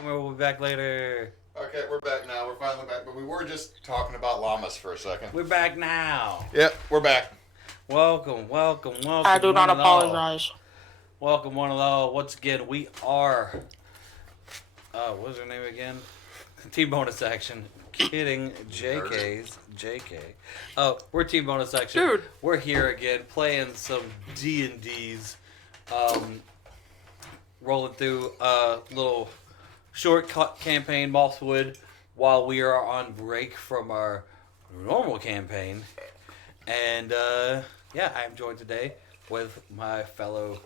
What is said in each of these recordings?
And we'll be back later. Okay, we're back now. We're finally back, but we were just talking about llamas for a second. We're back now. Yep, we're back. Welcome. I do not apologize. Welcome, one and all. Once again, we are. What's her name again? Team bonus action. Kidding. JK. Oh, we're team bonus action. Dude. We're here again playing some D&Ds. Rolling through a little shortcut campaign, Mosswood, while we are on break from our normal campaign. And I'm joined today with my fellow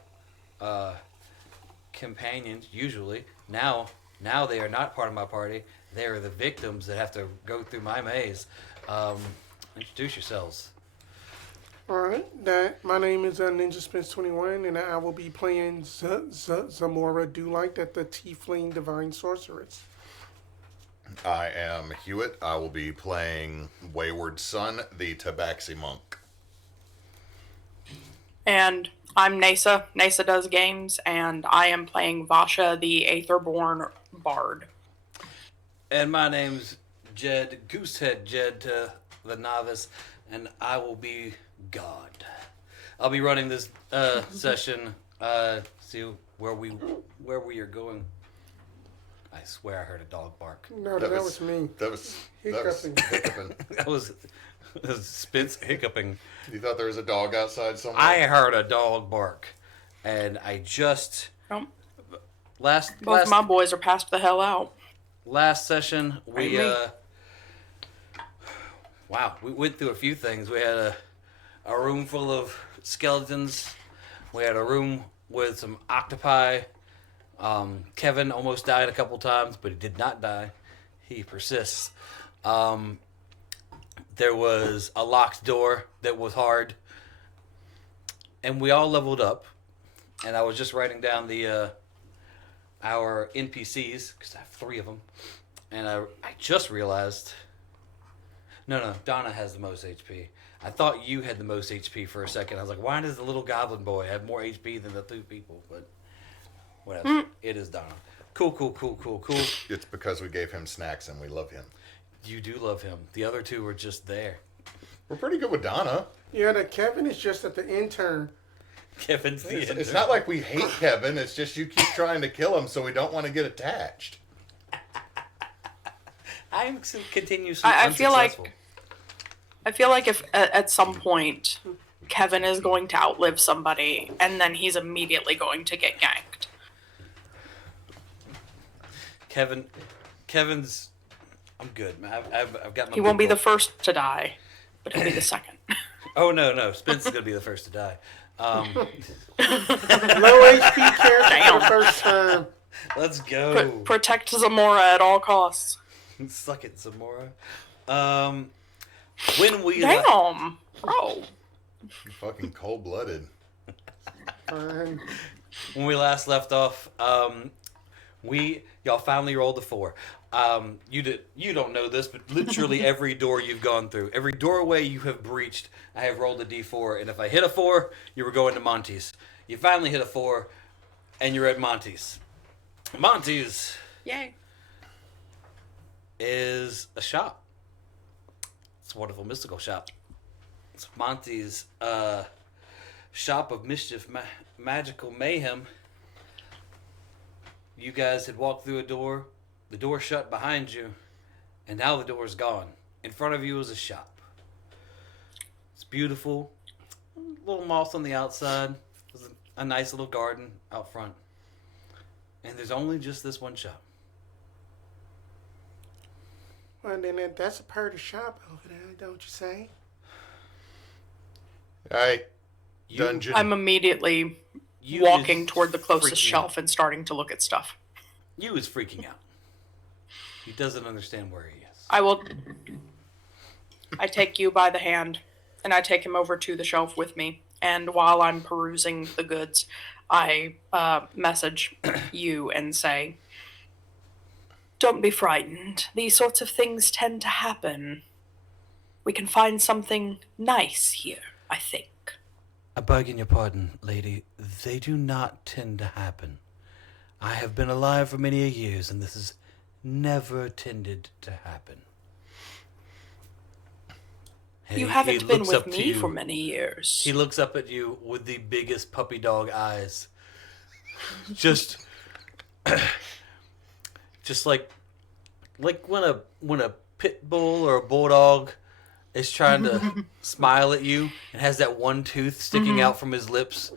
companions. Usually, now they are not part of my party. They are the victims that have to go through my maze. Introduce yourselves. Alright, my name is Ninjaspence 21, and I will be playing Zamora Do-Like, that the Tiefling Divine Sorceress. I am Hewitt. I will be playing Wayward Son, the Tabaxi Monk. And I'm Neysa. Neysa does games, and I am playing Vasha, the Aetherborn Bard. And my name's Jed, Goosehead Jed, the novice, and I will be God. I'll be running this session. See where we are going. I swear I heard a dog bark. No, that was me. That was Hiccuping. hiccuping. That was Spence hiccuping. You thought there was a dog outside somewhere? I heard a dog bark, and I just Both my boys are passed the hell out. Last session we we went through a few things. We had a room full of skeletons. We had a room with some octopi. Kevin almost died a couple times, but he did not die. He persists. There was a locked door that was hard. And we all leveled up. And I was just writing down our NPCs, because I have 3 of them. And I just realized... No, Donna has the most HP. I thought you had the most HP for a second. I was like, why does the little goblin boy have more HP than the 2 people? But whatever. It is Donna. Cool. It's because we gave him snacks and we love him. You do love him. The other 2 were just there. We're pretty good with Donna. Yeah, the Kevin is just at the intern. Kevin's the intern. It's not like we hate Kevin. It's just you keep trying to kill him, so we don't want to get attached. I'm continuously I unsuccessful. feel like if at some point Kevin is going to outlive somebody, and then he's immediately going to get ganked. Kevin's. I'm good. I've got my. He won't be the first to die, but he'll be the second. Oh no! Spence is gonna be the first to die. Low HP character for the first time. Let's go. Protect Zamora at all costs. Suck it, Zamora. When we Damn, bro. You're fucking cold-blooded. Fine. When we last left off, y'all finally rolled a 4. You don't know this, but literally every door you've gone through, every doorway you have breached, I have rolled a D4, and if I hit a 4, you were going to Monty's. You finally hit a 4, and you're at Monty's. Monty's. Yay. Is a shop. It's a wonderful mystical shop. It's Monty's shop of mischief, magical mayhem. You guys had walked through a door, the door shut behind you, and now the door's gone. In front of you is a shop. It's beautiful. A little moss on the outside. There's a nice little garden out front. And there's only just this one shop. Well, then that's a part of the shop over there, don't you say? Alright. Dungeon. I'm immediately walking toward the closest shelf and starting to look at stuff. You is freaking out. He doesn't understand where he is. I take you by the hand, and I take him over to the shelf with me. And while I'm perusing the goods, I message you and say, don't be frightened. These sorts of things tend to happen. We can find something nice here, I think. I beg your pardon, lady. They do not tend to happen. I have been alive for many years, and this has never tended to happen. And You he haven't been looks with up to me you. for many years. He looks up at you with the biggest puppy dog eyes. Just like when a pit bull or a bulldog is trying to smile at you and has that one tooth sticking out from his lips,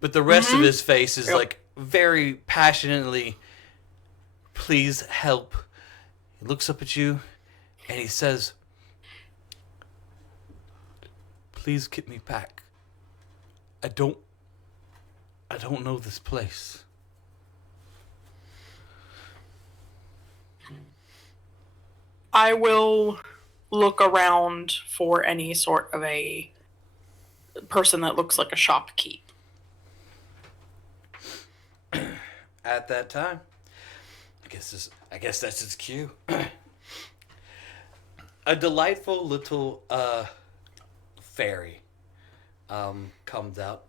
but the rest of his face is like very passionately, please help. He looks up at you and he says, please get me back. I don't know this place. I will look around for any sort of a person that looks like a shopkeep. At that time, I guess that's his cue. A delightful little fairy comes out.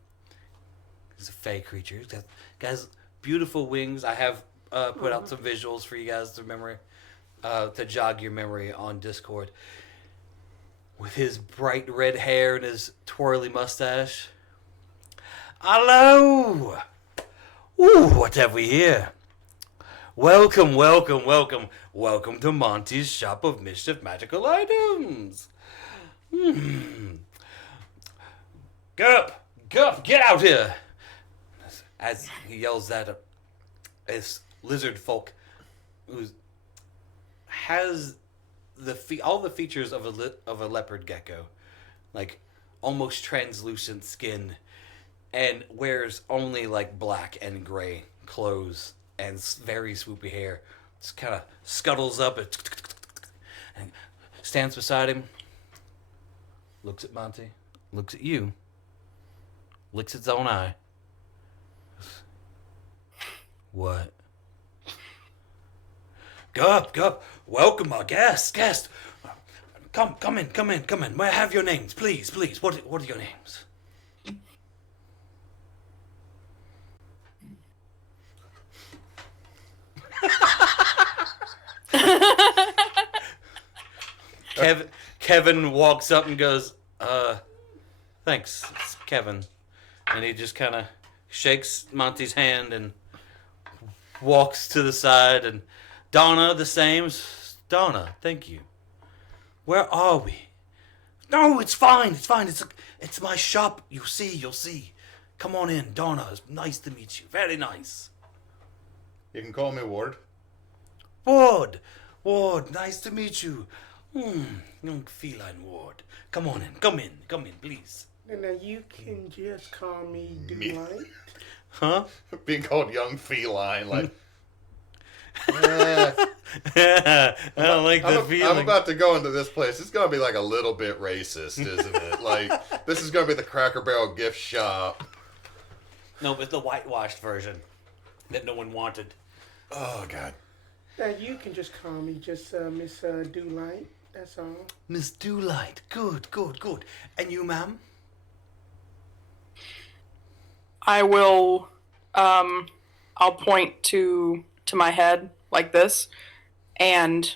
He's a fey creature. He's got guys beautiful wings. I have put out some visuals for you guys to to jog your memory on Discord. With his bright red hair and his twirly mustache. Hello! Ooh, what have we here? Welcome to Monty's Shop of Mischief Magical Items. Gup, get out here! As he yells at this lizard folk who has all the features of a leopard gecko, like almost translucent skin, and wears only like black and gray clothes and very swoopy hair. Just kind of scuttles up and stands beside him. Looks at Monty. Looks at you. Licks its own eye. What? Gup. Welcome, our guest. Come in. May I have your names, please? What are your names? Kevin walks up and goes, thanks, it's Kevin. And he just kind of shakes Monty's hand and walks to the side. And Donna, the same. Donna, thank you. Where are we? No, it's fine. It's my shop. You'll see. Come on in, Donna. It's nice to meet you. Very nice. You can call me Ward. Ward, nice to meet you. Young feline Ward. Come on in. Come in, please. And now you can just call me Delight. Huh? Being called young feline, like. I don't like that feeling. I'm about to go into this place. It's gonna be like a little bit racist, isn't it? Like, this is gonna be the Cracker Barrel gift shop. No, but the whitewashed version that no one wanted. Oh God. Now you can just call me just Miss Delight. That's all. Miss Delight. Good. And you, ma'am? I will, I'll point to my head like this, and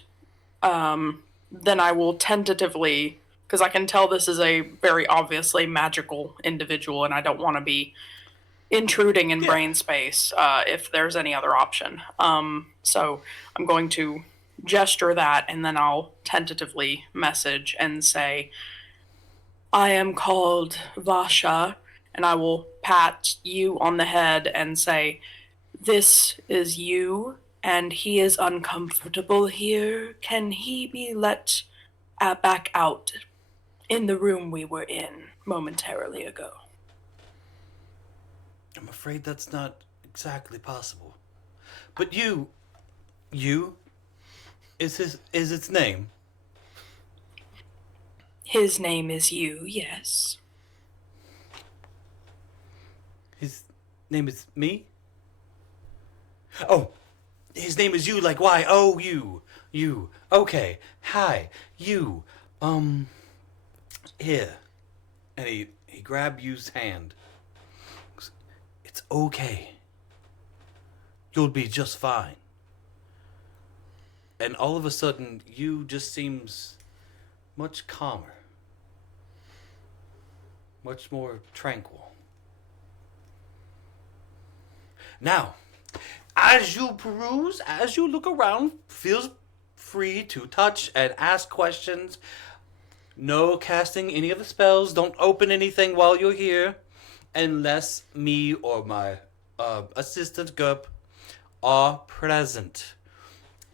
then I will tentatively, because I can tell this is a very obviously magical individual, and I don't want to be intruding in brain space if there's any other option. So I'm going to gesture that, and then I'll tentatively message and say, I am called Vasha, and I will pat you on the head and say, this is you, and he is uncomfortable here. Can he be let back out in the room we were in momentarily ago? I'm afraid that's not exactly possible. But you is its name? His name is you, yes. His name is me? Oh, his name is you, like why? Oh, you. Okay, hi, you. Here. And he grabbed you's hand. It's okay. You'll be just fine. And all of a sudden, you just seems much calmer. Much more tranquil. Now, as you peruse, as you look around, feel free to touch and ask questions. No casting any of the spells. Don't open anything while you're here. Unless me or my assistant Gup are present.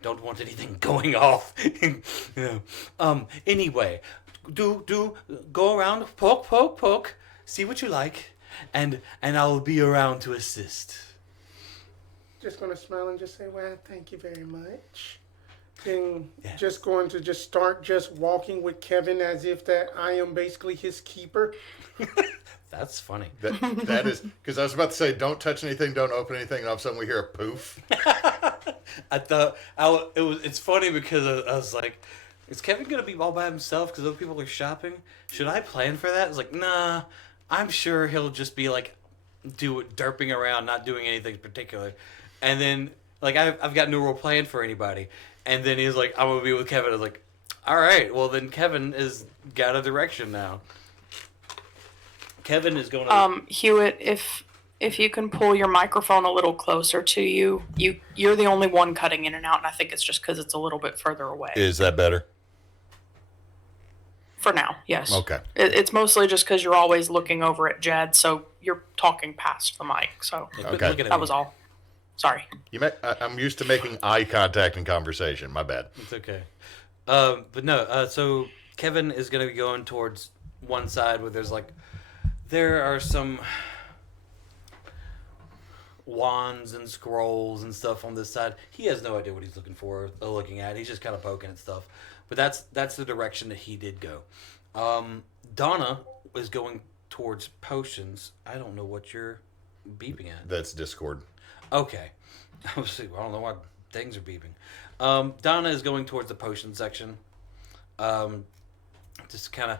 Don't want anything going off. Yeah. Anyway, do go around, poke, see what you like, and I'll be around to assist. Just gonna smile and just say, well, thank you very much. Then Yes. just going to just start just walking with Kevin as if that I am basically his keeper. That's funny. That is because I was about to say, don't touch anything, don't open anything, and all of a sudden we hear a poof. I thought it's funny because I was like, is Kevin gonna be all by himself because other people are shopping? Should I plan for that? It's like, nah. I'm sure he'll just be like, derping around, not doing anything particular, and then like I've got no real plan for anybody, and then he's like, I'm gonna be with Kevin. I was like, all right, well then Kevin is got a direction now. Kevin is going to. Hewitt, if you can pull your microphone a little closer to you, you're the only one cutting in and out, and I think it's just because it's a little bit further away. Is that better? For now, yes. Okay. It's mostly just because you're always looking over at Jed, so you're talking past the mic. So Okay. that was all. Sorry. I'm used to making eye contact in conversation. My bad. It's okay. But no, so Kevin is going to be going towards one side where there are some wands and scrolls and stuff on this side. He has no idea what he's looking at. He's just kind of poking at stuff. But that's the direction that he did go. Donna is going towards potions. I don't know what you're beeping at. That's Discord. Okay. I was like, I don't know why things are beeping. Donna is going towards the potion section. Just kind of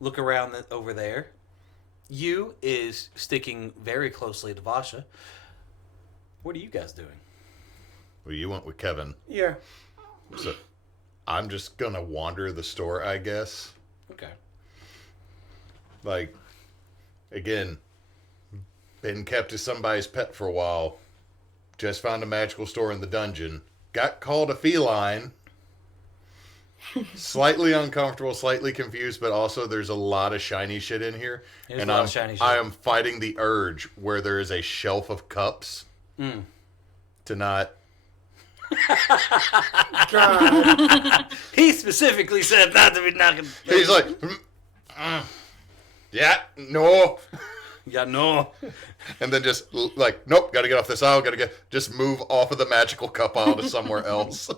look around over there. You is sticking very closely to Vasha. What are you guys doing? Well, you went with Kevin. Yeah. So I'm just going to wander the store, I guess. Okay. Like, again, been kept as somebody's pet for a while. Just found a magical store in the dungeon. Got called a feline. Slightly uncomfortable, slightly confused, but also there's a lot of shiny shit in here. There's and a lot of shiny shit. I am fighting the urge where there is a shelf of cups to not. God. He specifically said not to be knocking. He's like, yeah, no. Yeah, no. And then just like, nope, gotta get off this aisle, just move off of the magical cup aisle to somewhere else.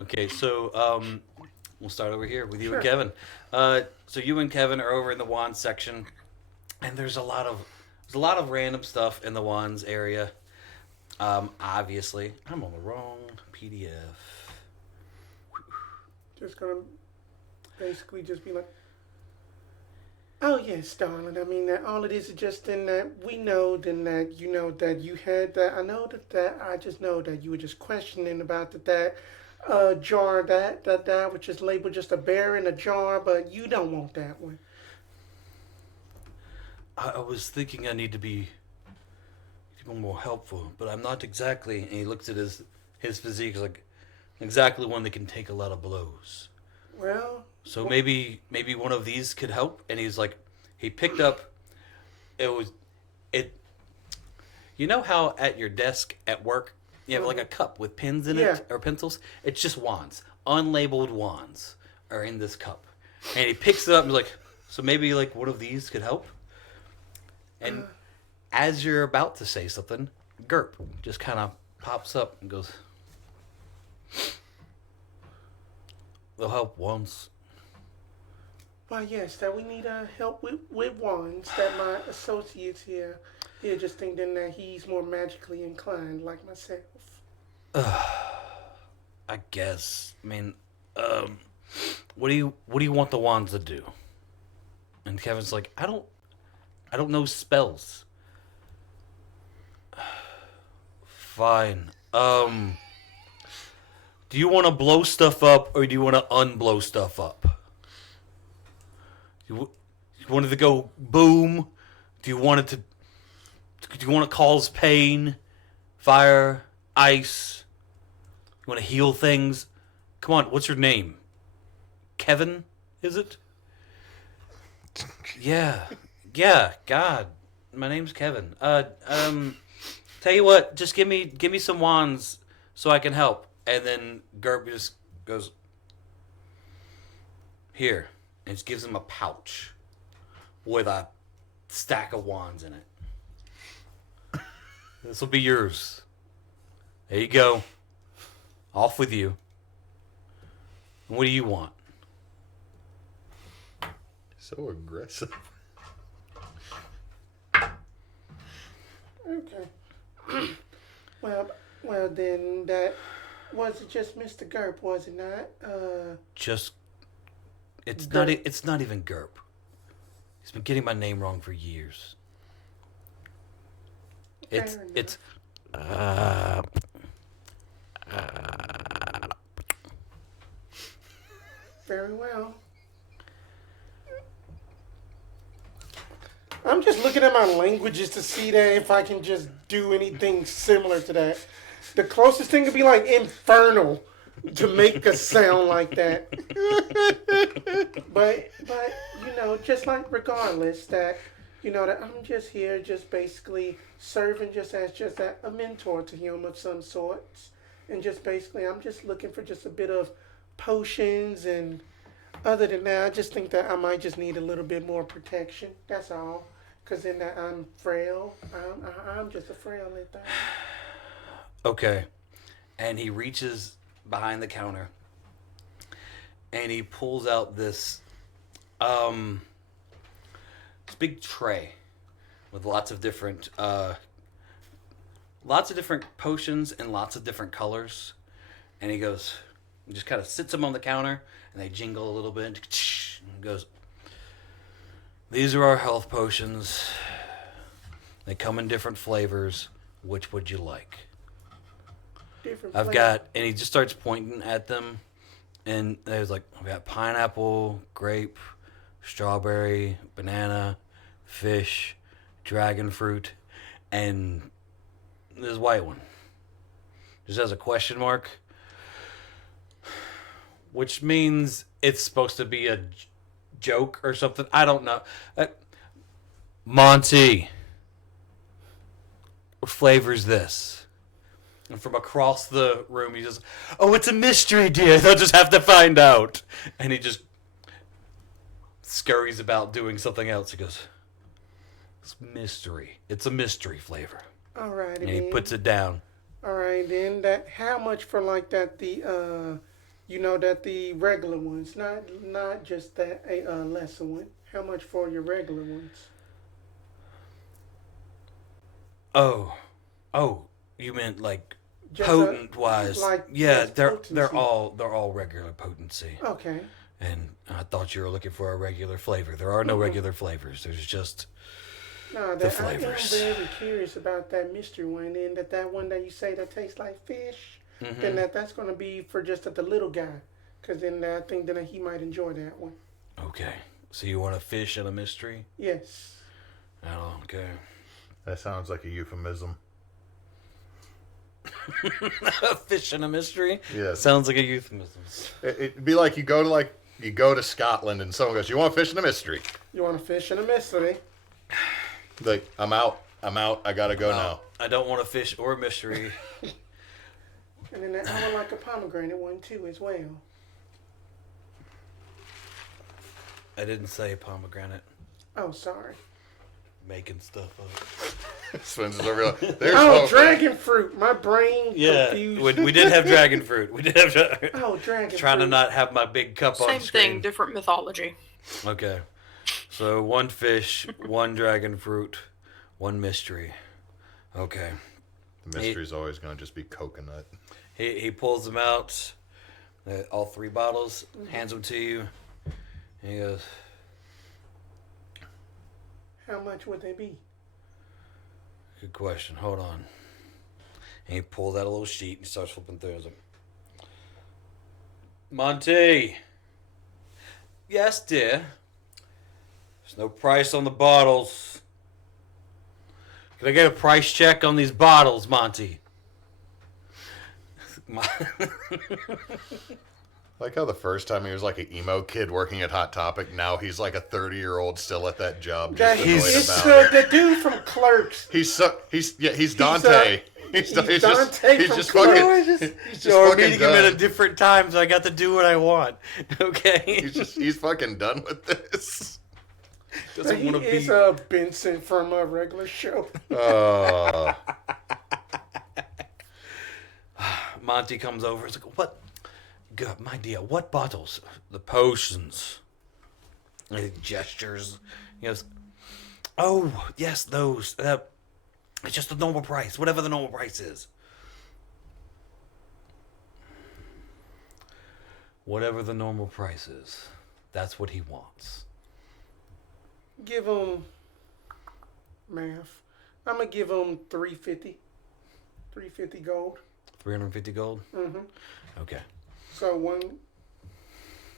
Okay, so we'll start over here with you and Kevin. So you and Kevin are over in the wands section, and there's a lot of random stuff in the wands area. Obviously, I'm on the wrong PDF. Just gonna basically just be like, oh yes, darling. I mean that all it is just in that we know then that you know that you had that. I know that I just know that you were just questioning about that jar that which is labeled just a bear in a jar, but you don't want that one. I was thinking I need to be more helpful, but I'm not exactly. And he looks at his physique, like exactly one that can take a lot of blows. Well, So maybe one of these could help. And he's like, he picked up. It. You know how at your desk at work you have like a cup with pins in it or pencils? It's just wands, unlabeled wands are in this cup. And he picks it up and he's like, so maybe like one of these could help. And as you're about to say something, Gerp just kind of pops up and goes, they'll help once. why yes, that we need help with wands. That my associates here just thinking that he's more magically inclined, like myself. I guess. I mean, what do you want the wands to do? And Kevin's like, I don't know spells. fine. Do you want to blow stuff up or do you want to unblow stuff up? You want it to go boom? Do you want it to? Do you want to cause pain, fire, ice? You want to heal things? Come on, what's your name? Kevin, is it? Yeah. God, my name's Kevin. Tell you what, just give me some wands so I can help. And then Gerb just goes here and just gives him a pouch with a stack of wands in it. This will be yours. There you go. Off with you. And what do you want? So aggressive. Okay. well, then that was it. Just Mr. Gerp, was it not? Just it's Gerp. not. It's not even Gerp. He's been getting my name wrong for years. It's Fair it's. Very well. I'm just looking at my languages to see that if I can just do anything similar to that. The closest thing could be like infernal to make a sound like that. But you know, just like regardless that, you know, that I'm just here just basically serving just as just a mentor to him of some sorts. And just basically I'm just looking for just a bit of potions, and other than that I just think that I might just need a little bit more protection. That's all. Because in that I'm frail. I'm just a frail little thing. Okay. And he reaches behind the counter and he pulls out this big tray with lots of different potions and lots of different colors. And he goes, he just kind of sits them on the counter and they jingle a little bit and goes, "These are our health potions. They come in different flavors. Which would you like?" Different I've flavor. got, and he just starts pointing at them, and there's like, I've got pineapple, grape, strawberry, banana, fish, dragon fruit, and this white one. Just has a question mark, which means it's supposed to be a joke or something. I don't know. Monty, what flavor's this? And from across the room, he just, "Oh, it's a mystery, dear. They'll just have to find out." And he just scurries about doing something else. He goes, "It's mystery. It's a mystery flavor." All right. And he puts it down. All right, then that how much for like that the you know that the regular ones, not just that a lesser one. How much for your regular ones? Oh, you meant like Just potent wise? like, Yeah, yes, they're potency. all regular potency. Okay. And I thought you were looking for a regular flavor. There are no regular flavors. There's just No, the that I am flavors. very curious about that mystery one, and that one that you say that tastes like fish. Then that's gonna be for just the little guy, because then I think that he might enjoy that one. Okay. So you want a fish and a mystery? Yes. Oh, okay. That sounds like a euphemism. A fish and a mystery? Yes. Sounds like a euphemism. It'd be like you go to Scotland and someone goes, "You want fish and a mystery?" You want a fish and a mystery? Like, I'm out. I gotta go now. I don't want a fish or a mystery. And then I would like a pomegranate one too as well. I didn't say pomegranate. Oh, sorry. Making stuff up. Spencer's over like, "There's Oh, no dragon fruit. My brain confused. we did have dragon fruit. We did have Oh, dragon trying fruit. to not have my big cup on Same screen. thing, different mythology. Okay. So one fish, one dragon fruit, one mystery. Okay. The mystery's always gonna just be coconut." He pulls them out, all 3 bottles, hands them to you, and he goes, How much would they be? "Good question. Hold on." And he pulls out a little sheet and he starts flipping through. He's like, Monty. Yes, dear. There's no price on the bottles. Can I get a price check on these bottles, Monty? Like how the first time he was like an emo kid working at Hot Topic, now he's like a 30-year-old still at that job. That Just he's annoyed about it. the dude from Clerks. He's Dante. He's Dante just from fucking. He's just We're fucking meeting him at a done. different time, so I got to do what I want. Okay? He's fucking done with this. Doesn't He want to is be... Benson from a regular show. Monty comes over. He's like, what? God, my dear, what bottles? The potions. And he gestures. He goes, oh, yes, those. It's just the normal price, whatever the normal price is. Whatever the normal price is. That's what he wants. Give him math. I'm gonna give him 350. 350 gold. 350 gold? Mm-hmm. Okay. So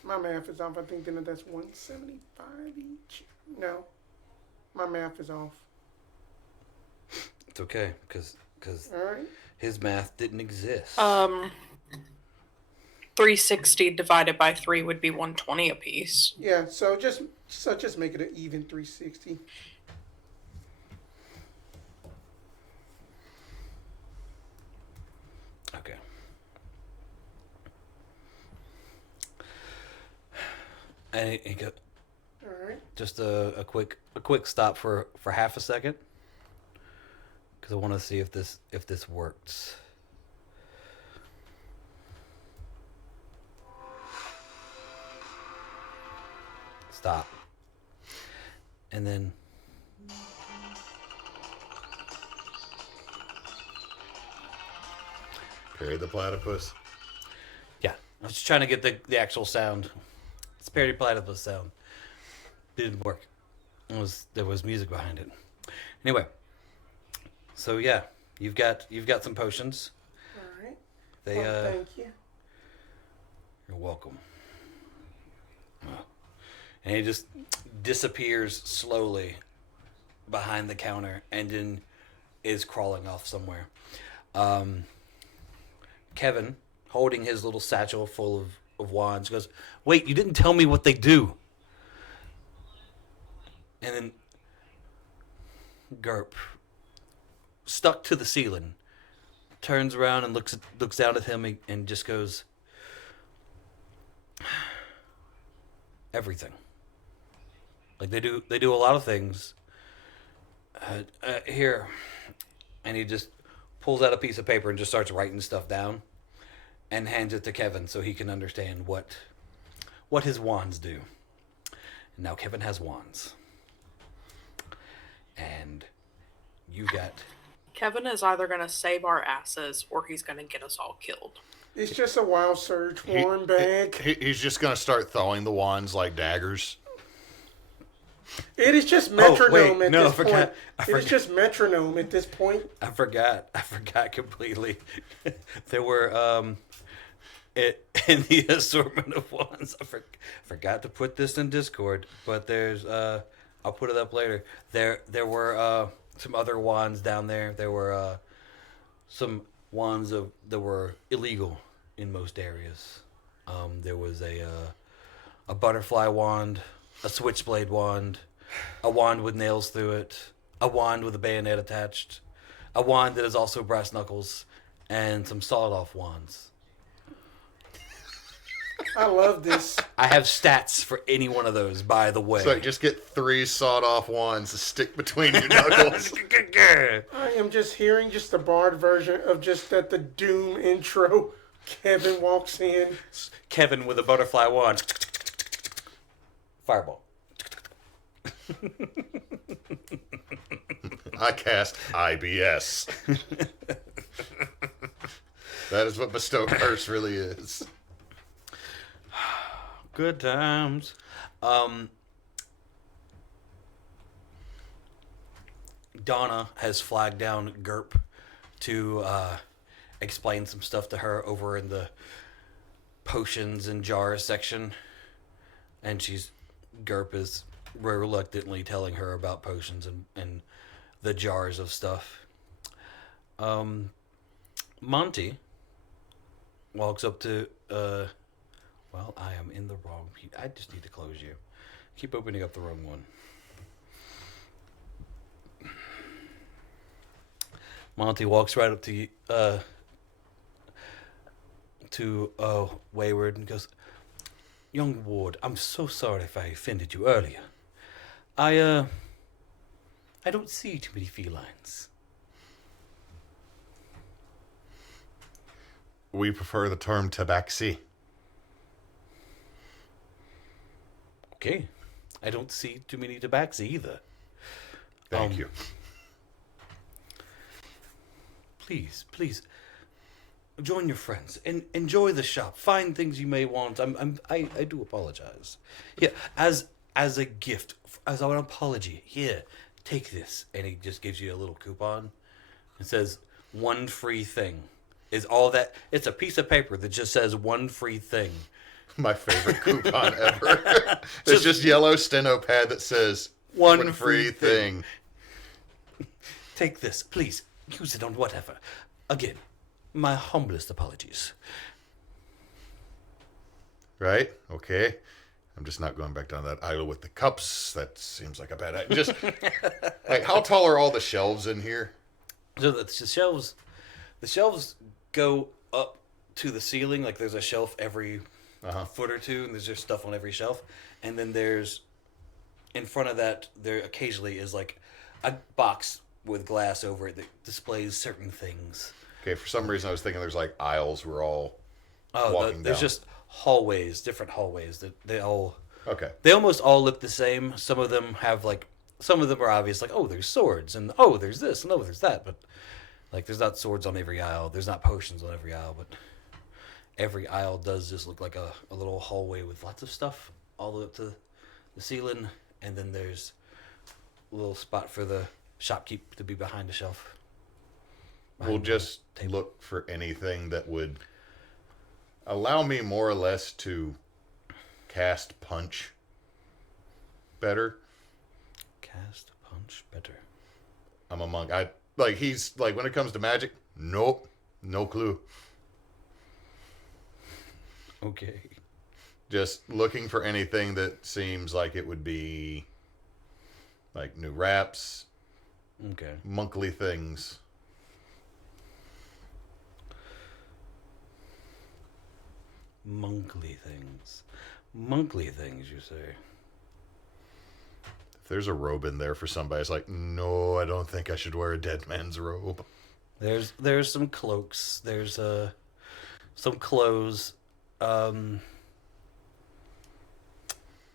my math is off. I think then that's 175 each. No, my math is off. It's okay, because All right. his math didn't exist. 360 divided by 3 would be 120 apiece. Yeah. So just make it an even 360. Okay. And he got All right. just a quick stop for half a second, because I want to see if this works. Stop. And then Perry the platypus. yeah, I was just trying to get the actual sound. It's Perry Platypus sound. Didn't work. There was music behind it. Anyway, so yeah, you've got some potions. All right. They Thank you. You're welcome. And he just disappears slowly behind the counter and then is crawling off somewhere. Kevin, holding his little satchel full of wands, goes, wait, you didn't tell me what they do. And then Gerp, stuck to the ceiling, turns around and looks down at him and just goes, everything. Like they do a lot of things. Here, and he just pulls out a piece of paper and just starts writing stuff down, and hands it to Kevin so he can understand what his wands do. And now Kevin has wands, and you got. Kevin is either going to save our asses or he's going to get us all killed. It's just a wild surge worn bag. He's just gonna start throwing the wands like daggers. It is just metronome at no, this I forgot. point. It is just metronome at this point. I forgot completely. There were in the assortment of wands. I forgot to put this in Discord, but there's I'll put it up later. There were some other wands down there. There were some wands that were illegal in most areas. There was a butterfly wand, a switchblade wand, a wand with nails through it, a wand with a bayonet attached, a wand that is also brass knuckles, and some sawed-off wands. I love this. I have stats for any one of those, by the way. So just get 3 sawed-off wands to stick between your knuckles. I am just hearing just the bard version of just that the Doom intro. Kevin walks in. Kevin with a butterfly wand. Fireball. I cast IBS. That is what Bestow Curse really is. Good times. Donna has flagged down Gerp to explain some stuff to her over in the potions and jars section, and Gerp is reluctantly telling her about potions and the jars of stuff. Monty walks up to, well, I am in the wrong, I just need to close you. Keep opening up the wrong one. Monty walks right up to Wayward and goes, "Young Ward, I'm so sorry if I offended you earlier. I don't see too many felines." We prefer the term tabaxi. Okay. I don't see too many tabaxi either. Thank you. Please, join your friends and enjoy the shop. Find things you may want. I do apologize. Yeah, as a gift, as an apology. Here, take this, and he just gives you a little coupon. It says 1 free thing. Is all that? It's a piece of paper that just says 1 free thing. My favorite coupon ever. It's just yellow steno pad that says One free free thing. Take this, please. Use it on whatever. Again, my humblest apologies. Right? Okay. I'm just not going back down that aisle with the cups. That seems like a bad idea. Just like, how tall are all the shelves in here? So the shelves go up to the ceiling. Like there's a shelf every foot or two, and there's just stuff on every shelf. And then there's, in front of that, there occasionally is like a box with glass over it that displays certain things. Okay, for some reason I was thinking there's like aisles we're all walking there's down. just hallways, different hallways that they almost all look the same. Some of them are obvious, like, oh, there's swords, and oh, there's this, and oh, there's that, but like there's not swords on every aisle, there's not potions on every aisle, but every aisle does just look like a little hallway with lots of stuff all the way up to the ceiling, and then there's a little spot for the shopkeep to be behind the shelf. We'll just look for anything that would allow me more or less to cast punch better. Cast punch better. I'm a monk. He's like, when it comes to magic, nope, no clue. Okay. Just looking for anything that seems like it would be like new wraps, Okay. monkly things. Monkly things. Monkly things, you say? If there's a robe in there for somebody, it's like, no, I don't think I should wear a dead man's robe. There's some cloaks. There's some clothes.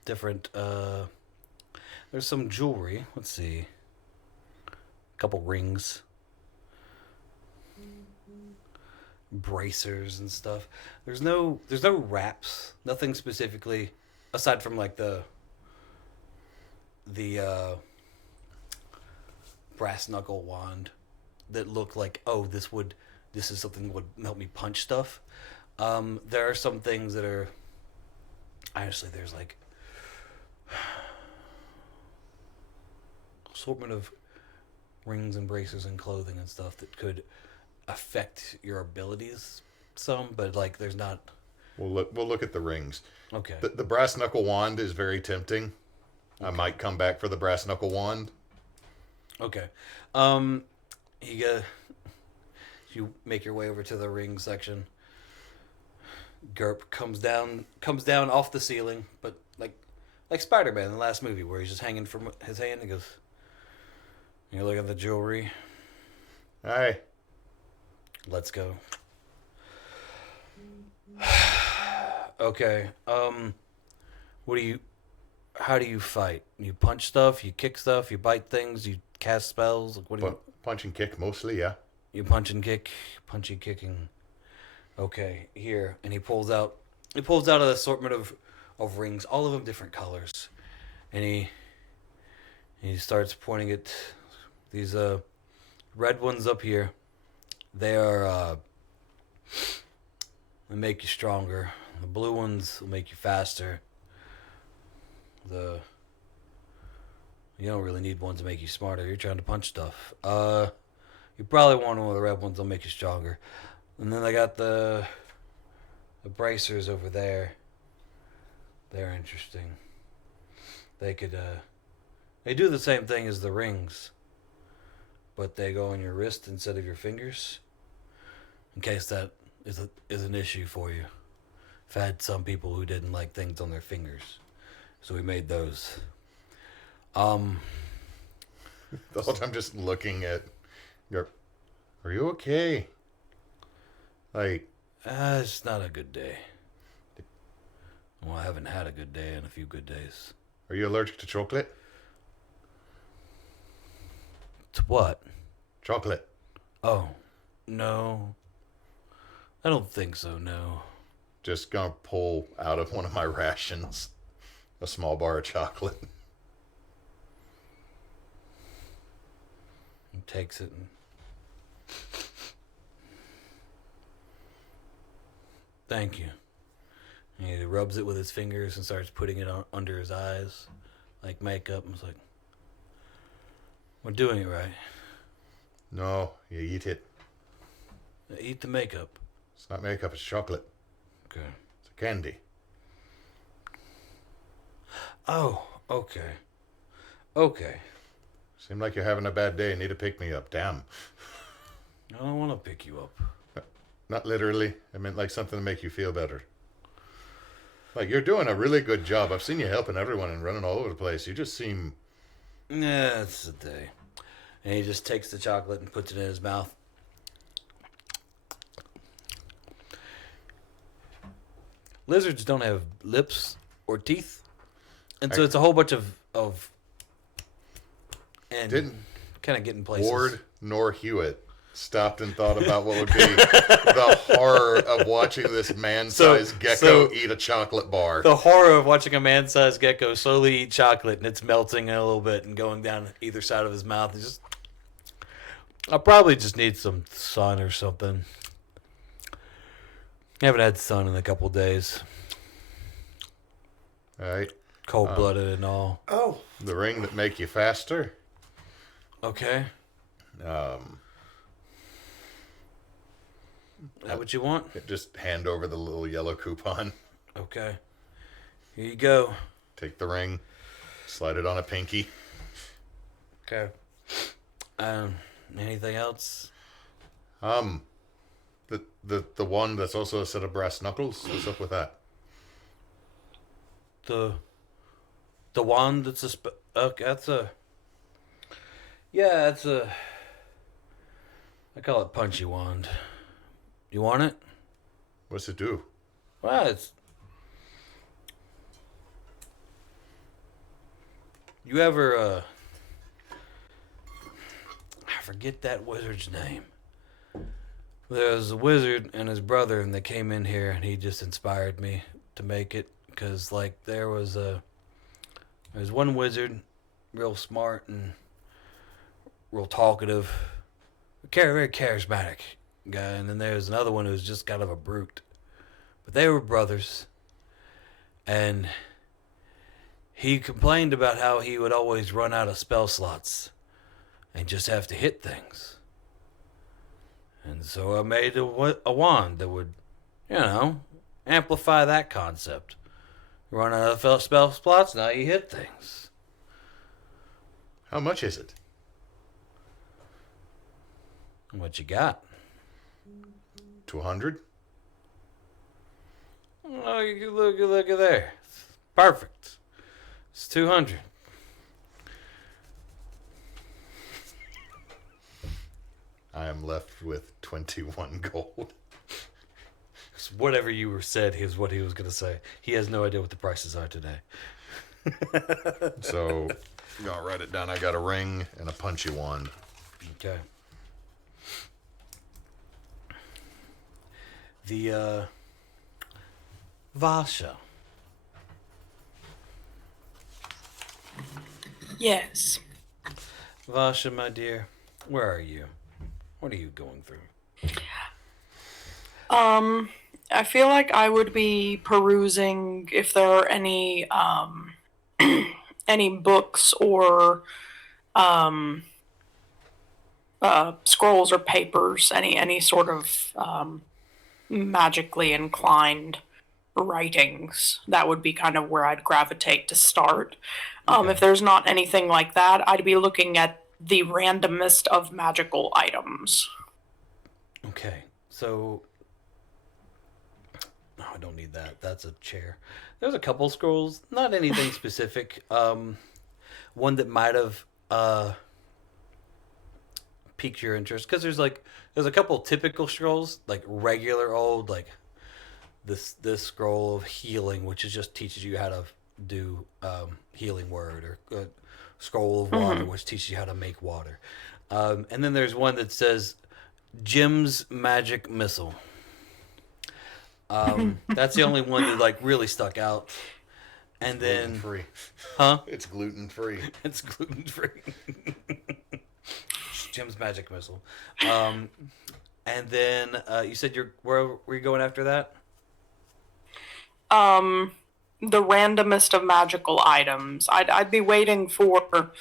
Different. There's some jewelry. Let's see. A couple rings. Bracers and stuff. There's no wraps. Nothing specifically aside from like the brass knuckle wand that look like, oh, this is something that would help me punch stuff. There are some things that are honestly, there's like assortment of rings and bracers and clothing and stuff that could affect your abilities some, but like there's not. We'll look at the rings. Okay. The brass knuckle wand is very tempting. Okay. I might come back for the brass knuckle wand. Okay. You make your way over to the ring section. Gerp comes down off the ceiling, but like Spider-Man in the last movie where he's just hanging from his hand and goes, "You look at the jewelry. Aye. Let's go." Okay. How do you fight? You punch stuff, you kick stuff, you bite things, you cast spells? Like, what do you... Punch and kick mostly, yeah. You punch and kick, punchy kicking. Okay, here. And he pulls out an assortment of rings, all of them different colors. And he starts pointing at these red ones up here. They are They make you stronger. The blue ones will make you faster. You don't really need ones to make you smarter. You're trying to punch stuff. You probably want one of the red ones. They'll make you stronger. And then I got the bracers over there. They're interesting. They could they do the same thing as the rings, but they go on your wrist instead of your fingers. In case that is an issue for you. I've had some people who didn't like things on their fingers, so we made those. The whole time just looking at your... Are you okay? Like... It's not a good day. Well, I haven't had a good day in a few good days. Are you allergic to chocolate? To what? Chocolate. Oh, no. I don't think so, no. Just gonna pull out of one of my rations a small bar of chocolate. He takes it and... Thank you. And he rubs it with his fingers and starts putting it under his eyes like makeup. And it's like, we're doing it right. No, you eat it. Eat the makeup. It's not makeup, it's chocolate. Okay. It's a candy. Oh, okay. Okay. Seem like you're having a bad day and need to pick me up. Damn. I don't want to pick you up. Not literally. I meant like something to make you feel better. Like, you're doing a really good job. I've seen you helping everyone and running all over the place. You just seem... Yeah, it's a day. And he just takes the chocolate and puts it in his mouth. Lizards don't have lips or teeth. And so it's a whole bunch of and Didn't kind of get in places. Ward nor Hewitt stopped and thought about what would be the horror of watching this man-sized gecko eat a chocolate bar. The horror of watching a man-sized gecko slowly eat chocolate and it's melting a little bit and going down either side of his mouth. It's just, I'll probably just need some sun or something. I haven't had sun in a couple days. All right. Cold-blooded and all. Oh, The ring that make you faster. Okay. That what you want? Just hand over the little yellow coupon. Okay. Here you go. Take the ring. Slide it on a pinky. Okay. Anything else? The one that's also a set of brass knuckles. What's up with that? The wand that's okay, that's a... Yeah, that's a... I call it punchy wand. You want it? What's it do? Well, it's... You ever, I forget that wizard's name. There was a wizard and his brother, and they came in here, and he just inspired me to make it. Because, like, there was one wizard, real smart and real talkative, very charismatic guy. And then there's another one who's just kind of a brute. But they were brothers. And he complained about how he would always run out of spell slots and just have to hit things. And so I made a wand that would, amplify that concept. Run out of spell slots, now you hit things. How much is it? What you got? 200? Oh, you look at there. Perfect. It's 200. I am left with 21 gold. Whatever you said is what he was going to say. He has no idea what the prices are today. So, I'm going to write it down. I got a ring and a punchy wand. Okay. The, Vasha. Yes. Vasha, my dear, where are you? What are you going through? I feel like I would be perusing if there are any any books or um, scrolls or papers, any sort of magically inclined writings. That would be kind of where I'd gravitate to start. Okay. If there's not anything like that, I'd be looking at the randomest of magical items. Okay, so no, I don't need that. That's a chair. There's a couple scrolls, not anything specific. One that might have piqued your interest because there's a couple typical scrolls, like regular old, like this scroll of healing, which is just teaches you how to do healing word, or scroll of water, which teaches you how to make water. And then there's one that says Jim's magic missile. That's the only one that like really stuck out. And then Gluten-free. Huh? It's gluten-free. It's gluten free. Jim's magic missile. And then you said where were you going after that? The randomest of magical items. I'd be waiting for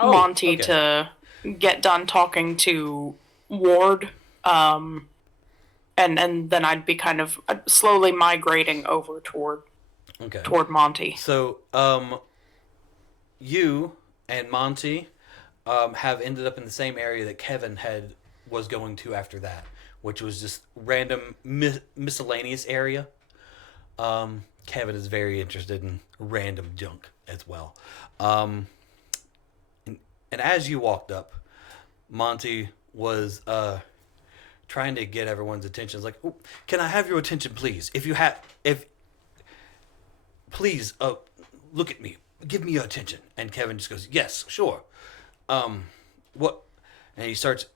Monty okay. to get done talking to Ward, and then I'd be kind of slowly migrating over toward Okay. Monty. So, you and Monty have ended up in the same area that Kevin was going to after that, which was just random miscellaneous area. Kevin is very interested in random junk as well. And as you walked up, Monty was trying to get everyone's attention. It's like, oh, can I have your attention, please? Please, look at me. Give me your attention. And Kevin just goes, yes, sure. What? And he starts.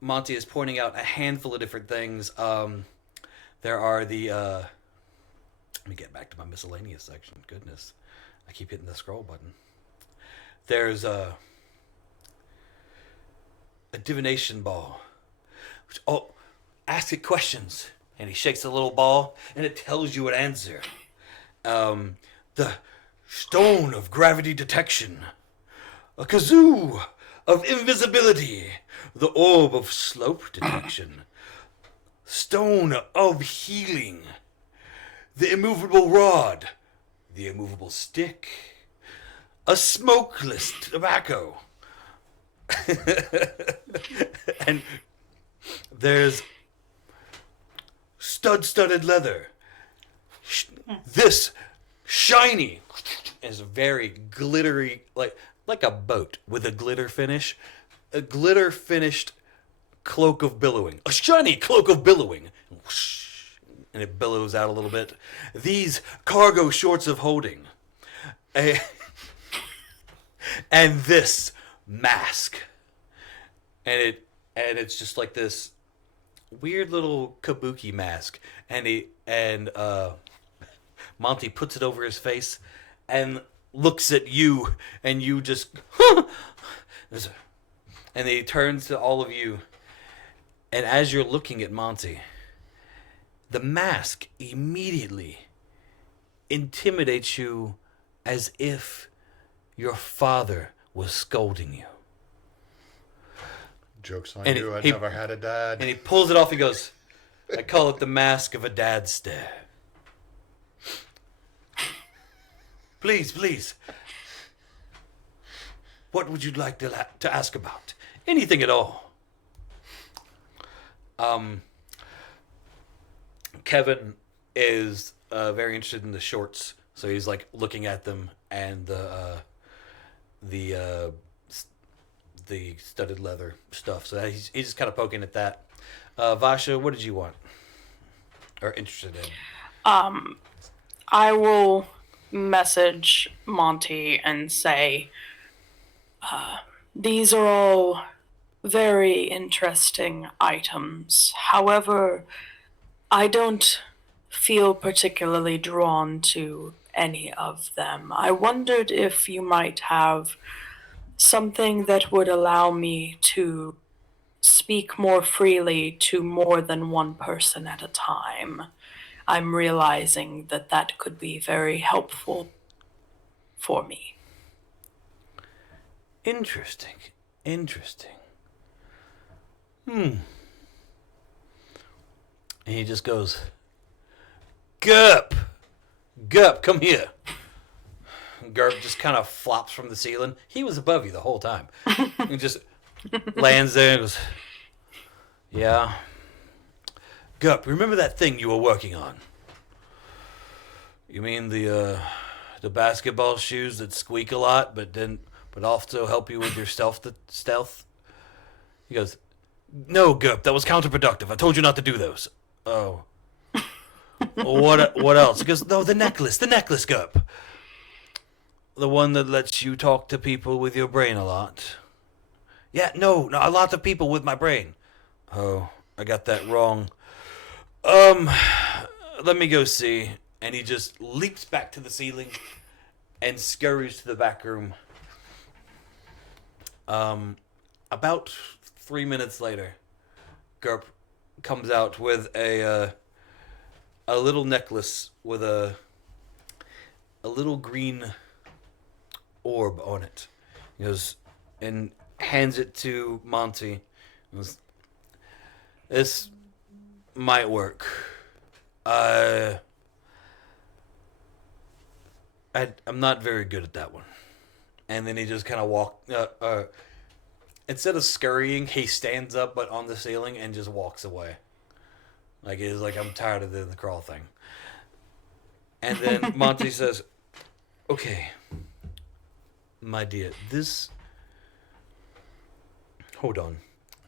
Monty is pointing out a handful of different things. There are the. Let me get back to my miscellaneous section. Goodness, I keep hitting the scroll button. There's a divination ball. Ask it questions, and he shakes a little ball, and it tells you an answer. The stone of gravity detection, a kazoo of invisibility, the orb of slope detection, stone of healing, the immovable rod, the immovable stick, a smokeless tobacco, and there's stud-studded leather. This shiny is very glittery, like a boat with a glitter finish, a glitter finished cloak of billowing, a shiny cloak of billowing, and it billows out a little bit. These cargo shorts of holding, and this mask, and it's just like this weird little kabuki mask, and Monty puts it over his face and looks at you, and you just and he turns to all of you, and as you're looking at Monty, the mask immediately intimidates you as if your father was scolding you. Joke's on And you, I he- never had a dad. And he pulls it off and goes, I call it the mask of a dad stare. Please. What would you like to ask about? Anything at all. Kevin is very interested in the shorts, so he's like looking at them, and the studded leather stuff. So he's just kind of poking at that. Vasha, what did you want or interested in? I will message Monty and say, these are all very interesting items. However, I don't feel particularly drawn to any of them. I wondered if you might have something that would allow me to speak more freely to more than one person at a time, I'm realizing that that could be very helpful for me. Interesting. Interesting. And he just goes, Gurp! Gurp, come here. Gurp just kind of flops from the ceiling. He was above you the whole time. He just lands there and goes, yeah. Gurp, remember that thing you were working on? You mean the basketball shoes that squeak a lot, but also help you with your stealth? He goes, no, Gurp, that was counterproductive. I told you not to do those. Oh. What else? He goes, no, the necklace, Gurp. The one that lets you talk to people with your brain a lot. Yeah, no, a lot of people with my brain. Oh, I got that wrong. Let me go see. And he just leaps back to the ceiling and scurries to the back room. About 3 minutes later, Gurp comes out with a little necklace with a little green orb on it. He goes and hands it to Monty. He goes, this might work. I'm not very good at that one. And then he just kind of instead of scurrying, he stands up but on the ceiling and just walks away. Like it's like, I'm tired of the crawl thing. And then Monty says, okay, my dear, hold on.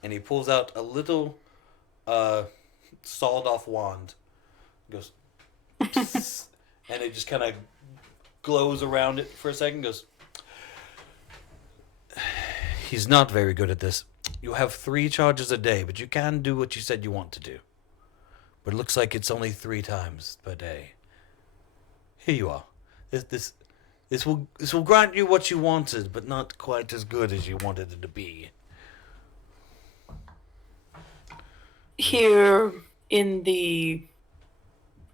And he pulls out a little sawed off wand. Goes, and it just kind of glows around it for a second. Goes, he's not very good at this. You have 3 charges a day, but you can do what you said you want to do. But it looks like it's only 3 times per day. Here you are. This will grant you what you wanted, but not quite as good as you wanted it to be. Here in the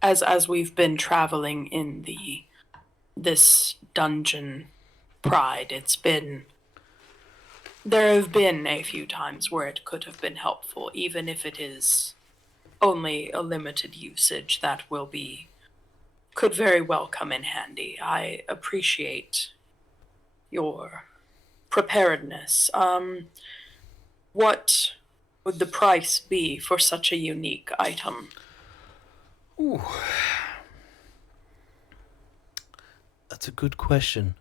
as we've been traveling in this dungeon pride, there have been a few times where it could have been helpful, even if it is only a limited usage that could very well come in handy. I appreciate your preparedness. What would the price be for such a unique item? Ooh. That's a good question.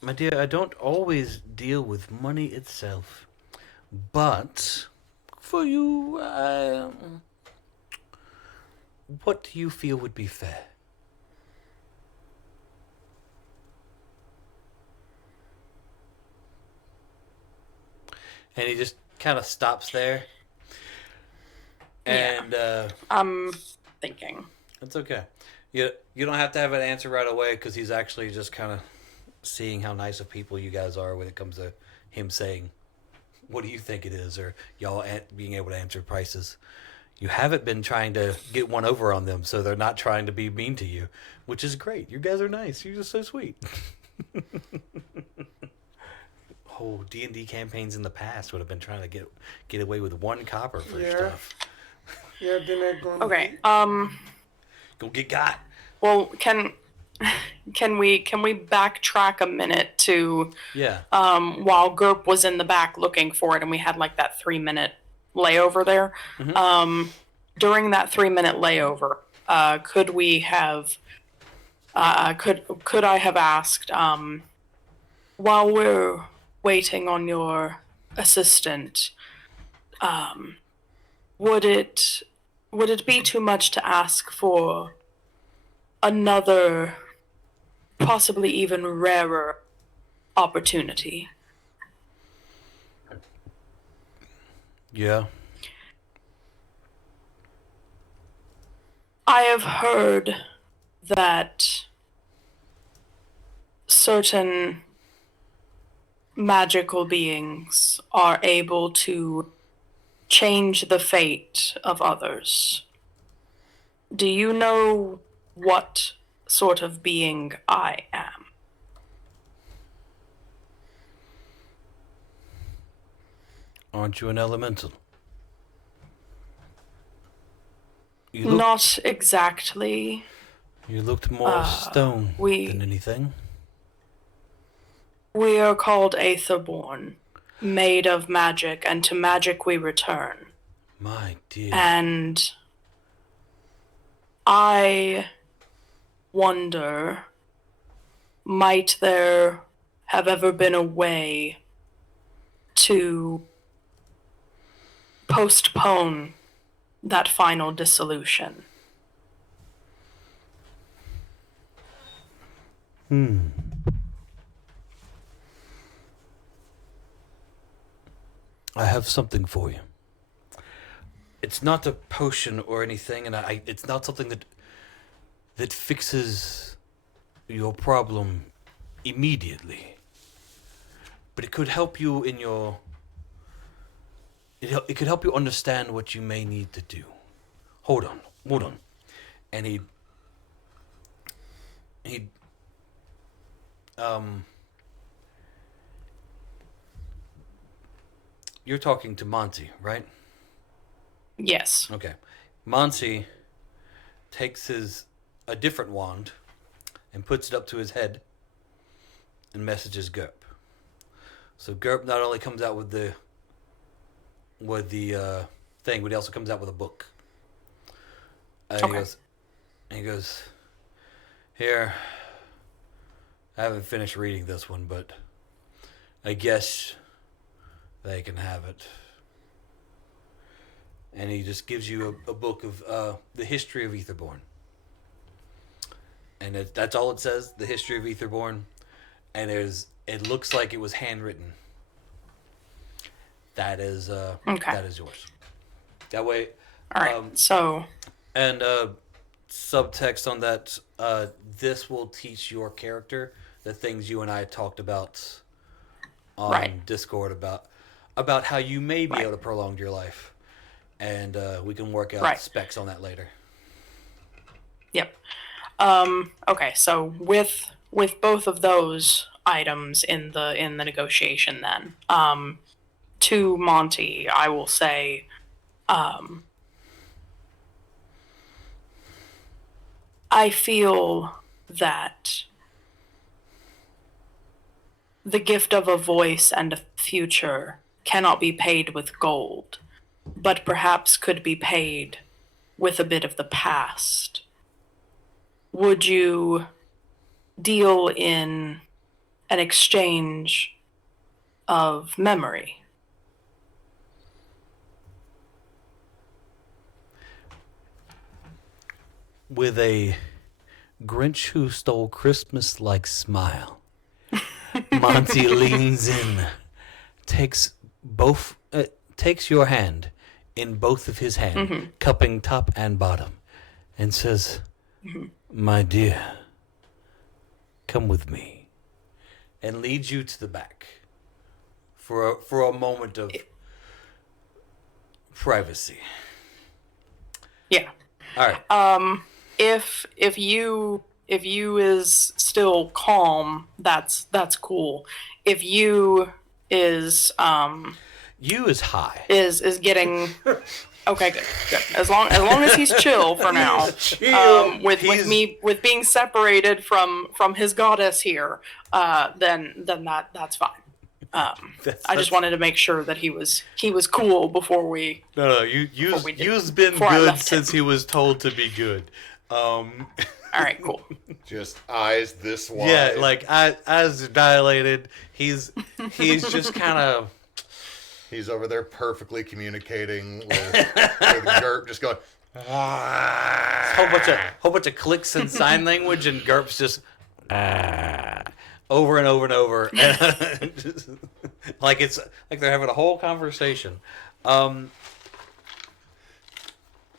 My dear, I don't always deal with money itself. But for you, what do you feel would be fair? And he just kind of stops there. And I'm thinking. It's okay. You don't have to have an answer right away, because he's actually just kind of seeing how nice of people you guys are when it comes to him saying, what do you think it is? Or y'all being able to answer prices. You haven't been trying to get one over on them, so they're not trying to be mean to you, which is great. You guys are nice. You're just so sweet. Oh, D&D campaigns in the past would have been trying to get away with 1 copper for stuff. Yeah, then they're going. Okay. Go get got. Well, can we backtrack a minute to while Gurp was in the back looking for it, and we had like that 3-minute layover there. Mm-hmm. During that 3-minute layover, could we have could I have asked, while we're waiting on your assistant, would it be too much to ask for another, possibly even rarer opportunity? Yeah. I have heard that certain magical beings are able to change the fate of others. Do you know what sort of being I am? Aren't you an elemental? Not exactly. You looked more stone than anything. We are called Aetherborn, made of magic, and to magic we return. My dear. And I wonder, might there have ever been a way to postpone that final dissolution? I have something for you. It's not a potion or anything, and it's not something that fixes your problem immediately. But it could help you in your... It could help you understand what you may need to do. Hold on. And you're talking to Monty, right? Yes. Okay. Monty takes a different wand and puts it up to his head and messages Gerp. So Gerp not only comes out with the thing, but he also comes out with a book. Okay. He goes, here, I haven't finished reading this one, but I guess they can have it. And he just gives you a book of the history of Aetherborn. And that's all it says, the history of Aetherborn. And it looks like it was handwritten. That is that is yours. That way. All right. And subtext on that. This will teach your character the things you and I talked about on Discord about how you may be able to prolong your life, and we can work out specs on that later. Yep. Okay. So with both of those items in the negotiation, then to Monty, I will say, I feel that the gift of a voice and a future cannot be paid with gold, but perhaps could be paid with a bit of the past. Would you deal in an exchange of memory? With a Grinch who stole Christmas-like smile, Monty leans in, takes your hand in both of his hands, cupping top and bottom, and says, "My dear, come with me," and leads you to the back for a moment of privacy. Yeah. All right. If you is still calm, that's cool. If you is you is high. Is getting okay, good. As long as he's chill for now. With being separated from his goddess here, then that's fine. I just wanted to make sure that he was cool before we. No, you's been good since he was told to be good. All right, cool. Just eyes this wide. Yeah, like eyes dilated. He's just kind of. He's over there perfectly communicating with Gerp, just going. Whole bunch of clicks and sign language, and Gerp's just over and over and over, like they're having a whole conversation. I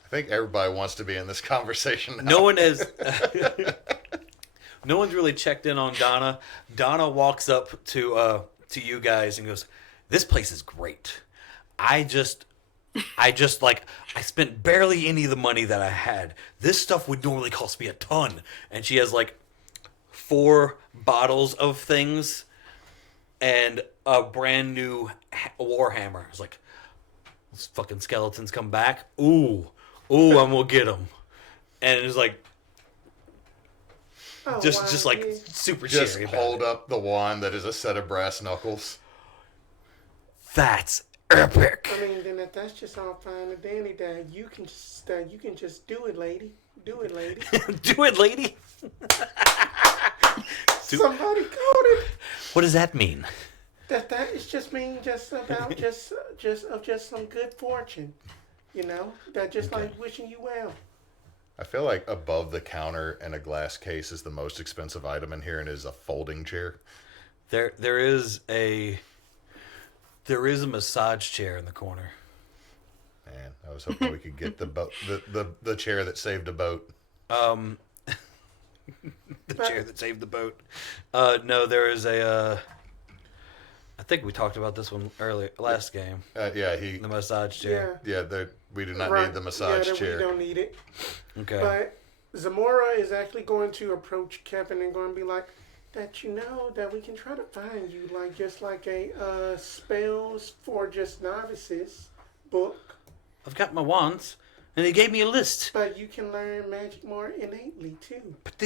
think everybody wants to be in this conversation now. No one has. No one's really checked in on Donna. Donna walks up to you guys and goes, "This place is great. I just I spent barely any of the money that I had. This stuff would normally cost me a ton. And she has like 4 bottles of things and a brand new warhammer. It's like, those fucking skeletons come back. Ooh, I'm gonna get them. And it's like, Oh, just wow, like yeah. super Just cheery about hold it. up the wand that is a set of brass knuckles. That's epic. I mean, then if that's just all fine and dandy, that you can just do it, lady. Do it, lady. Do it, lady. Somebody called it. What does that mean? That is just mean just about just some good fortune, you know. That just like wishing you well. I feel like above the counter and a glass case is the most expensive item in here, and it is a folding chair. There is a massage chair in the corner. Man, I was hoping we could get the boat, the chair that saved a boat. The chair that saved the boat. No, there is a. I think we talked about this one last game. The massage chair. we do not Right. need the massage that chair. We don't need it. Okay. But Zamora is actually going to approach Kevin and going to be like, that you know that we can try to find you like just like a spells for just novices book, I've got my wands, and they gave me a list. but you can learn magic more innately too. But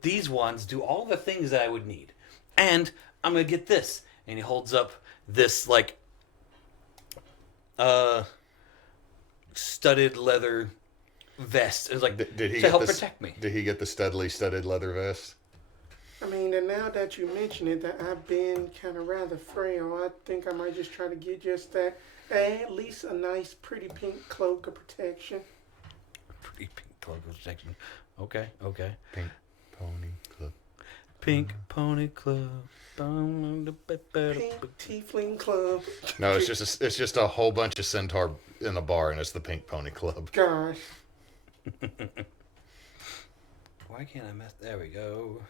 these wands do all the things that I would need, and I'm gonna get this. And he holds up this like studded leather vest. It's like Did he to help get protect me. Did he get the studly studded leather vest? I mean, and now that you mention it, that I've been kind of rather frail, I think I might just try to get just that, at least a nice, pretty pink cloak of protection. Pretty pink cloak of protection. Okay. Pink pony club. Pink pony club. Pink tiefling club. No, it's just a whole bunch of centaur in a bar, and it's the Pink Pony Club. Gosh. Why can't I mess? There we go.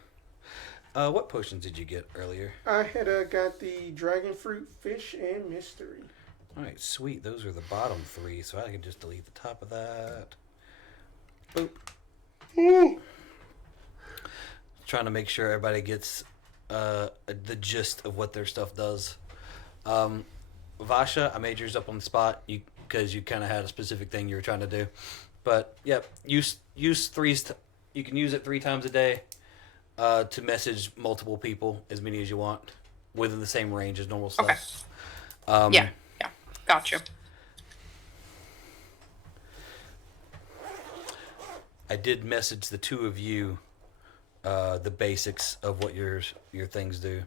What potions did you get earlier? I had got the dragon fruit, fish, and mystery. All right, sweet. Those are the bottom 3, so I can just delete the top of that. Boop. Trying to make sure everybody gets the gist of what their stuff does. Vasha, I made yours up on the spot because you kind of had a specific thing you were trying to do. But yeah, use 3. You can use it 3 times a day to message multiple people, as many as you want, within the same range as normal stuff. Okay. Yeah. Gotcha. I did message the 2 of you the basics of what your things do.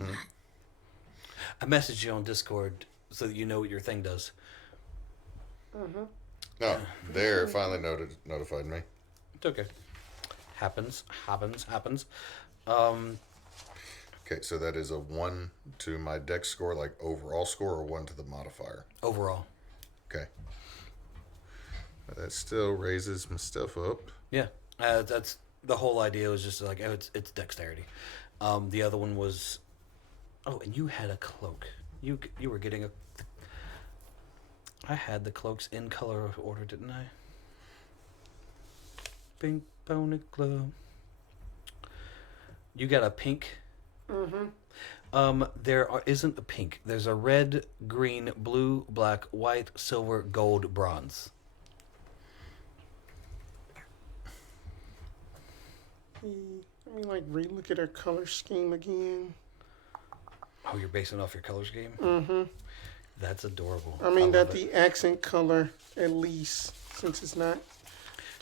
I messaged you on Discord so that you know what your thing does. No, there finally notified me. It's okay. Happens. Okay, so that is a 1 to my dex score, like overall score, or 1 to the modifier. Overall. Okay. That still raises my stuff up. Yeah. That's the whole idea was just like, oh, it's dexterity. The other one was, and you had a cloak. You were getting I had the cloaks in color order, didn't I? Pink Pony Club. You got a pink. There isn't a pink. There's a red, green, blue, black, white, silver, gold, bronze. Let me like relook at our color scheme again. Oh, you're basing it off your color scheme? Mm-hmm. That's adorable. I mean, love that it. the accent color, at least, since it's not.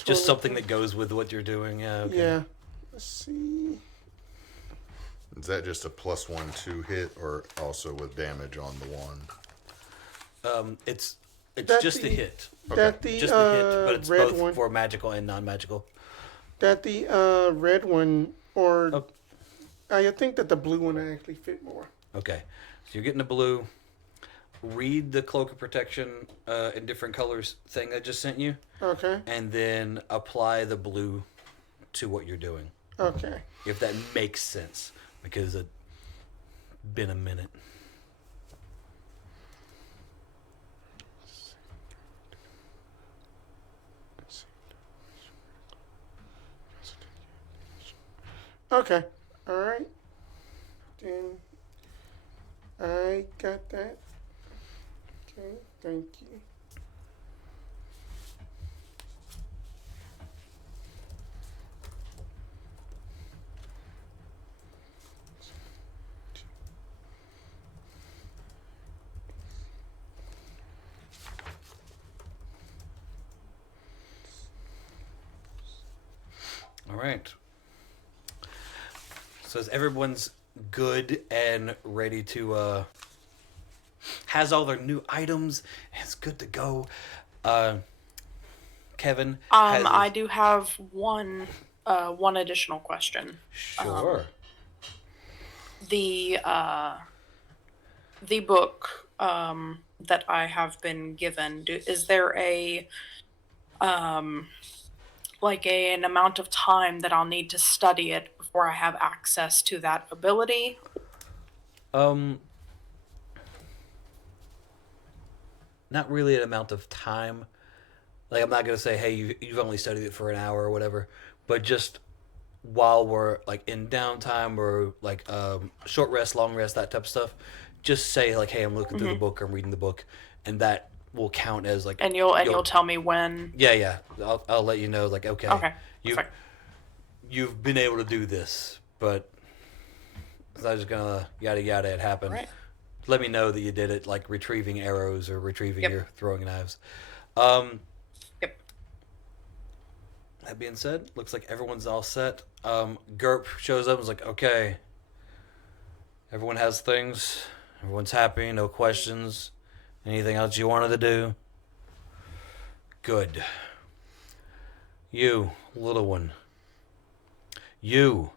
Just something that goes with what you're doing. Yeah. Okay. Yeah. Let's see. Is that just a +1/+2 hit, or also with damage on the wand? It's That just a the- hit. That the Just a hit, but it's red both one. for magical and non-magical. That the red one, or Oh. I think that the blue one actually fit more. Okay, so you're getting a blue. Read the cloak of protection in different colors thing I just sent you, Okay. and then apply the blue to what you're doing. Okay. If that makes sense, because it's been a minute. Okay. All right. Then I got that. Okay. Thank you. All right. So as everyone's good and ready to has all their new items and it's good to go. Kevin has I do have one additional question. sure. The book that I have been given, is there a an amount of time that I'll need to study it before I have access to that ability? Not really an amount of time. Like, I'm not gonna say, hey, you've only studied it for an hour or whatever, but just while we're like in downtime or like short rest, long rest, that type of stuff, just say like, hey, I'm looking through the book, I'm reading the book, and that will count as like. And you'll tell me when. Yeah. I'll let you know. Like, okay, Okay. you've been able to do this, but it's not just gonna yada yada. It happened. Right. Let me know that you did it, like retrieving arrows or retrieving Yep. your throwing knives. Yep. That being said, looks like everyone's all set. Gerp shows up and is like, okay, everyone has things. Everyone's happy, no questions. Anything else you wanted to do? Good. You, little one. You.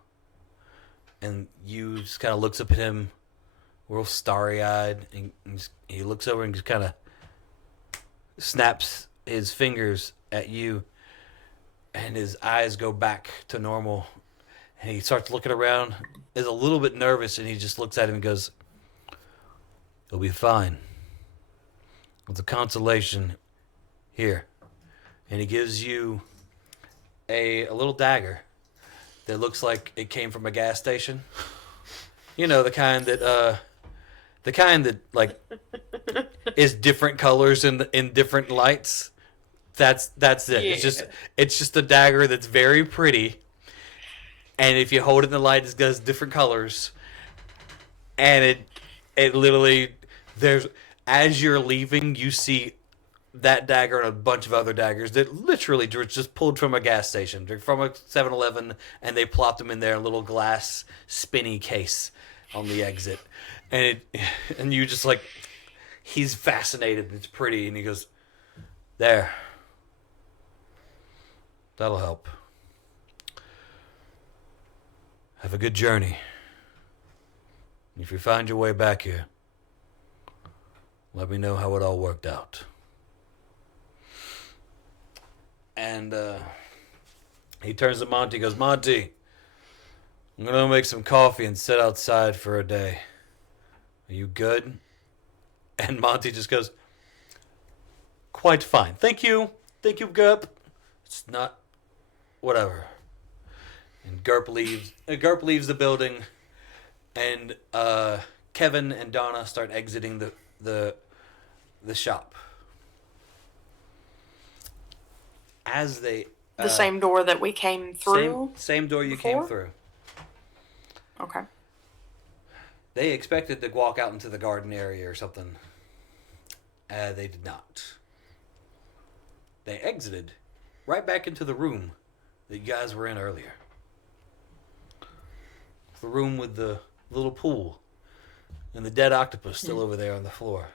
And you just kind of looks up at him, real starry-eyed, and he looks over and just kind of snaps his fingers at you, and his eyes go back to normal, and he starts looking around, is a little bit nervous, and he just looks at him and goes, "You'll be fine. With a consolation, here." And he gives you a little dagger that looks like it came from a gas station. You know, the kind that like is different colors in different lights. That's it. Yeah. It's just a dagger that's very pretty, and if you hold it in the light, it does different colors, and it literally there's as you're leaving, you see that dagger and a bunch of other daggers that literally were just pulled from a gas station. They're from a 7-Eleven, and they plopped them in their little glass spinny case on the exit. And you just like, he's fascinated. It's pretty, and he goes, "There. That'll help. Have a good journey. If you find your way back here, let me know how it all worked out." And he turns to Monty, goes, "Monty, I'm going to make some coffee and sit outside for a day. Are you good?" And Monty just goes, "Quite fine. Thank you. Thank you, Gerp. It's not... whatever." And Gerp leaves the building, and Kevin and Donna start exiting the shop. As they... The same door that we came through? Same door you before? came through. Okay. They expected to walk out into the garden area or something. They did not. They exited right back into the room that you guys were in earlier. The room with the little pool and the dead octopus still over there on the floor.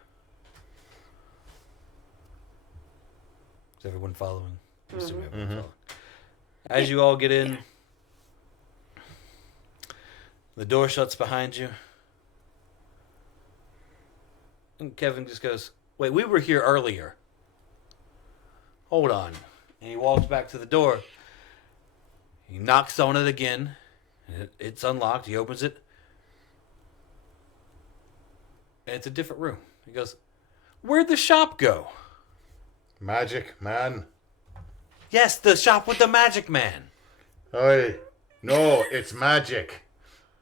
Is everyone following? I'm assuming everyone's following. As you all get in, the door shuts behind you. And Kevin just goes, "Wait, we were here earlier. Hold on." And he walks back to the door. He knocks on it again. It's unlocked. He opens it. And it's a different room. He goes, "Where'd the shop go?" Magic, man. Yes, the shop with the magic man. Oi. No, it's magic.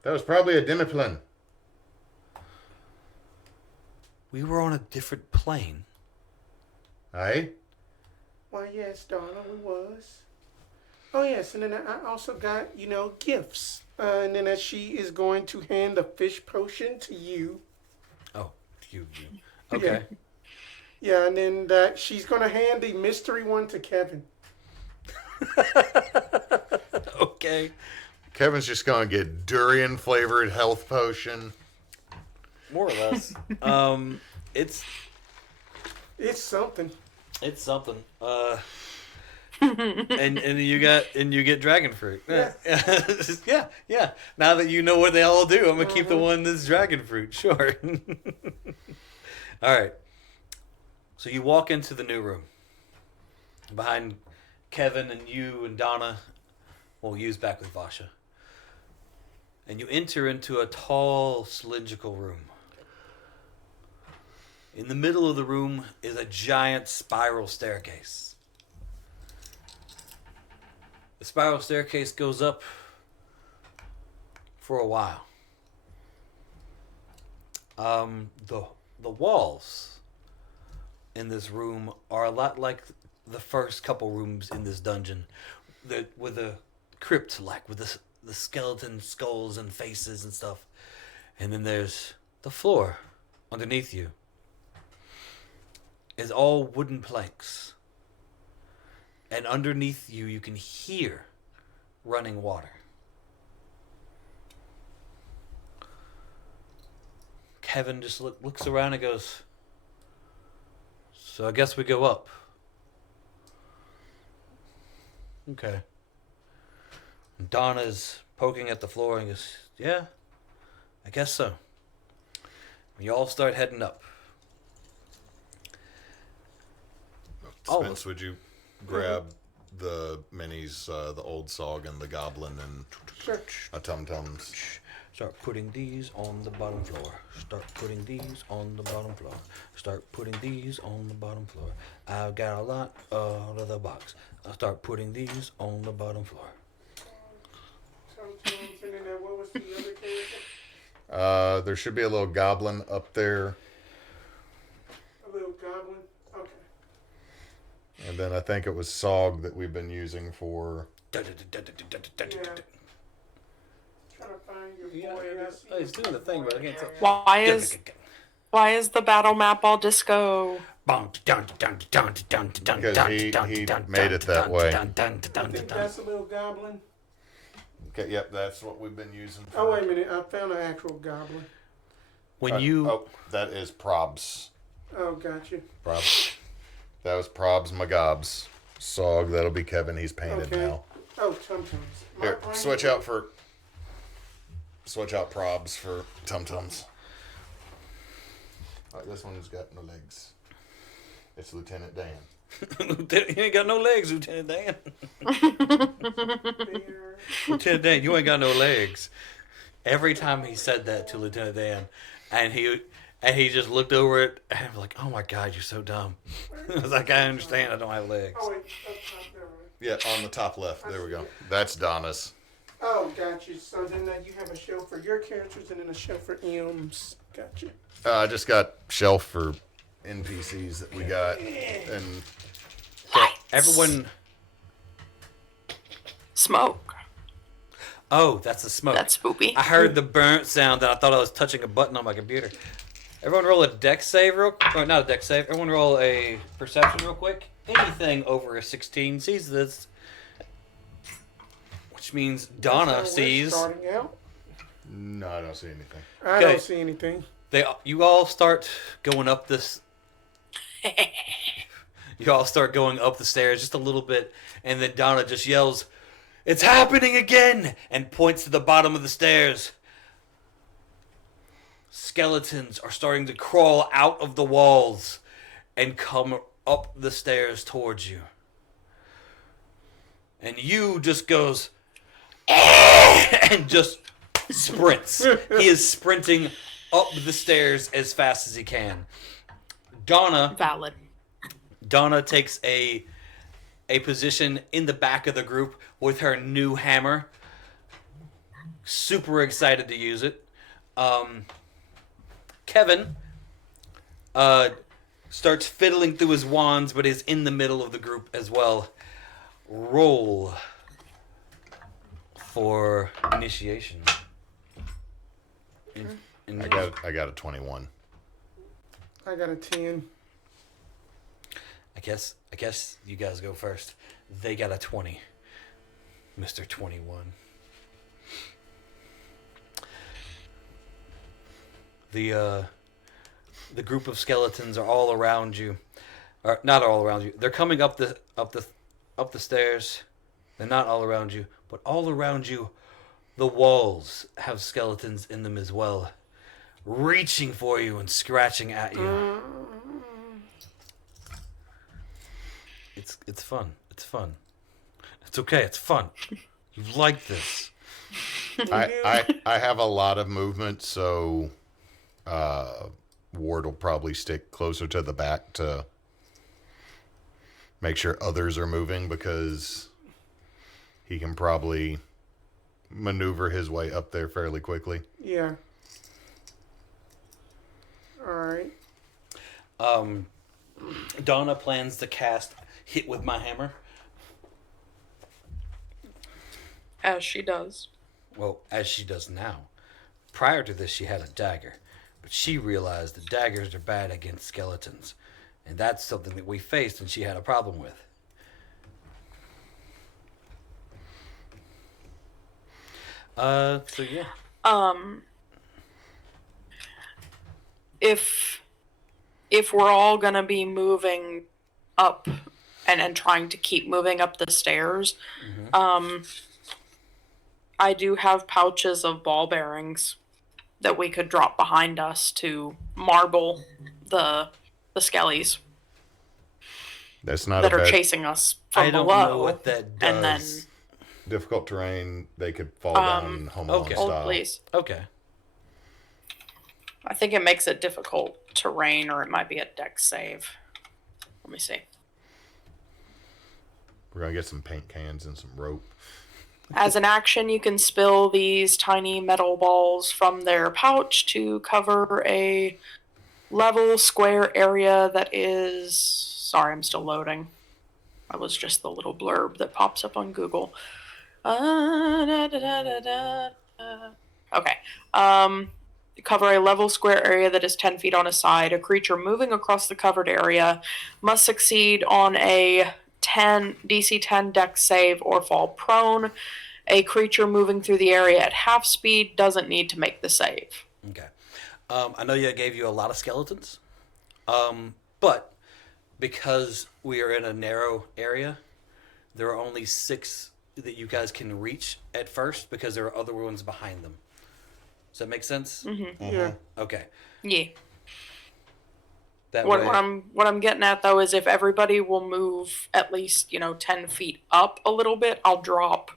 That was probably a dinner plan. We were on a different plane. Aye? Why, yes, darling, we was. Oh, yes, and then I also got, gifts. And then she is going to hand a fish potion to you. Oh, you. Okay. Yeah, and then she's going to hand the mystery one to Kevin. Okay. Kevin's just going to get durian-flavored health potion. More or less. It's something. It's something. And you get dragon fruit. Yeah. yeah. Now that you know what they all do, I'm gonna keep the one that's dragon fruit. Sure. All right. So you walk into the new room. Behind Kevin and you and Donna, well, you's back with Vasha. And you enter into a tall, cylindrical room. In the middle of the room is a giant spiral staircase. The spiral staircase goes up for a while. The walls in this room are a lot like the first couple rooms in this dungeon, with a crypt, like with the skeleton skulls and faces and stuff. And then there's the floor underneath you. Is all wooden planks. And underneath you, you can hear running water. Kevin just looks around and goes, "So I guess we go up." Okay. And Donna's poking at the floor and goes, "Yeah, I guess so." We all start heading up. Spence, would you grab the minis, the old sog and the goblin and a tum-tums? Start putting these on the bottom floor. Start putting these on the bottom floor. Start putting these on the bottom floor. I've got a lot out of the box. I'll start putting these on the bottom floor. And then what was the other character? There should be a little goblin up there. A little goblin? Okay. And then I think it was Sog that we've been using for... Yeah. Trying to find your boy. He's doing the thing, but I can't tell. Why is the battle map all disco? Because he made it that way. I think that's a little goblin. Okay, yep, that's what we've been using for... Oh, wait a minute. I found an actual goblin. Oh, that is Probs. Oh, gotcha. Probs. That was Probs Magobs. Sog, that'll be Kevin. He's painted now. Oh, tum-tums. Here, switch out Probs for tum-tums. Alright, this one's got no legs. It's Lieutenant Dan. You ain't got no legs, Lieutenant Dan. Lieutenant Dan, you ain't got no legs. Every time he said that to Lieutenant Dan, and he just looked over it and was like, "Oh my God, you're so dumb." I was like, "I understand, I don't have legs." Oh, wait. Oh, Yeah, on the top left. There we go. That's Donna's. oh, gotcha. So then you have a shelf for your characters and then a shelf for M's. Gotcha. I just got shelf for NPCs that we got. And Everyone. Smoke. Oh, that's the smoke. That's spoopy. I heard the burnt sound and I thought I was touching a button on my computer. Everyone roll a dex save or not a dex save. Everyone roll a perception real quick. Anything over a 16 sees this. Which means Donna sees. Starting out. no, I don't see anything. I Okay. don't see anything. You all start going up this. You all start going up the stairs just a little bit, and then Donna just yells, "It's happening again!" and points to the bottom of the stairs. Skeletons are starting to crawl out of the walls and come up the stairs towards you. And you just goes, and just sprints. He is sprinting up the stairs as fast as he can. Valid. Donna takes a position in the back of the group with her new hammer. Super excited to use it. Kevin starts fiddling through his wands, but is in the middle of the group as well. Roll for initiation. I got a 21. I got a 10. I guess you guys go first. They got a 20. Mr. 21. The group of skeletons are all around you. Or not all around you. They're coming up the stairs. They're not all around you, but all around you, the walls have skeletons in them as well, reaching for you and scratching at you. It's fun. It's fun. It's okay. It's fun. You like this. I have a lot of movement, so Ward will probably stick closer to the back to make sure others are moving, because he can probably maneuver his way up there fairly quickly. Yeah. Alright. Donna plans to cast Hit with My Hammer. As she does. Well, as she does now. Prior to this, she had a dagger. But she realized that daggers are bad against skeletons. And that's something that we faced and she had a problem with. So yeah. If we're all gonna be moving up and trying to keep moving up the stairs, I do have pouches of ball bearings that we could drop behind us to marble the skellies That's not that a are bad, chasing us from I don't below. know what that does. And then difficult terrain. They could fall down Home Alone okay. style. hold please. Okay. I think it makes it difficult terrain, or it might be a dex save. Let me see. We're gonna get some paint cans and some rope. As an action, you can spill these tiny metal balls from their pouch to cover a level square area that is... Sorry, I'm still loading. That was just the little blurb that pops up on Google. Okay. Cover a level square area that is 10 feet on a side. A creature moving across the covered area must succeed on a DC 10 dex save or fall prone. A creature moving through the area at half speed doesn't need to make the save. Okay. I know I gave you a lot of skeletons. But because we are in a narrow area, there are only 6 that you guys can reach at first because there are other ones behind them. Does that make sense? Mm-hmm. Yeah. Okay. Yeah. That What way, I'm getting at though is if everybody will move at least 10 feet up a little bit, I'll drop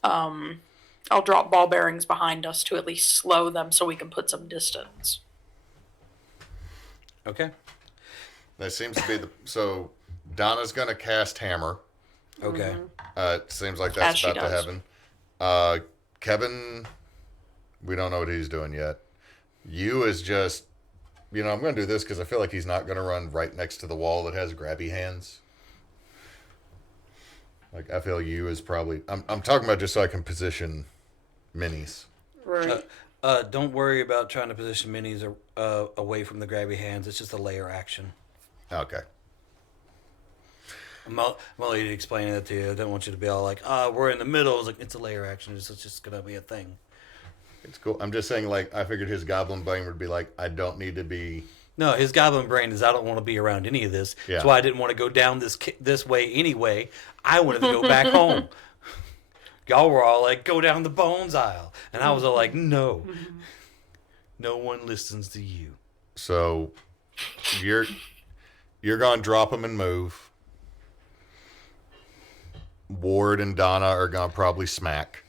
ball bearings behind us to at least slow them so we can put some distance. Okay. That seems to be so Donna's gonna cast hammer. Okay. It seems like that's As she about to does. happen. Kevin, we don't know what he's doing yet. You is just, I'm going to do this because I feel like he's not going to run right next to the wall that has grabby hands. Like, I feel you is probably... I'm talking about just so I can position minis. Right. Don't worry about trying to position minis away from the grabby hands. It's just a layer action. Okay. I'm only explaining it to you. I don't want you to be all like, we're in the middle. It's like, it's a layer action. It's just going to be a thing. It's cool. I'm just saying, like, I figured his goblin brain would be like, I don't need to be... No, his goblin brain is, I don't want to be around any of this. Yeah. That's why I didn't want to go down this way anyway. I wanted to go back home. Y'all were all like, go down the bones aisle. And I was all like, no. No one listens to you. So, you're going to drop him and move. Ward and Donna are going to probably smack.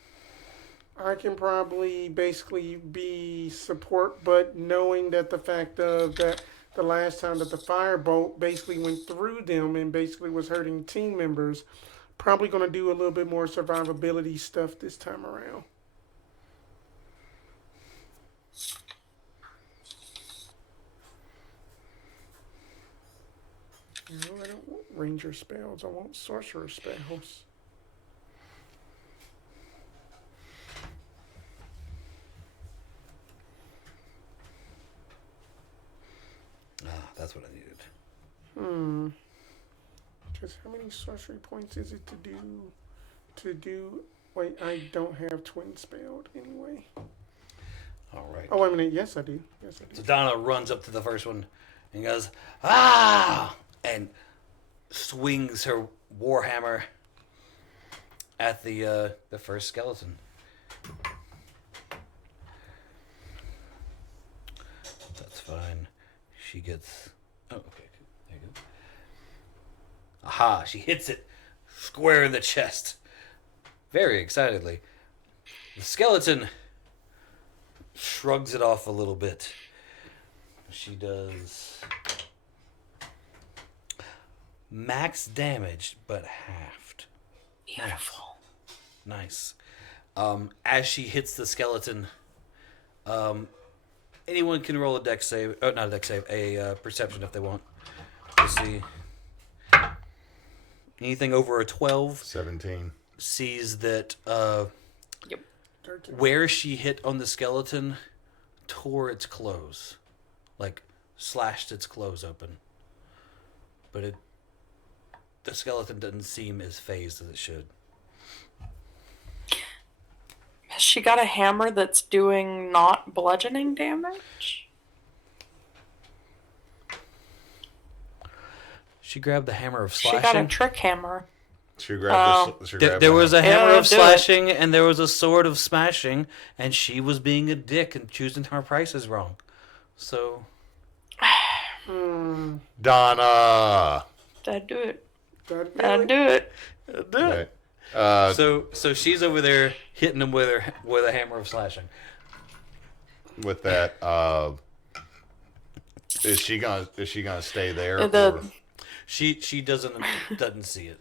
I can probably basically be support, but knowing that the fact of that the last time that the firebolt basically went through them and basically was hurting team members, probably going to do a little bit more survivability stuff this time around. No, I don't want ranger spells. I want sorcerer spells. That's what I needed. Because how many sorcery points is it to do? Wait, I don't have twin spelled anyway. All right. Oh, wait a minute. Yes, I do. So Donna runs up to the first one and goes, "Ah!" and swings her warhammer at the first skeleton. That's fine. She gets. Oh, okay. There you go. Aha! She hits it square in the chest. Very excitedly. The skeleton shrugs it off a little bit. She does max damage, but halved. Beautiful. Nice. As she hits the skeleton, anyone can roll a dex save. Oh, not a dex save. A perception if they want. Let's see. Anything over a 12 17. sees that Yep. where she hit on the skeleton tore its clothes. Like, slashed its clothes open. But the skeleton doesn't seem as phased as it should. Has she got a hammer that's doing not bludgeoning damage? She grabbed the hammer of She slashing. got a trick hammer. She grabbed There was a hammer Yeah, of do it. slashing and there was a sword of smashing, and she was being a dick and choosing her prices wrong. So, Donna. That'd do it. That'd That'd do it. Right. so she's over there hitting him with a hammer of slashing. With that, is she gonna stay there? The- or- She doesn't see it.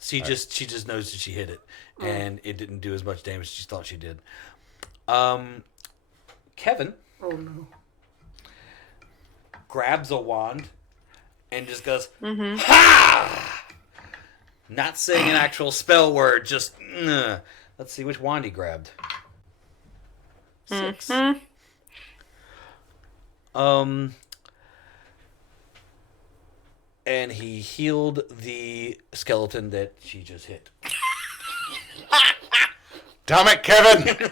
She just knows that she hit it, and it didn't do as much damage as she thought she did. Kevin Oh no. grabs a wand and just goes, "Ha!" Not saying an actual spell word, just. Let's see which wand he grabbed. 6. And he healed the skeleton that she just hit. Damn it, Kevin!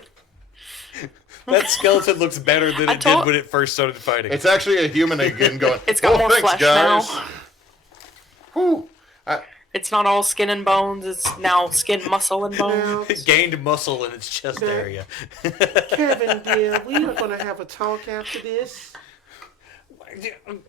That skeleton looks better than it did when it first started fighting. It's actually a human again going, It's got more thanks, flesh guys. now. Whew. It's not all skin and bones. It's now skin, muscle, and bones. Now, It gained muscle in its chest area. Kevin, dear, we are going to have a talk after this.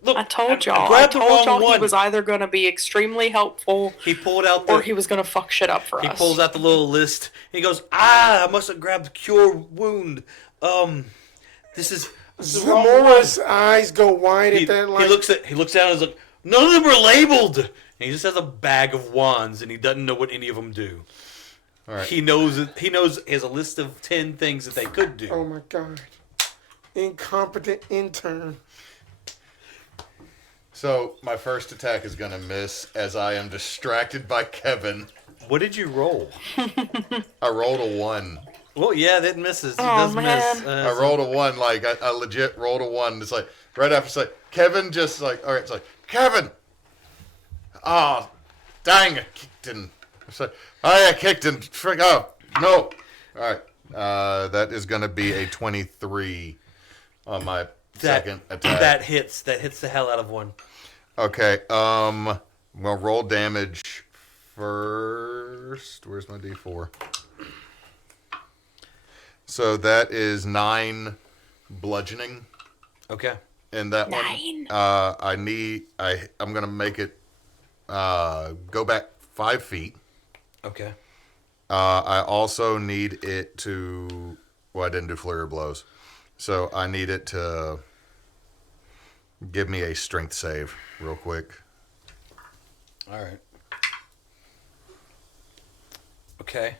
Look, I told y'all. I grabbed the told wrong y'all he one. was either going to be extremely helpful He pulled out or he was going to fuck shit up for He us. pulls out the little list. He goes, I must have grabbed the cure wound. This is the wrong one." Zamora's eyes go wide He, at that. Like, he looks down and is like, none of them are labeled. And he just has a bag of wands, and he doesn't know what any of them do. All right. He knows he has a list of 10 things that they could do. oh my god. Incompetent intern. So my first attack is gonna miss as I am distracted by Kevin. What did you roll? I rolled a 1. Well, yeah, that misses. It Oh, does man. miss. I rolled a 1. Like I legit rolled a 1. It's like right after it's like Kevin just like all right. It's like Kevin. Oh, dang! I kicked in. It's like I kicked in. Frick up. No. All right. That is gonna be a 23 on my second attack. That hits the hell out of one. Okay, I'm gonna roll damage first. Where's my D4? So that is 9 bludgeoning Okay. in that 9? one. I'm gonna make it go back 5 feet. Okay. I also need it to... Well, I didn't do flurry of blows. So I need it to give me a strength save real quick. All right. Okay.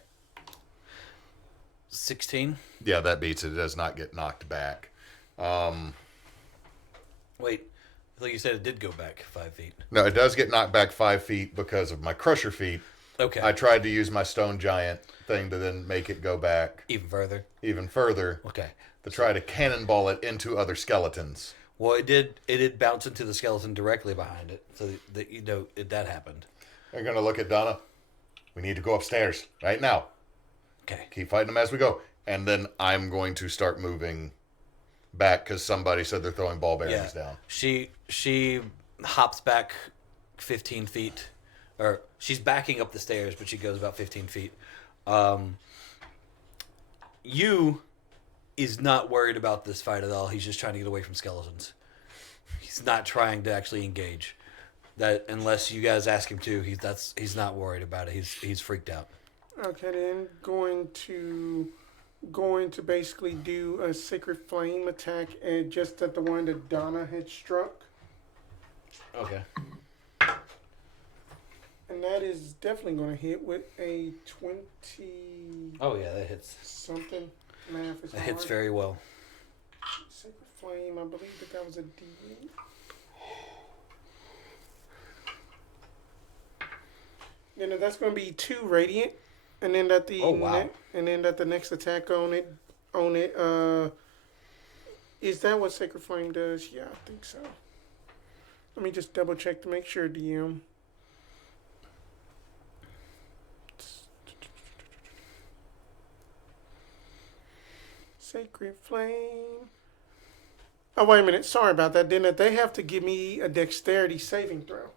16. Yeah, that beats it. It does not get knocked back. Wait, I thought you said it did go back 5 feet. No, it does get knocked back 5 feet because of my crusher feat. Okay. I tried to use my stone giant thing to then make it go back Even further. even further Okay. to try to cannonball it into other skeletons. Well, it did bounce into the skeleton directly behind it, so that that happened. I'm going to look at Donna. We need to go upstairs right now. Okay. Keep fighting them as we go. And then I'm going to start moving back because somebody said they're throwing ball bearings down. She hops back 15 feet, or she's backing up the stairs, but she goes about 15 feet. You is not worried about this fight at all. He's just trying to get away from skeletons. He's not trying to actually engage. That unless you guys ask him to, he's not worried about it. He's freaked out. Okay, then going to basically do a sacred flame attack and just at the one that Donna had struck. Okay. And that is definitely going to hit with a 20 Oh yeah, that hits. something. Math is That hits hard. very well. Sacred flame, I believe that was a D8. Then that's going to be 2 radiant, and then that the Oh, wow. and then that the next attack on it, is that what sacred flame does? Yeah, I think so. Let me just double check to make sure, DM. Sacred flame. Oh, wait a minute. Sorry about that. Then they have to give me a dexterity saving throw.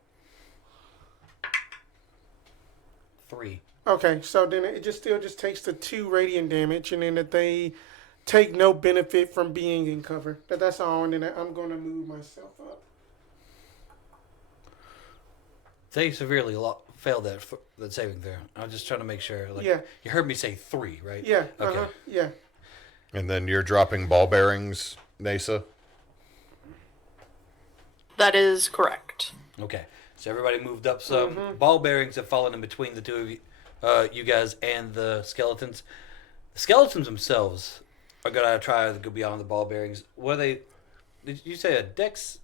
3. Okay, so then it still takes the 2 radiant damage, and then that they take no benefit from being in cover. That's all, and then I'm gonna move myself up. They severely failed that saving throw. I was just trying to make sure. Like, Yeah. You heard me say 3, right? Yeah. Okay. Yeah. And then you're dropping ball bearings, Neysa? That is correct. Okay. So everybody moved up some. Ball bearings have fallen in between the two of you, you guys and the skeletons. The skeletons themselves are gonna try to go beyond the ball bearings. What are they? Did you say a dex?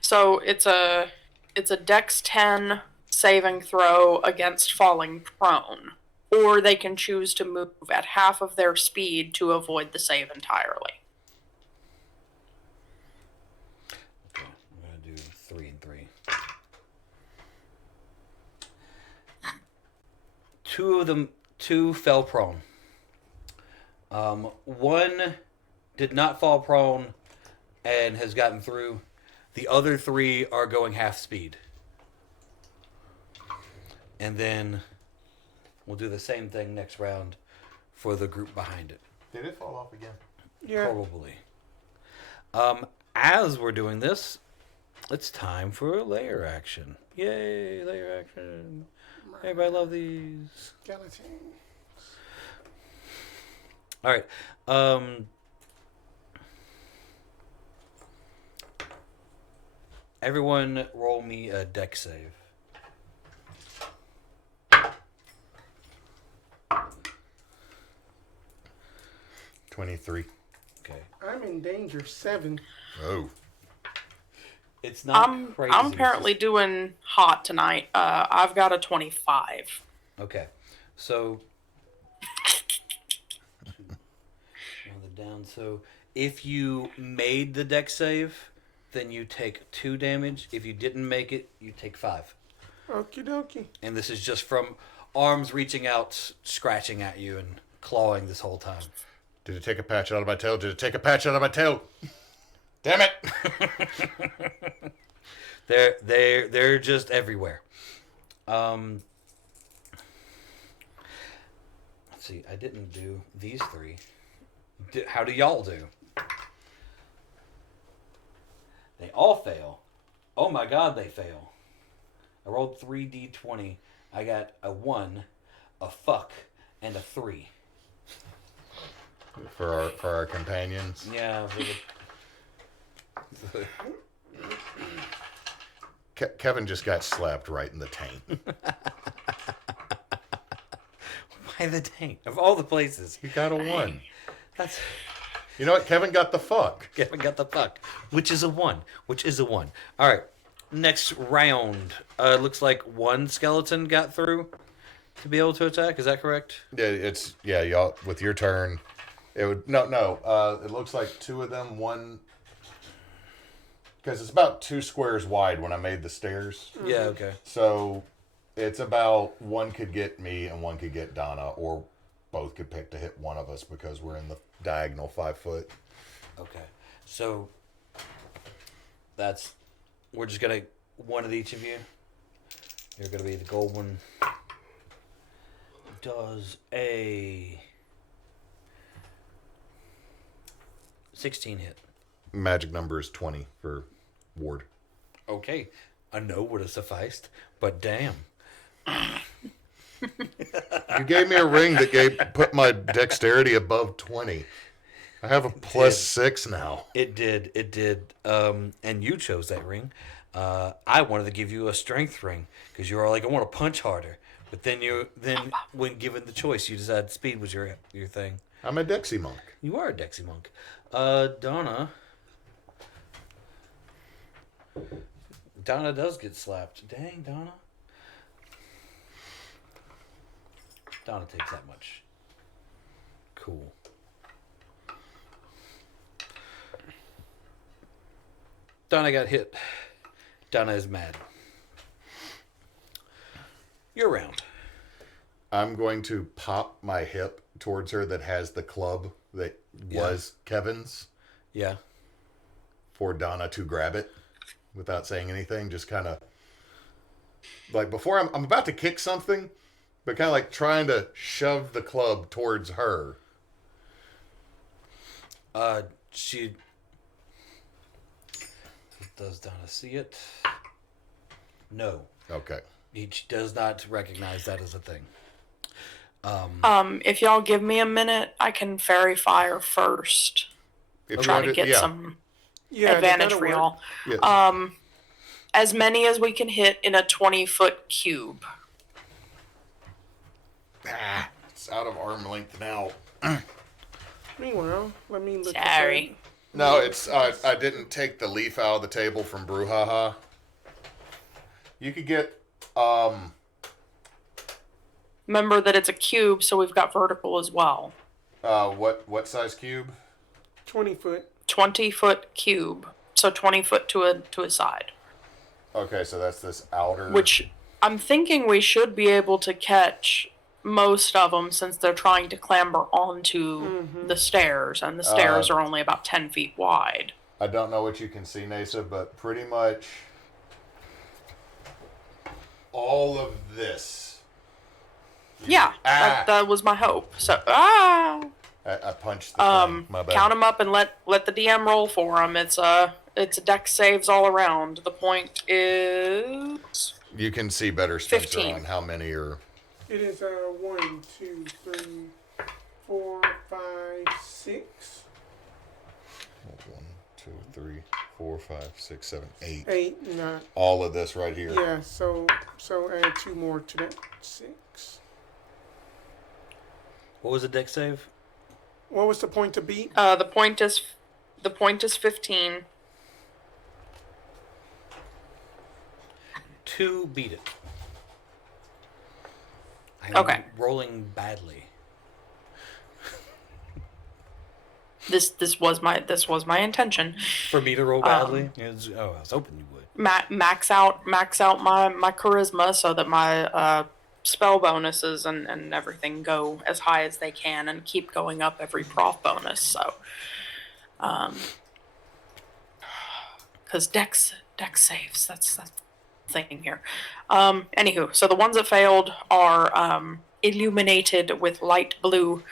So it's a Dex 10 saving throw against falling prone, or they can choose to move at half of their speed to avoid the save entirely. Okay, I'm gonna do 3 and 3. 2 fell prone. One did not fall prone and has gotten through. The other 3 are going half speed. And then we'll do the same thing next round for the group behind it. Did it fall off again? Yeah. Probably. As we're doing this, it's time for a layer action. Yay, layer action. Everybody love these. Skeleton. All right. Everyone roll me a deck save. $23. Okay. I'm in danger 7. Oh. It's not crazy. I'm apparently doing hot tonight. I've got a 25. Okay. So on the down. So if you made the deck save, then you take 2 damage. If you didn't make it, you take 5. Okie dokie. And this is just from arms reaching out, scratching at you and clawing this whole time. Did it take a patch out of my tail? Did it take a patch out of my tail? Damn it! They're just everywhere. Let's see. I didn't do these 3. How do y'all do? They all fail. Oh my god, they fail. I rolled 3d20. I got a 1. a fuck, and a 3. For our companions. Yeah. Kevin just got slapped right in the taint. Why the taint? Of all the places. He got a 1. That's... You know what? Kevin got the fuck. Kevin got the fuck. Which is a 1. All right. Next round. Looks like 1 skeleton got through to be able to attack. Is that correct? Yeah, y'all, with your turn, it would, no, it looks like 2 of them, 1, because it's about 2 squares wide when I made the stairs. Yeah, okay. So it's about 1 could get me and 1 could get Donna, or both could pick to hit one of us because we're in the diagonal 5 foot. Okay. So we're just going to, 1 of each of you. You're going to be the gold one. Does a 16 hit. Magic number is 20 for Ward. Okay. A no would have sufficed, but damn. You gave me a ring that put my dexterity above 20. I have a plus 6 now. It did. And you chose that ring. I wanted to give you a strength ring because you were like, I want to punch harder. But then when given the choice, you decided speed was your thing. I'm a Dexy monk. You are a Dexy monk. Donna. Donna does get slapped. Dang, Donna. Donna takes that much. Cool. Donna got hit. Donna is mad. You're around. I'm going to pop my hip towards her that has the club that was Kevin's. Yeah. For Donna to grab it without saying anything. Just kind of like before I'm about to kick something, but kind of like trying to shove the club towards her. Does Donna see it? No. Okay. She does not recognize that as a thing. If y'all give me a minute, I can fairy fire first. Try to get some advantage for y'all. Yeah. As many as we can hit in a 20-foot cube. It's out of arm length now. Meanwhile, let me look. Sorry. No, it's I didn't take the leaf out of the table from Brouhaha. You could get Remember that it's a cube, so we've got vertical as well. what size cube? 20 foot. 20-foot cube, so 20 foot to a side. Okay, so that's this outer. Which I'm thinking we should be able to catch most of them since they're trying to clamber onto the stairs, and the stairs are only about 10 feet wide. I don't know what you can see, Neysa, but pretty much all of this. Yeah, that was my hope. So, I punched the thing. My bad. count them up and let the DM roll for them. It's dex saves all around. The point is... You can see better, Spencer, 15. on how many are... It is 1, 2, 3, 4, 5, 6. 1, 2, 3, 4, 5, 6, 7, 8. 8, 9. All of this right here. Yeah, so add 2 more to that. 6. What was the deck save? What was the point to beat? The point is 15. 2 beat it. I'm Okay. rolling badly. This was my intention. For me to roll badly? I was hoping you would. Max out my charisma so that my spell bonuses and everything go as high as they can and keep going up every prof bonus. So, because dex saves. That's the thing here. Anywho, so the ones that failed are illuminated with light blue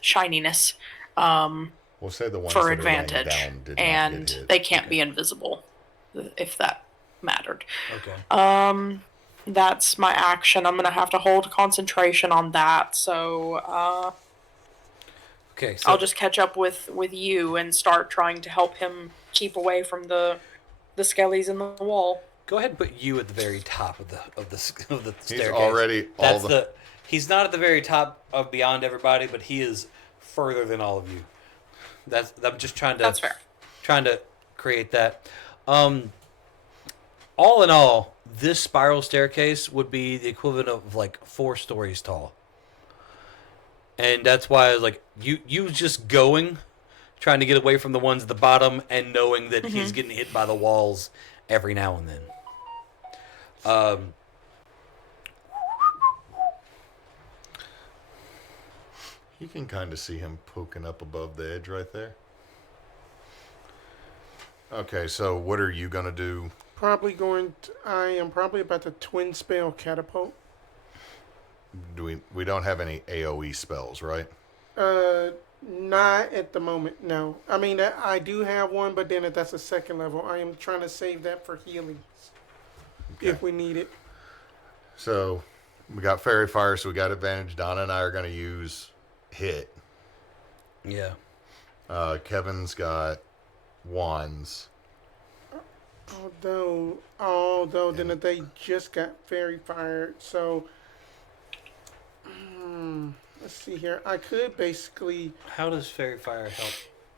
shininess. We'll say the ones For that advantage, are laying down did and not get hit. they can't be invisible, if that mattered. Okay. that's my action. I'm gonna have to hold concentration on that. So Okay, so I'll just catch up with you and start trying to help him keep away from the skellies in the wall. go ahead and put you at the very top of the staircase. He's already He's not at the very top of beyond everybody, but he is further than all of you. I'm just trying to. That's fair. Trying to create that. All in all, this spiral staircase would be the equivalent of like 4 stories tall. And that's why I was like, you just going, trying to get away from the ones at the bottom, and knowing that he's getting hit by the walls every now and then. You can kind of see him poking up above the edge right there. Okay, so what are you going to do? I am probably about to twin spell catapult. We don't have any AoE spells, right? Not at the moment, no. I mean, I do have one, but then that's a second level. I am trying to save that for healings. Okay. If we need it. So, we got Fairy Fire, so we got advantage. Donna and I are going to use Hit. Yeah. Kevin's got Wands. Although then they just got Fairy Fire, so... let's see here. I could basically... How does Fairy Fire help?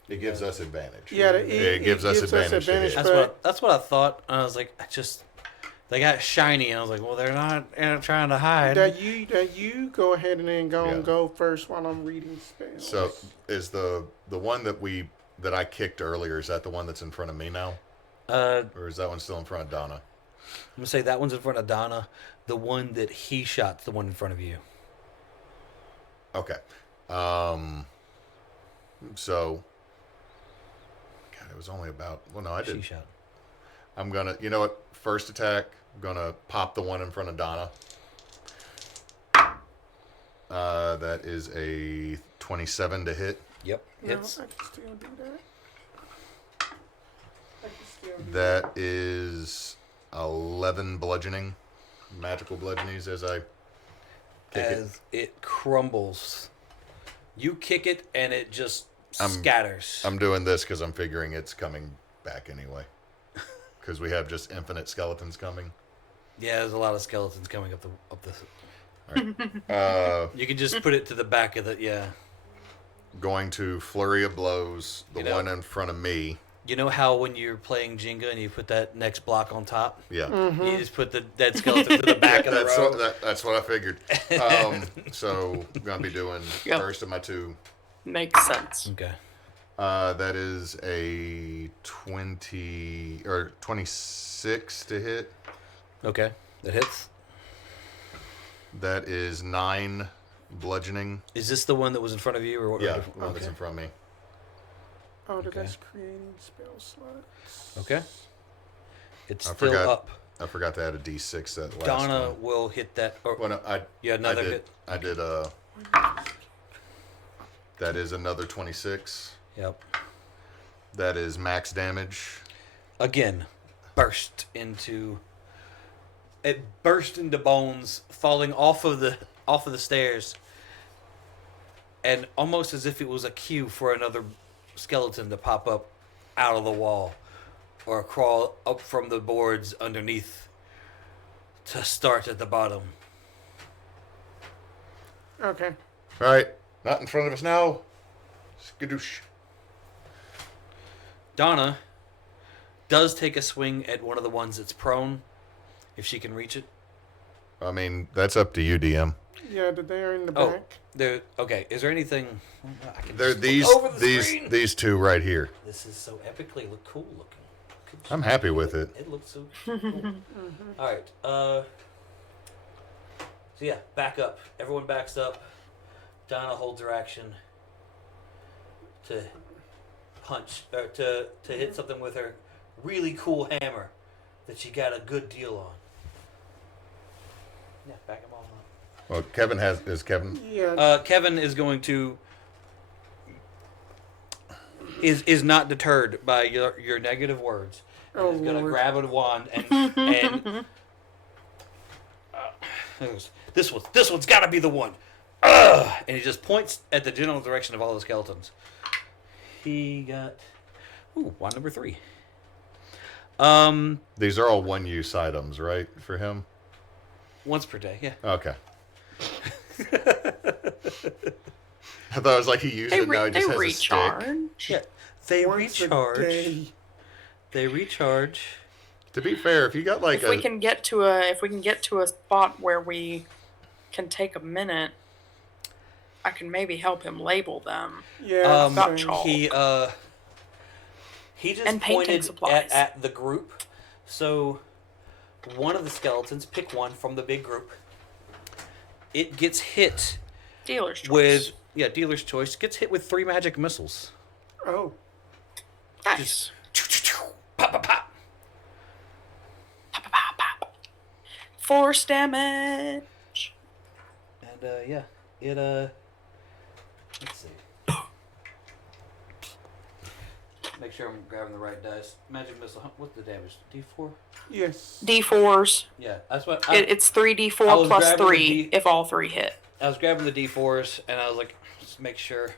It gives us advantage. Yeah, it gives us advantage. To hit. That's what I thought. I was like, they got shiny, and I was like, well, they're not trying to hide. That you go ahead and then go first while I'm reading spells. So is the one that I kicked earlier, is that the one that's in front of me now? Or is that one still in front of Donna? I'm gonna say that one's in front of Donna. The one that he shot's the one in front of you. Okay. So God, it was only about I did. She shot. I'm gonna, you know what? First attack, I'm gonna pop the one in front of Donna. That is a 27 to hit. Yep. No, Hits. I can still do that. That is 11 bludgeoning, magical bludgeonings as I kick As it crumbles, you kick it and it just scatters. I'm doing this because I'm figuring it's coming back anyway. Because we have just infinite skeletons coming. Yeah, there's a lot of skeletons coming up the. All right. You can just put it to the back of the Going to flurry of blows. The one in front of me. You know how when you're playing Jenga and you put that next block on top? Yeah. You just put the dead skeleton to the back of the row. That's what I figured. So I'm going to be doing first of my 2. Makes sense. Okay. That is a 20 or 26 to hit. Okay. That hits. That is 9 bludgeoning. Is this the one that was in front of you? Or what? Yeah, one that's in front of me. Oh, Okay. that's creating spell slots. Okay. It's I still forgot. up. I forgot to add a D6 that last Donna one. will hit that. Or, Well, no, another I did, hit. I did, that is another 26. Yep. That is max damage. Again, it burst into bones, falling off of the stairs, and almost as if it was a cue for another skeleton to pop up out of the wall or crawl up from the boards underneath to start at the bottom. Okay. All right, not in front of us now. Skadoosh. Donna does take a swing at one of the ones that's prone, if she can reach it. I mean, that's up to you, DM. Yeah, they're in the Oh, back. okay. Is there anything? I can They're just look over the screen. these 2 right here. This is so epically cool looking. I'm happy with it. It looks so cool. All right. So yeah, back up. Everyone backs up. Donna holds her action to punch or to hit something with her really cool hammer that she got a good deal on. Yeah, back him on up. Well, Kevin is Kevin. Yeah. Kevin is going to is not deterred by your negative words. Oh, He's going to Lord. grab a wand and He goes, this one's got to be the one. Ugh! And he just points at the general direction of all the skeletons. He got wand number 3. These are all one-use items, right, for him? Once per day, yeah. Okay. I thought it was like he used it, now he just has a stick. Yeah, they Once a recharge. day. They recharge. To be fair, if you got like If we can get to a spot where we can take a minute, I can maybe help him label them. Yeah. Got same. chalk. He just And painting pointed supplies. at the group. So one of the skeletons, pick one from the big group. It gets hit Dealer's choice. with dealer's choice. Gets hit with 3 magic missiles. Oh. nice. Pop, pop, pop. Pop, pop, pop, pop. Force damage. And it let's see. Make sure I'm grabbing the right dice. Magic missile. What's the damage? D4. Yes. D4s. Yeah, that's what. It's I 3d4 was plus grabbing the 3 D- if all 3 hit. I was grabbing the D4s, and I was like, just make sure.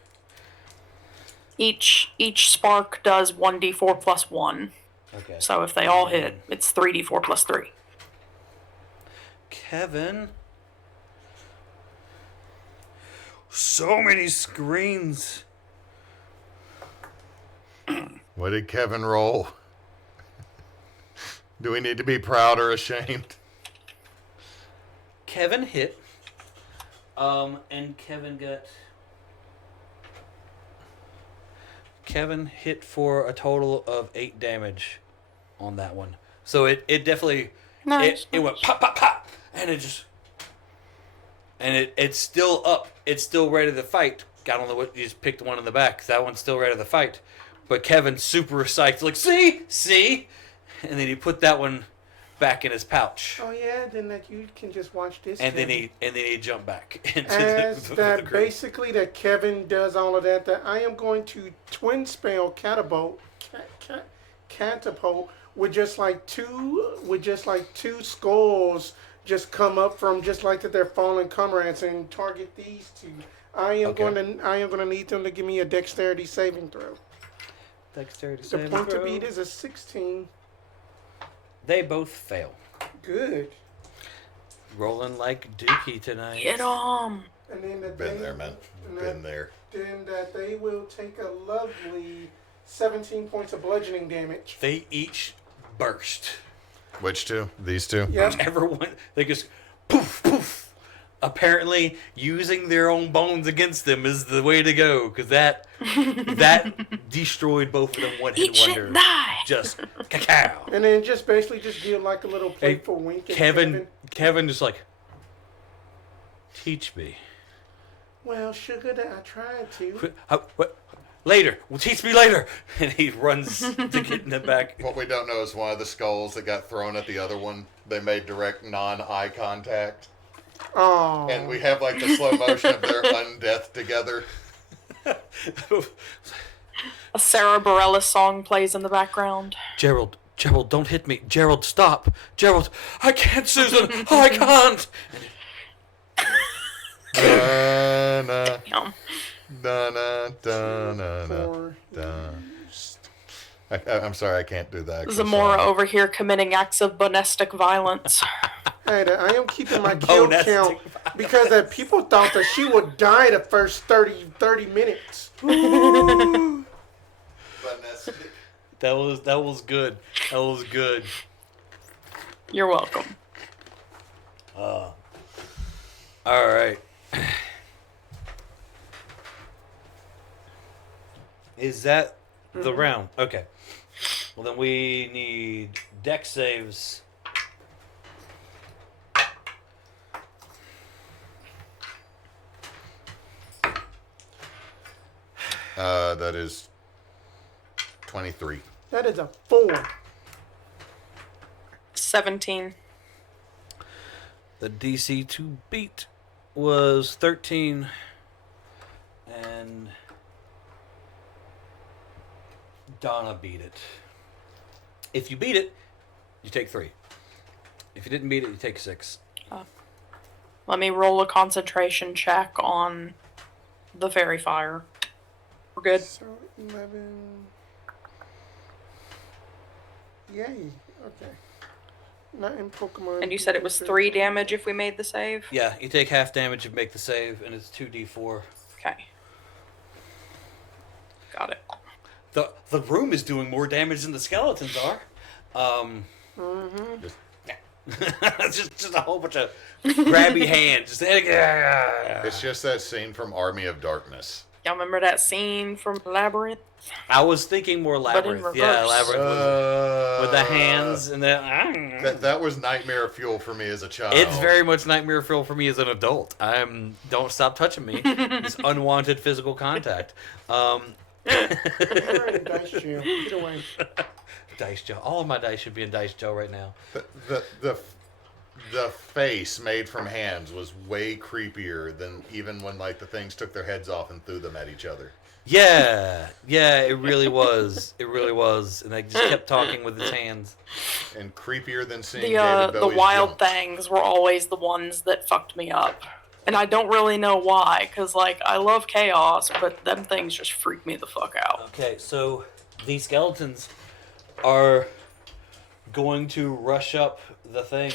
Each spark does 1d4 plus 1. Okay. So if they all hit, it's 3d4 plus 3. Kevin. So many screens. What did Kevin roll? Do we need to be proud or ashamed? Kevin hit. And Kevin hit for a total of 8 damage on that one. So it definitely Nice. it went pop pop pop, and it just it's still up. It's still ready to fight. Got on the you just picked one in the back. That one's still ready to fight. But Kevin's super psyched, like see, and then he put that one back in his pouch. Oh yeah, then that you can just watch this. And then Kevin. he jumped back into As the that group. basically that Kevin does all of that. That I am going to twin spell catapult with just like two skulls just come up from just like that their fallen comrades and target these two. I am going to need them to give me a dexterity saving throw. Dexterity The saving point to throw. beat is a 16. They both fail. Good. Rolling like Dookie tonight. Get 'em. And then that Been there, man. Been there. Then that they will take a lovely 17 points of bludgeoning damage. They each burst. Which two? These two? Yep. Everyone, they just poof, poof. Apparently, using their own bones against them is the way to go, because that destroyed both of them one hit Eat shit wonder. and die. Just cacao. And then just basically just give like a little playful wink at Kevin just like, teach me. Well, sugar, that I tried to. What? Later. Well, teach me later. And he runs to get in the back. What we don't know is one of the skulls that got thrown at the other one, they made direct non-eye contact. Oh. And we have like the slow motion of their undeath together. A Sarah Bareilles song plays in the background. Gerald, don't hit me. Gerald, stop. Gerald, I can't, Susan. I can't. Da-na, Damn. da-na, da-na, Four. da. I'm sorry, I can't do that. Zamora over here committing acts of bonestic violence. Hey, I am keeping my kill Bonus count because that people thought that she would die the first 30 minutes. Ooh. That was good. That was good. You're welcome. All right. Is that the round? Okay. Well, then we need deck saves. That is 23. That is a 4. 17. The DC to beat was 13. And Donna beat it. If you beat it, you take 3. If you didn't beat it, you take 6. Let me roll a concentration check on the fairy fire. We're good. So 11. Yay. Okay. Not in Pokemon. And you said it was 3 damage if we made the save? Yeah, you take half damage and make the save, and it's 2d4. Okay. Got it. The room is doing more damage than the skeletons are. Just a whole bunch of grabby hands. It's just that scene from Army of Darkness. Y'all remember that scene from Labyrinth? I was thinking more Labyrinth. Yeah, reverse. Labyrinth with the hands and the. That was nightmare fuel for me as a child. It's very much nightmare fuel for me as an adult. Don't stop touching me. It's unwanted physical contact. You're in dice jail. Get away. Dice jail. All of my dice should be in dice jail right now. The face made from hands was way creepier than even when like the things took their heads off and threw them at each other. Yeah, it really was. It really was, and I just kept talking with his hands. And creepier than seeing David The Bowie's wild jump. things were always the ones that fucked me up. And I don't really know why, because, like, I love chaos, but them things just freak me the fuck out. Okay, so these skeletons are going to rush up the thing.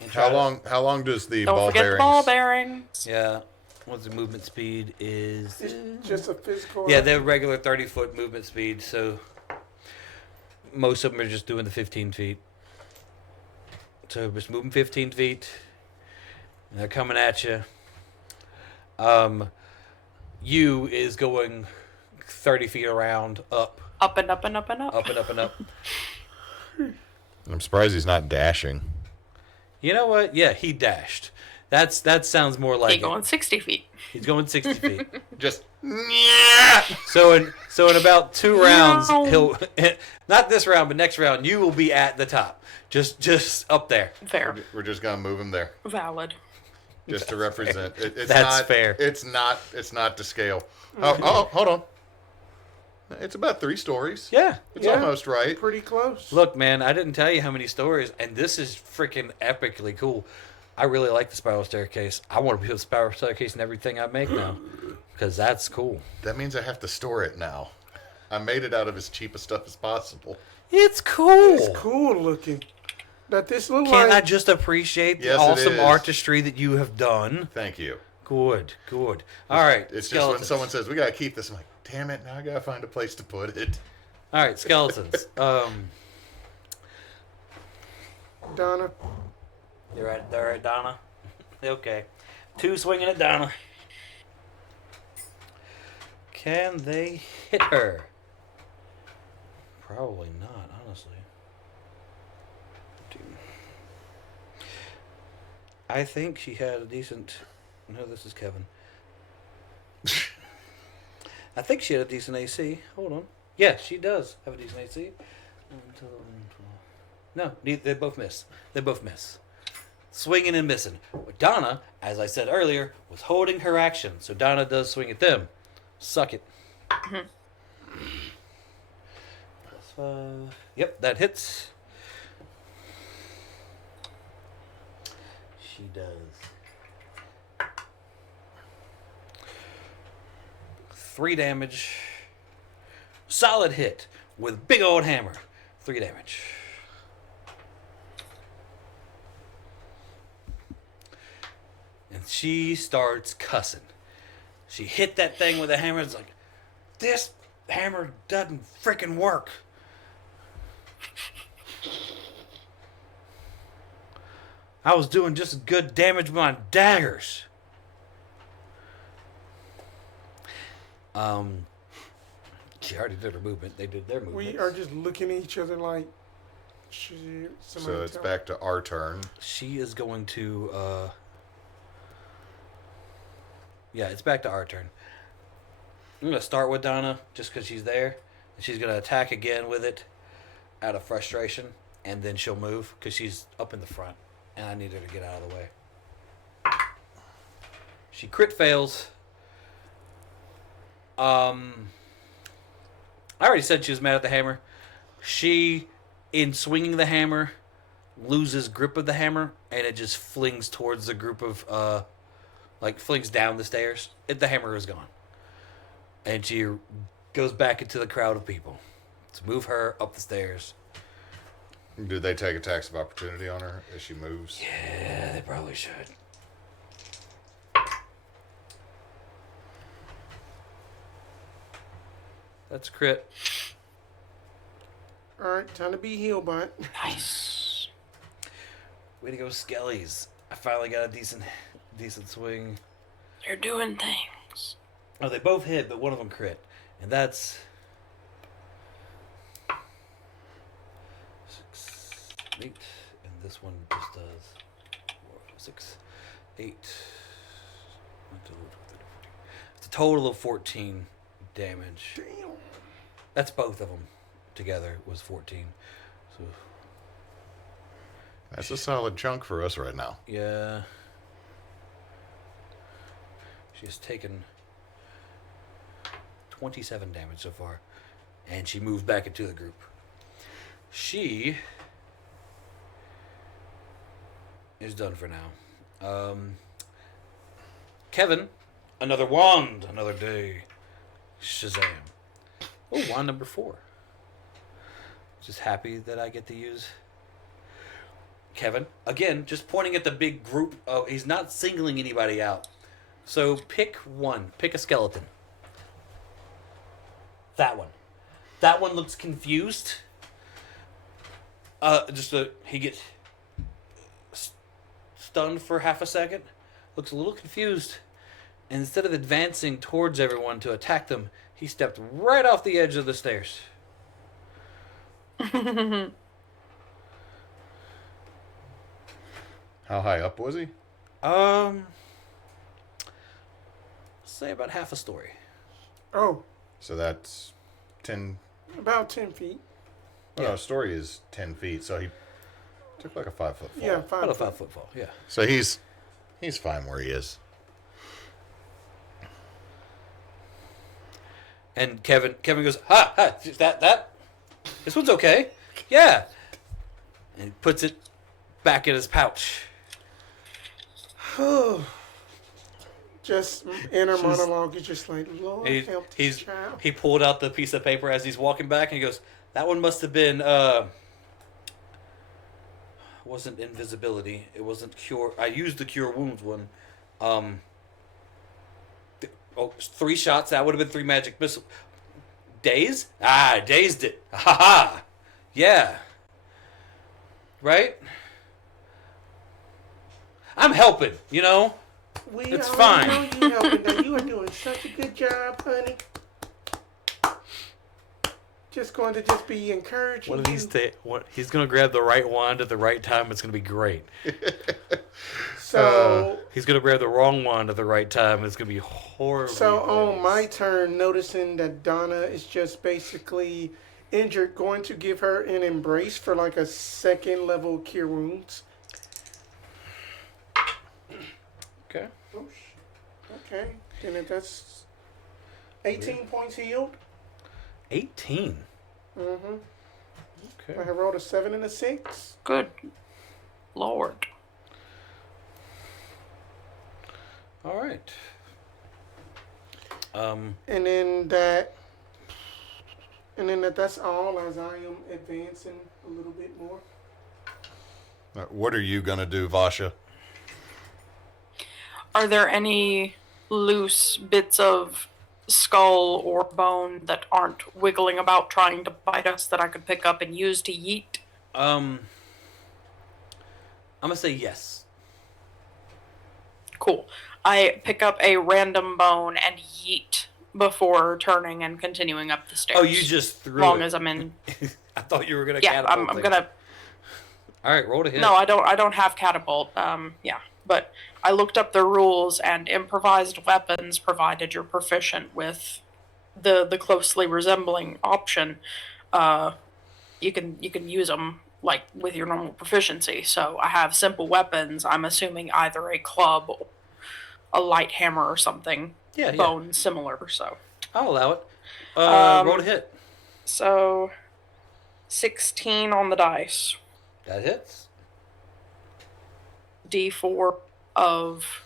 And try How long does the Don't ball forget bearings? the ball bearings. Yeah. What's the movement speed is? It's just a physical. Yeah, they're regular 30-foot movement speed, so most of them are just doing the 15 feet. So just moving 15 feet. And they're coming at you. You is going 30 feet around, up. Up and up and up and up. Up and up and up. I'm surprised he's not dashing. You know what? Yeah, he dashed. That sounds more like He's going 60 feet. He's going 60 feet. Just So in about 2 rounds, No. he'll not this round, but next round, you will be at the top, just up there. Fair. we're just gonna move him there, Valid. just to represent. It's That's not fair. It's not to scale. Oh, hold on. It's about 3 stories. Yeah. It's Yeah. almost right. Pretty close. Look, man, I didn't tell you how many stories, and this is freaking epically cool. I really like the spiral staircase. I want to put a spiral staircase in everything I make now, because that's cool. That means I have to store it now. I made it out of as cheap a stuff as possible. It's cool. It's cool looking. That this look Can't I like. just appreciate the Yes, it awesome is. artistry that you have done? Thank you. Good. All right, It's just skeletons. when someone says we gotta keep this, I'm like, damn it! Now I gotta find a place to put it. All right, skeletons. Donna. You're right, Donna. Okay. 2 swinging at Donna. Can they hit her? Probably not, honestly. I think she had a decent... No, this is Kevin. I think she had a decent AC. Hold on. Yeah, she does have a decent AC. No, they both miss. They both miss. Swinging and missing. But Donna, as I said earlier, was holding her action. So Donna does swing at them. Suck it. Yep, that hits. She does. 3 damage. Solid hit with big old hammer. 3 damage. And she starts cussing. She hit that thing with a hammer. It's like, this hammer doesn't freaking work. I was doing just as good damage with my daggers. She already did her movement. They did their movement. We are just looking at each other like. Shit, So it's back to our turn. She is going to. Yeah, it's back to our turn. I'm going to start with Donna just because she's there. And she's going to attack again with it out of frustration. And then she'll move because she's up in the front. And I need her to get out of the way. She crit fails. I already said she was mad at the hammer. She, in swinging the hammer, loses grip of the hammer, and it just flings towards the group of, flings down the stairs. The hammer is gone. And she goes back into the crowd of people to move her up the stairs. Do they take attacks of opportunity on her as she moves? Yeah, they probably should. That's crit. Alright, time to be healed, bud. Nice. Way to go, Skellies. I finally got a decent swing. They're doing things. Oh, they both hit, but one of them crit. And that's 6, 8. And this one just does 4, 6, 8. It's a total of 14 damage. Damn. That's both of them together was 14. So That's a solid chunk for us right now. yeah, she's taken 27 damage so far, and she moved back into the group. She is done for now. Kevin, another wand, another day. Shazam. Oh, wand number 4. Just happy that I get to use Kevin. Again, just pointing at the big group. Oh, he's not singling anybody out. So pick one. Pick a skeleton. That one. That one looks confused. He gets stunned for half a second. Looks a little confused. And instead of advancing towards everyone to attack them, he stepped right off the edge of the stairs. How high up was he? Say about half a story. Oh, So that's 10. about 10 feet. Well, Yeah. no, story is 10 feet, so he took like a 5-foot fall. Yeah, About a 5 5-foot fall, yeah. So he's fine where he is. And Kevin goes, ha, that, this one's okay. Yeah. And he puts it back in his pouch. Just inner monologue is just like, Lord help this child. He pulled out the piece of paper as he's walking back, and he goes, that one must have been, wasn't invisibility. It wasn't cure. I used the cure wounds one. 3 shots. That would have been 3 magic missiles. Daze? Ah, dazed it. Ha ha. Yeah. Right? I'm helping, you know? It's fine. Know you helping. Now you are doing such a good job, honey. Just going to just be encouraging One of these he's gonna grab the right wand at the right time. It's gonna be great. So He's gonna grab the wrong wand at the right time. It's gonna be horrible. So on my turn, noticing that Donna is just basically injured, going to give her an embrace for like a 2nd level cure wounds. Okay. Okay, then if that's 18 points healed. 18. Mm-hmm. Okay. I rolled a 7 and a 6. Good Lord. All right. And then that's all as I am advancing a little bit more. What are you going to do, Vasha? Are there any loose bits of skull or bone that aren't wiggling about trying to bite us that I could pick up and use to yeet? I'm gonna say yes. Cool. I pick up a random bone and yeet before turning and continuing up the stairs. Oh, you just threw long it. as I'm in. I thought you were gonna. Yeah, catapult I'm things. gonna. All right, roll to hit. No, I don't have catapult. Yeah, but I looked up the rules, and improvised weapons, provided you're proficient with the closely resembling option, you can use them like with your normal proficiency. So I have simple weapons. I'm assuming either a club, or a light hammer, or something. Yeah. Bone similar. So I'll allow it. Roll to hit. so 16 on the dice. That hits. D4 of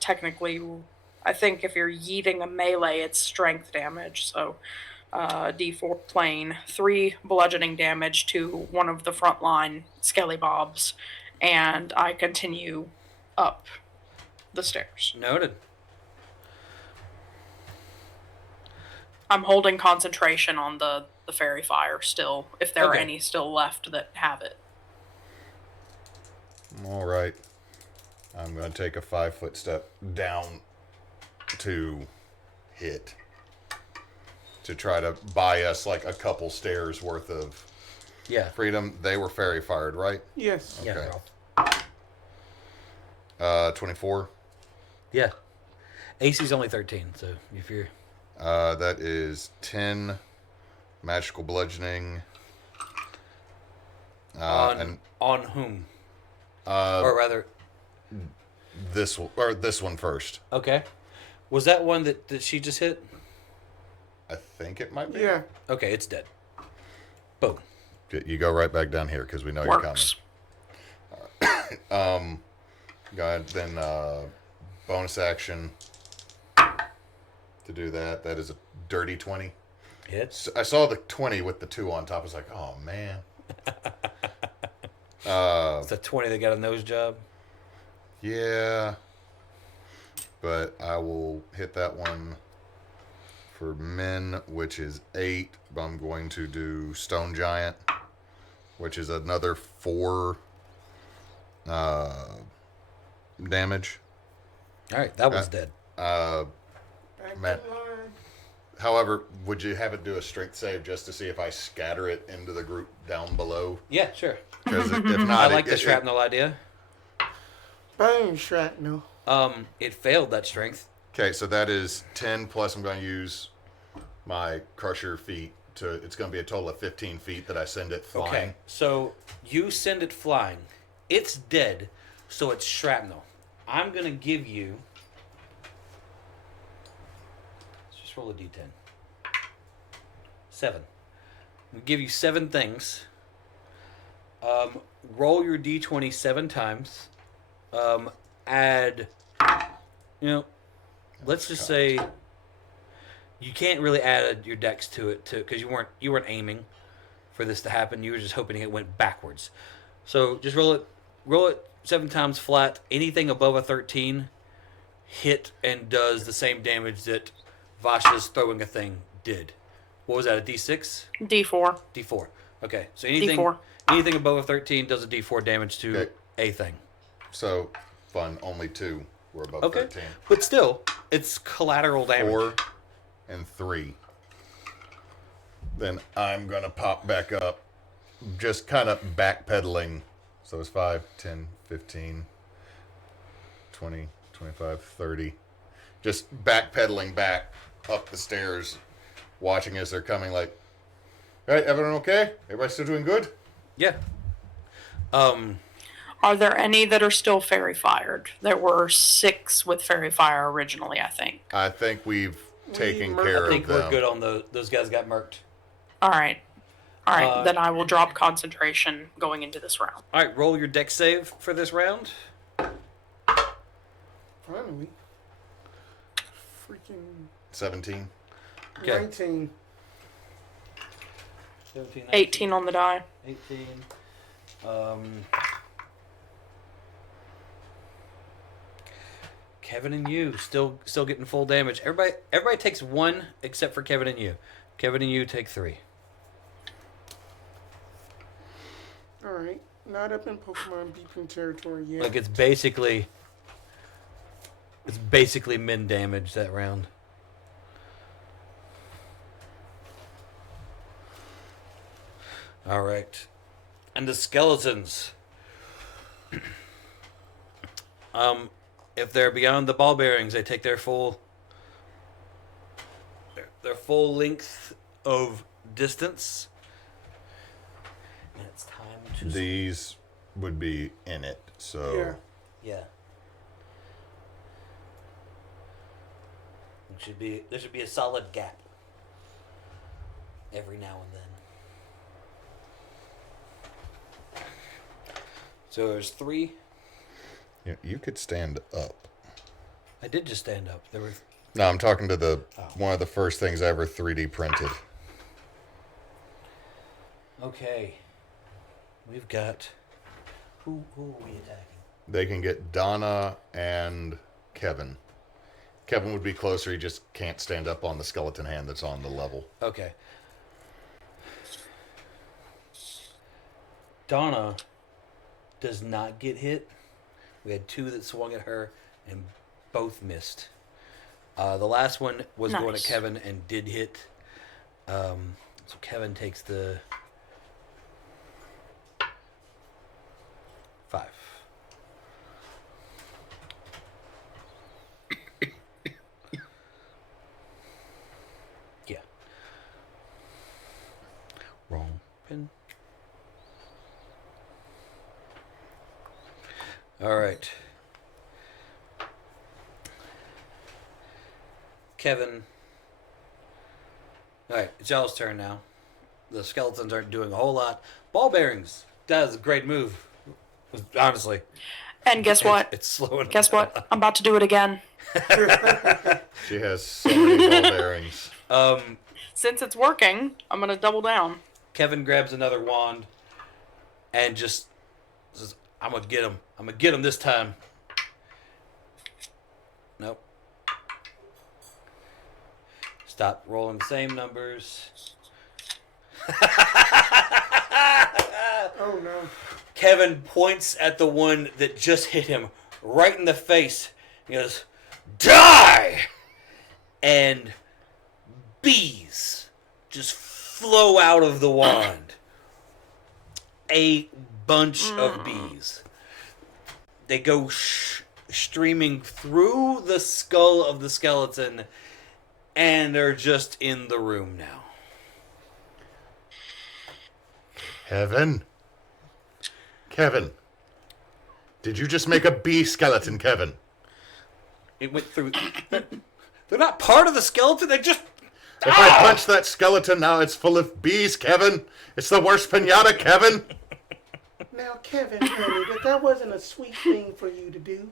technically, I think if you're yeeting a melee, it's strength damage. So D4 plain, 3 bludgeoning damage to one of the frontline skelly bobs, and I continue up the stairs. Noted. I'm holding concentration on the fairy fire still, if there are Okay. any still left that have it. All right. I'm going to take a 5-foot step down to hit. To try to buy us like a couple stairs worth of Yeah. freedom. They were fairy fired, right? Yes. Yeah. Okay. Ralph. 24. Yeah. AC's only 13, so if you're... That is 10 magical bludgeoning. on whom? Uh, Or rather... this one first. Okay. Was that one that she just hit? I think it might be. Yeah. Okay, it's dead. Boom. You go right back down here because we know you're Works. coming. Go ahead, then bonus action to do that. That is a dirty 20. Hits. I saw the 20 with the 2 on top. I was like, oh, man. It's the 20 that got a nose job. Yeah. But I will hit that one for men, which is 8. But I'm going to do Stone Giant, which is another 4 damage. All right, that one's dead. Uh, Back Matt. in line. However, would you have it do a strength save just to see if I scatter it into the group down below? Yeah, sure. Because if I not, like the shrapnel idea. Burn shrapnel. It failed that strength. Okay, so that is 10 plus I'm going to use my crusher feet to. It's going to be a total of 15 feet that I send it flying. Okay, so you send it flying. It's dead, so it's shrapnel. I'm going to give you... Let's just roll a d10. 7. I'm going to give you 7 things. Roll your d20 7 times. Add... let's just say... You can't really add your dex to it because you weren't aiming for this to happen. You were just hoping it went backwards. So just roll it 7 times flat. Anything above a 13 hit and does the same damage that Vasha's throwing a thing did. What was that, a D6? D4. D4. Okay, so D4. anything above a 13 does a D4 damage to Okay. a thing. So, fun, only 2 were above Okay, 13. but still, it's collateral damage. 4 and 3. Then I'm going to pop back up, just kind of backpedaling. So it's 5, 10, 15, 20, 25, 30. Just backpedaling back up the stairs, watching as they're coming like, all right, everyone okay? Everybody still doing good? Yeah. Are there any that are still fairy fired? There were 6 with fairy fire originally, I think. I think we've taken mur- care I think of them. we're good on those guys got murked. All right. Then I will drop concentration going into this round. All right, roll your dex save for this round. Finally. Freaking 17. Okay. 19. 17, 18 on the die. 18. Kevin and you still getting full damage. Everybody takes 1 except for Kevin and you. Kevin and you take 3. Alright. Not up in Pokemon beeping territory yet. Like it's basically min damage that round. All right. And the skeletons. If they're beyond the ball bearings, they take their full length of distance. And it's time to These would be in it, so Yeah. yeah. There should be a solid gap every now and then. So there's 3. You could stand up. I did just stand up. There were. No, I'm talking to one of the first things I ever 3D printed. Okay. We've got. Who are we attacking? They can get Donna and Kevin. Kevin would be closer. He just can't stand up on the skeleton hand that's on the level. Okay. Donna does not get hit. We had 2 that swung at her, and both missed. The last one was going at Kevin and did hit. So Kevin takes the 5. Yeah. Wrong. Pin. All right. Kevin. All right, it's y'all's turn now. The skeletons aren't doing a whole lot. Ball bearings. That is a great move. Honestly. And guess what? It's slowing. Guess what? I'm about to do it again. She has so many ball bearings. Since it's working, I'm going to double down. Kevin grabs another wand and just says, I'm going to get him. I'm going to get him this time. Nope. Stop rolling the same numbers. Oh no. Kevin points at the one that just hit him right in the face. He goes, die! And bees just flow out of the wand. A bunch of bees. They go streaming through the skull of the skeleton, and they're just in the room now. Kevin, did you just make a bee skeleton, Kevin? It went through. They're not part of the skeleton. They just. If I punch that skeleton now, it's full of bees, Kevin. It's the worst pinata, Kevin. Now, Kevin, honey, that wasn't a sweet thing for you to do.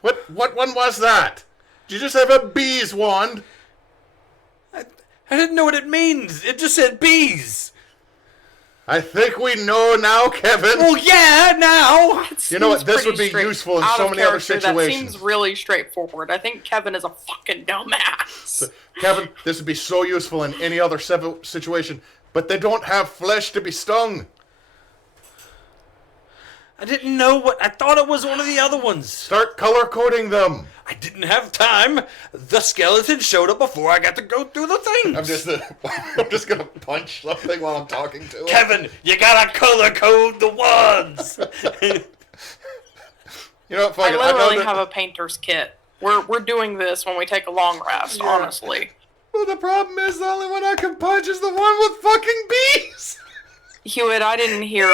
What one was that? Did you just have a bees wand? I didn't know what it means. It just said bees. I think we know now, Kevin. Well, yeah, now. You know what? This would be useful in so many other situations. That seems really straightforward. I think Kevin is a fucking dumbass. Kevin, this would be so useful in any other situation, but they don't have flesh to be stung. I didn't know what. I thought it was one of the other ones. Start color coding them. I didn't have time. The skeleton showed up before I got to go through the things. I'm just gonna punch something while I'm talking to him. Kevin, you gotta color code the ones. You know what? I literally have a painter's kit. We're doing this when we take a long rest, honestly. Well, the problem is the only one I can punch is the one with fucking bees. Hewitt, I didn't hear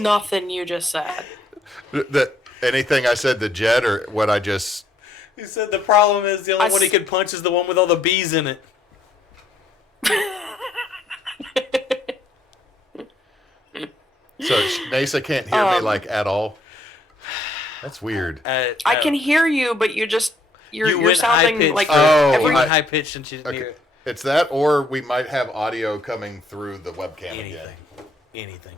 nothing you just said. Anything I said to Jed or what I just... He said the problem is the only one he could punch is the one with all the bees in it. So Neysa can't hear me at all? That's weird. I can hear you, but you're sounding like every high pitch and she didn't hear it. It's that, or we might have audio coming through the webcam again. Anything.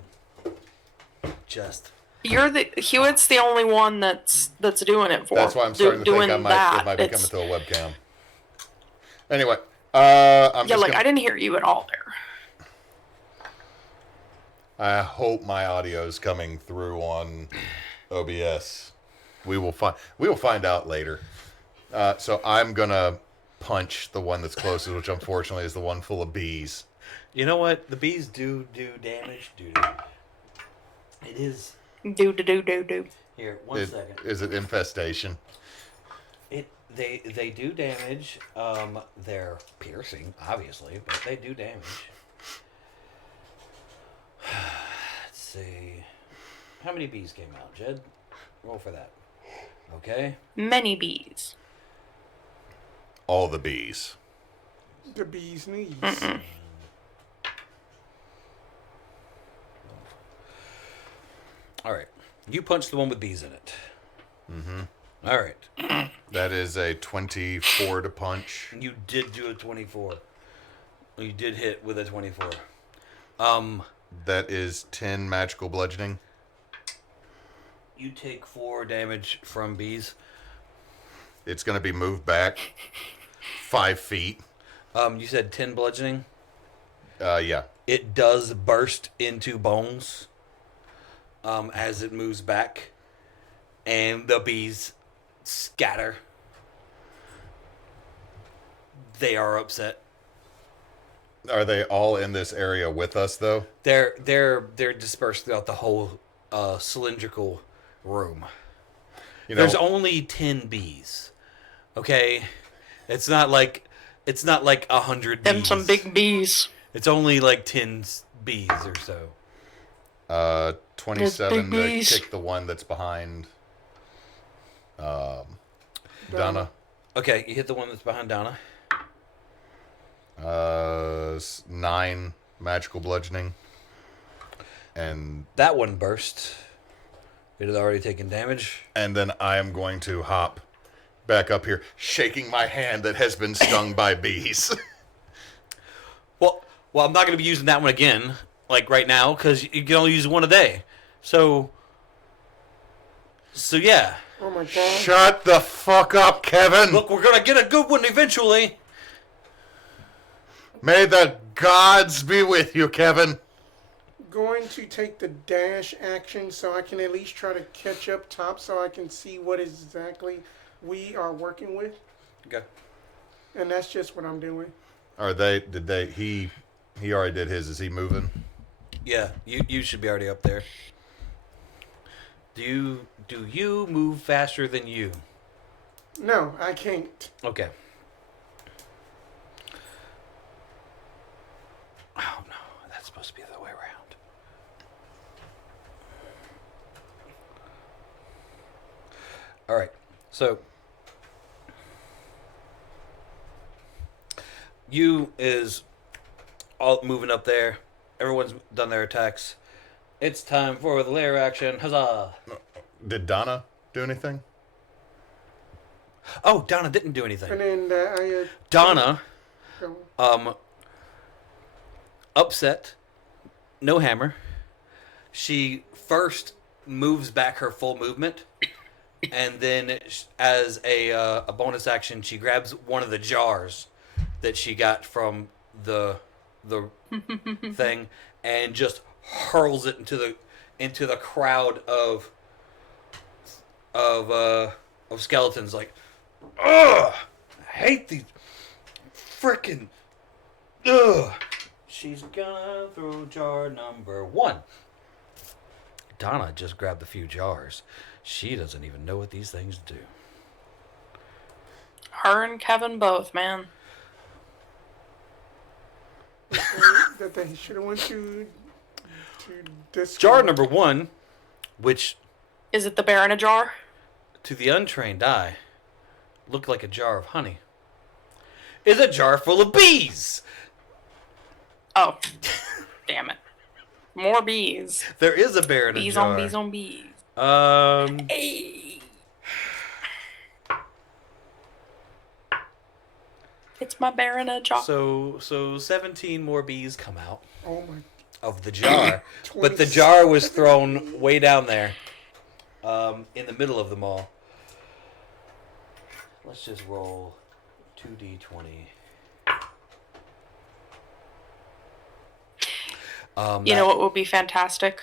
Just. Hewitt's the only one that's doing it for. That's why I'm starting to think it might be coming to a webcam. Anyway, I didn't hear you at all there. I hope my audio is coming through on OBS. We will find out later. So I'm gonna punch the one that's closest, which unfortunately is the one full of bees. You know what? The bees do damage. It is. Do. Here, one second. Is it infestation? They do damage. They're piercing, obviously, but they do damage. Let's see. How many bees came out, Jed? Roll for that. Okay. Many bees. All the bees. The bee's knees. All right. You punched the one with bees in it. Mm-hmm. All right. That is a 24 to punch. You did do a 24. You did hit with a 24. That is 10 magical bludgeoning. You take 4 damage from bees. It's going to be moved back 5 feet. You said 10 bludgeoning? Yeah. It does burst into bones as it moves back. And the bees scatter. They are upset. Are they all in this area with us, though? They're dispersed throughout the whole cylindrical room. You know, There's only 10 bees. Okay? It's not like 100 bees. Them some big bees. It's only like 10 bees or so. 27 to bees. kick the one that's behind Donna. Okay, you hit the one that's behind Donna. 9 magical bludgeoning. And That one burst. It had already taken damage. then I am going to hop back up here, shaking my hand that has been stung by bees. Well, I'm not going to be using that one again, like right now, because you can only use one a day. So yeah. Oh my god. Shut the fuck up, Kevin! Look, we're going to get a good one eventually. May the gods be with you, Kevin. Going to take the dash action so I can at least try to catch up top so I can see what exactly we are working with. Okay. And that's just what I'm doing. He already did his. Is he moving? Yeah, you should be already up there. Do you move faster than you? No, I can't. Okay. Oh no, that's supposed to be the way around. All right, so you is all moving up there. Everyone's done their attacks. It's time for the lair action. Huzzah! Did Donna do anything? Oh, Donna didn't do anything. And then Donna, go. upset, no hammer. She first moves back her full movement, and then as a bonus action, she grabs one of the jars that she got from the thing and just hurls it into the crowd of skeletons. Like, ugh, I hate these freaking. Ugh. She's gonna throw jar number 1. Donna just grabbed a few jars. She doesn't even know what these things do. Her and Kevin both, man. That they should have went to this Jar number 1, which Is it the bear in a jar? to the untrained eye looked like a jar of honey, is a jar full of bees. Oh, damn it. More bees. There is a bear in a Bees jar. on bees on bees. Hey. It's my bear in a jar. So 17 more bees come out Oh my. of the jar, but the jar was thrown way down there, in the middle of them all. Let's just roll 2d20. You know what would be fantastic?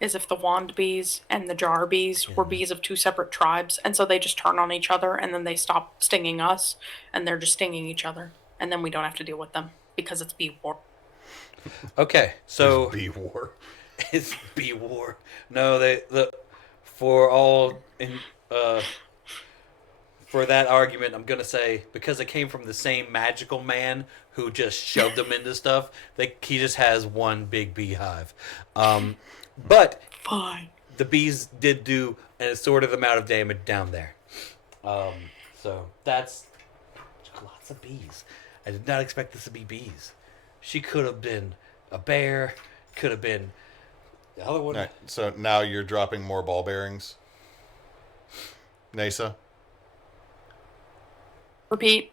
Is if the wand bees and the jar bees were bees of 2 separate tribes, and so they just turn on each other, and then they stop stinging us, and they're just stinging each other, and then we don't have to deal with them, because it's bee war. Okay, so Bee war. it's bee war. No, for that argument, I'm gonna say because it came from the same magical man who just shoved them into stuff, he just has one big beehive. But Fine. the bees did do an assorted amount of damage down there. So that's lots of bees. I did not expect this to be bees. She could have been a bear, could have been The other one. All right, so now you're dropping more ball bearings. Neysa? Repeat.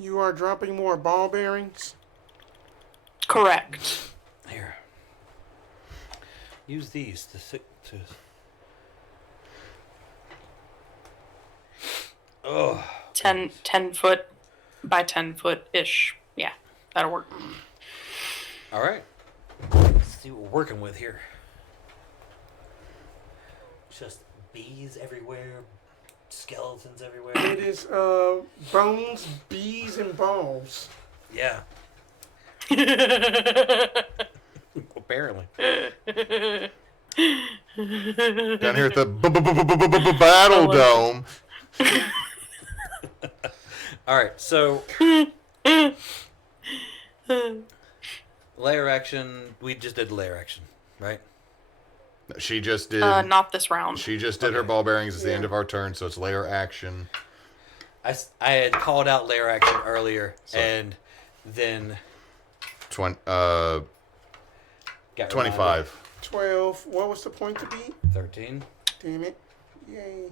You are dropping more ball bearings. Correct. Here. Use these to. Oh. 10 foot by 10 foot ish. Yeah, that'll work. All right. Let's see what we're working with here. Just bees everywhere, skeletons everywhere. It is bones, bees, and balls. Yeah. Apparently. Down here at the Battle Dome. All right, so layer action. We just did layer action, right? She just did. Not this round. She just did her ball bearings. It's the Yeah. end of our turn, so it's layer action. I had called out layer action earlier, and then 20, got 25. 12. What was the point to beat? 13. Damn it. Yay.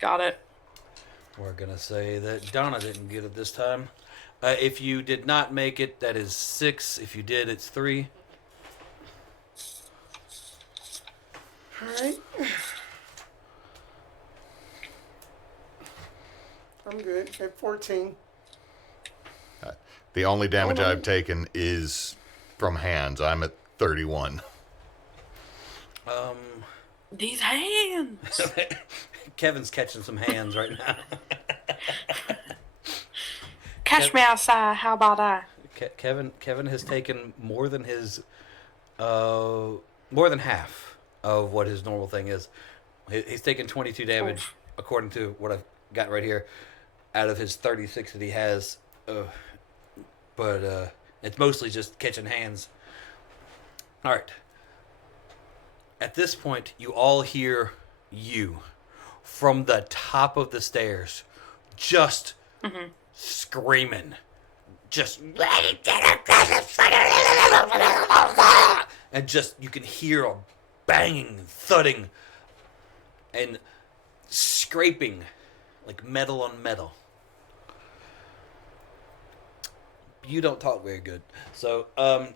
Got it. We're gonna say that Donna didn't get it this time. If you did not make it, that is 6. If you did, it's 3. Alright. I'm good at 14. The only damage I've taken is from hands. I'm at 31. These hands. Kevin's catching some hands right now. Catch me outside. How about I? Kevin has taken more than half of what his normal thing is. He's taken 22 damage, according to what I've got right here, out of his 36 that he has. But it's mostly just catching hands. All right. At this point, you all hear you from the top of the stairs, just screaming, just and just you can hear a banging, thudding, and scraping like metal on metal. You don't talk very good, so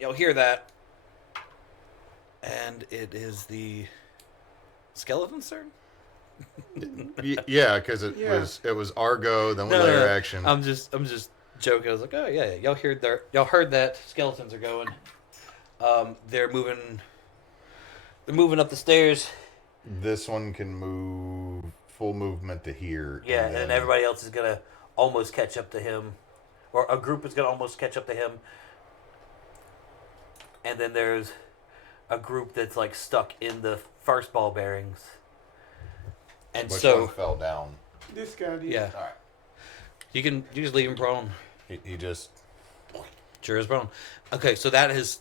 you'll hear that, and it is the skeleton's turn. Yeah, because it was Argo, then layer action. I'm just joking. I was like, oh yeah, y'all heard that skeletons are going. They're moving up the stairs. This one can move full movement to here. Yeah, and then everybody else is gonna almost catch up to him, or a group is gonna almost catch up to him. And then there's a group that's like stuck in the first ball bearings. And Which so one fell down? This guy did. yeah, All right. you just leave him prone. He just. Sure is prone. Okay, so that has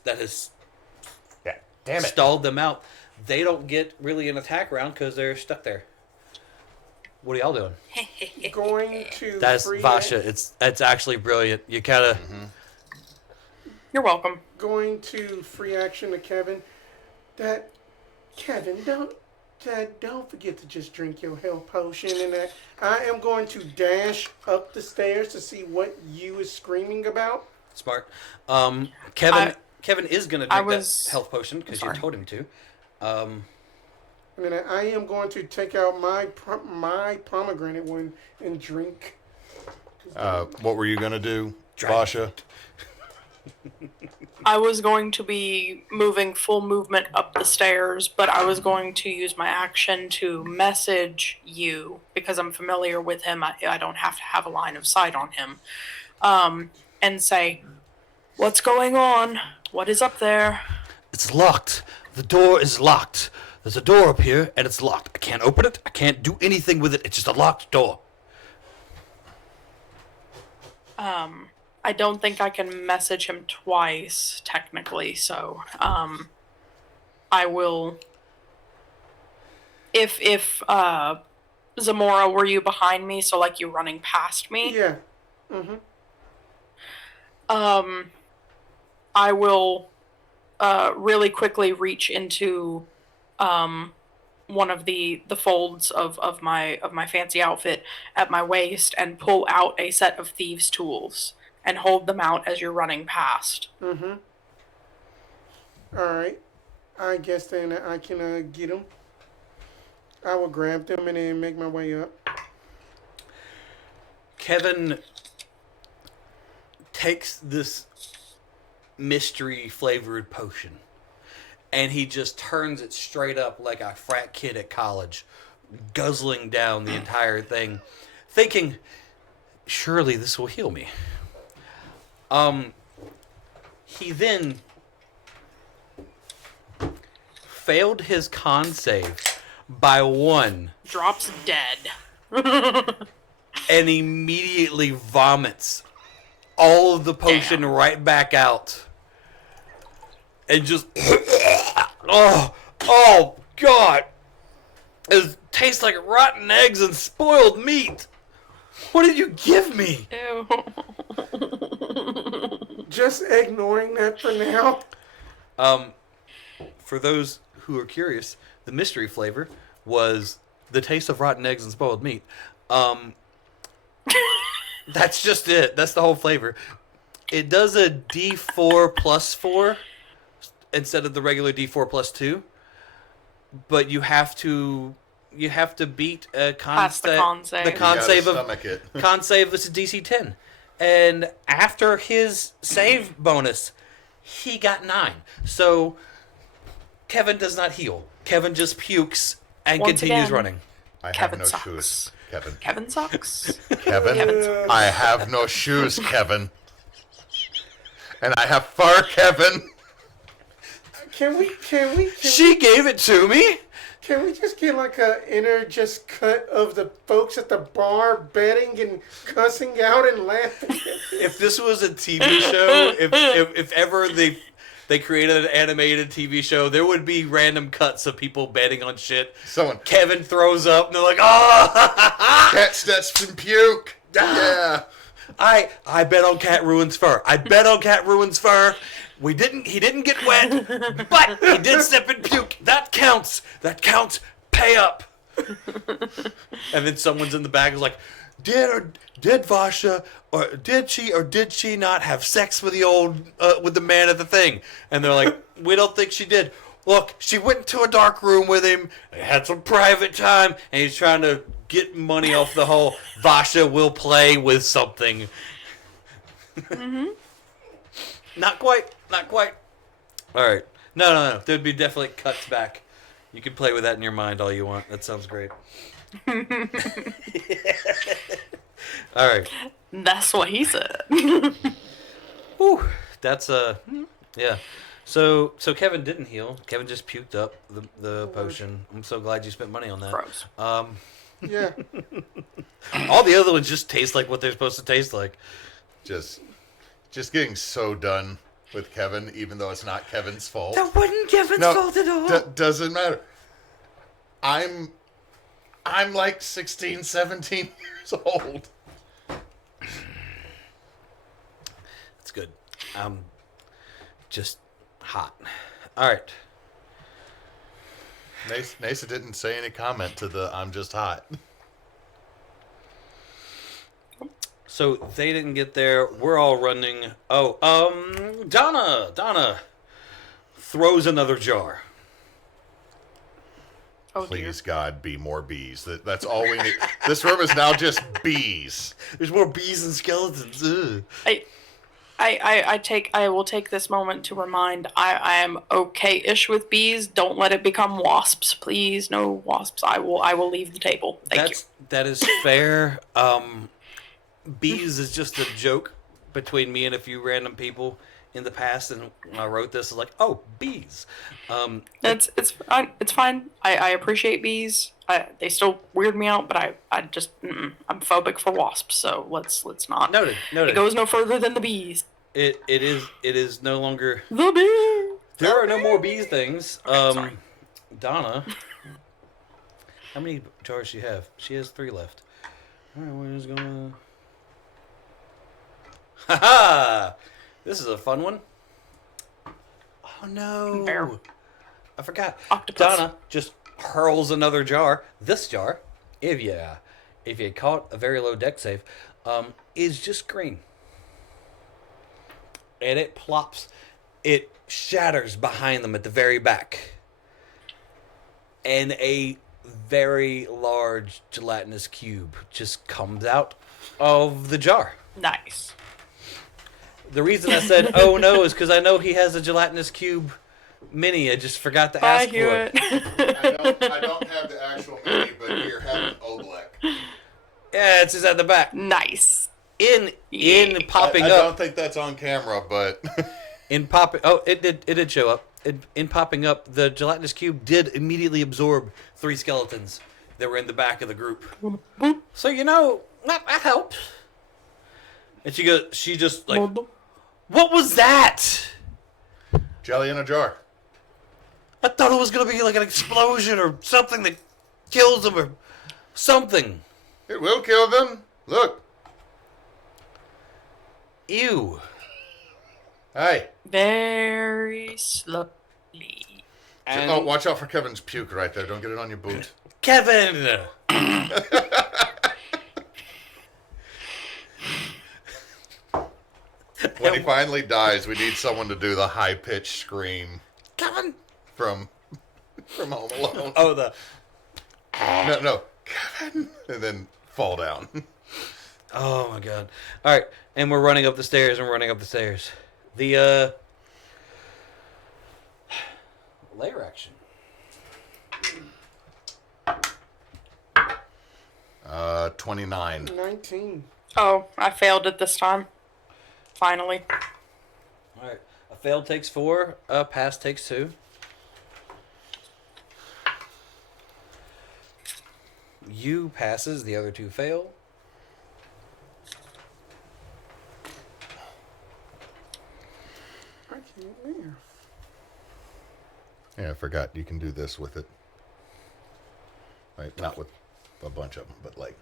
Yeah. Damn it. stalled them out. They don't get really an attack round because they're stuck there. What are y'all doing? Going to That's free Vasha. It's actually brilliant. You kind of You're welcome. Going to free action to Kevin. Kevin, don't forget to just drink your health potion and that. I am going to dash up the stairs to see what you is screaming about. smart. Kevin is gonna drink was- that health potion because you sorry. told him to. And then I am going to take out my pomegranate one and drink. What were you gonna do, Dragon. Vasha? I was going to be moving full movement up the stairs, but I was going to use my action to message you because I'm familiar with him. I don't have to have a line of sight on him. And say, what's going on? What is up there? It's locked. The door is locked. There's a door up here and it's locked. I can't open it. I can't do anything with it. It's just a locked door. I don't think I can message him twice, technically, so, I will... If Zamora, were you behind me, so, like, you running past me? Yeah. Mm-hmm. I will really quickly reach into one of the folds of my fancy outfit at my waist and pull out a set of thieves' tools and hold them out as you're running past. Mm-hmm. All right. I guess then I can get them. I will grab them and then make my way up. Kevin takes this mystery flavored potion and he just turns it straight up like a frat kid at college, guzzling down the entire thing, thinking, surely this will heal me. He then failed his con save by 1. Drops dead. And immediately vomits all of the potion right back out. And just... oh God. It tastes like rotten eggs and spoiled meat. What did you give me? Ew. Just ignoring that for now. For those who are curious, the mystery flavor was the taste of rotten eggs and spoiled meat. That's just it. That's the whole flavor. It does a D4 plus 4 instead of the regular D4 plus 2. But you have to beat a Pass the con save. The con You save gotta of stomach it. con save is DC 10. And after his save bonus, he got 9. So Kevin does not heal. Kevin just pukes and Once continues again, running. I Kevin have no sucks. shoes, Kevin. Kevin sucks. Kevin, Kevin sucks. I have no shoes, Kevin. And I have fur, Kevin. Can we She gave it to me. Can we just get like a inner just cut of the folks at the bar betting and cussing out and laughing? If this was a TV show, if ever they created an animated TV show, there would be random cuts of people betting on shit. Someone, Kevin throws up and they're like, "Oh, cat steps and puke. Yeah. I bet on Cat Ruins fur. I bet on Cat Ruins fur. He didn't get wet, but he did step and puke. That counts. That counts. Pay up." And then someone's in the back is like, did Vasha or did she not have sex with with the man at the thing? And they're like, "We don't think she did. Look, she went into a dark room with him. They had some private time, and he's trying to get money off the whole Vasha will play with something." Mm-hmm. Not quite. All right. No. There'd be definitely cuts back. You can play with that in your mind all you want. That sounds great. All right. That's what he said. Whew. That's yeah. So Kevin didn't heal. Kevin just puked up the potion. I'm so glad you spent money on that. Gross. Yeah. All the other ones just taste like what they're supposed to taste like. Just getting so done with Kevin, even though it's not Kevin's fault. That wasn't Kevin's fault at all. Doesn't matter. I'm like 16, 17 years old. It's good. Just hot. All right. Neysa didn't say any comment to the "I'm just hot." So they didn't get there. We're all running. Oh, Donna throws another jar. Oh, dear. Please, God, be more bees. That's all we need. This room is now just bees. There's more bees and skeletons. Ugh. I will take this moment to remind I am okay-ish with bees. Don't let it become wasps, please. No wasps. I will leave the table. Thank you. That is fair. Bees is just a joke between me and a few random people in the past, and when I wrote this, I was like, "Oh, bees." It's fine. I appreciate bees. They still weird me out, but I just I'm phobic for wasps. So let's not. Noted. It goes no further than the bees. It is no longer. The bee. There are no more bees things. Sorry. Donna, how many jars does she have? She has 3 left. All right, we're just gonna. Ha! This is a fun one. Oh no! Bear. I forgot. Octopus. Donna just hurls another jar. This jar, if you caught a very low deck save, is just green, and it plops. It shatters behind them at the very back, and a very large gelatinous cube just comes out of the jar. Nice. The reason I said "oh no" is because I know he has a gelatinous cube mini. I just forgot to Bye, ask for it. Hewitt. I don't have the actual mini, but here, have an Oblek. Yeah, it's just at the back. Nice. In popping I up. don't think that's on camera, but In popping, oh, it did show up. In popping up, the gelatinous cube did immediately absorb 3 skeletons that were in the back of the group. So that helped. And she just like, what was that? jelly in a jar. I thought it was gonna be like an explosion or something that kills them or something. It will kill them. Look. Ew. Hey. Very slowly. And Oh, watch out for Kevin's puke right there. Don't get it on your boot. Kevin. When he finally dies, we need someone to do the high-pitched scream Kevin. from Home Alone. Oh, the. No, Kevin, and then fall down. Oh my god. All right, and we're running up the stairs. The layer action. 29. 19. Oh, I failed it this time. Finally. All right, a fail takes 4. A pass takes 2. You passes. The other 2 fail. I can't laugh. Yeah, I forgot. You can do this with it. Right, not with a bunch of them, but like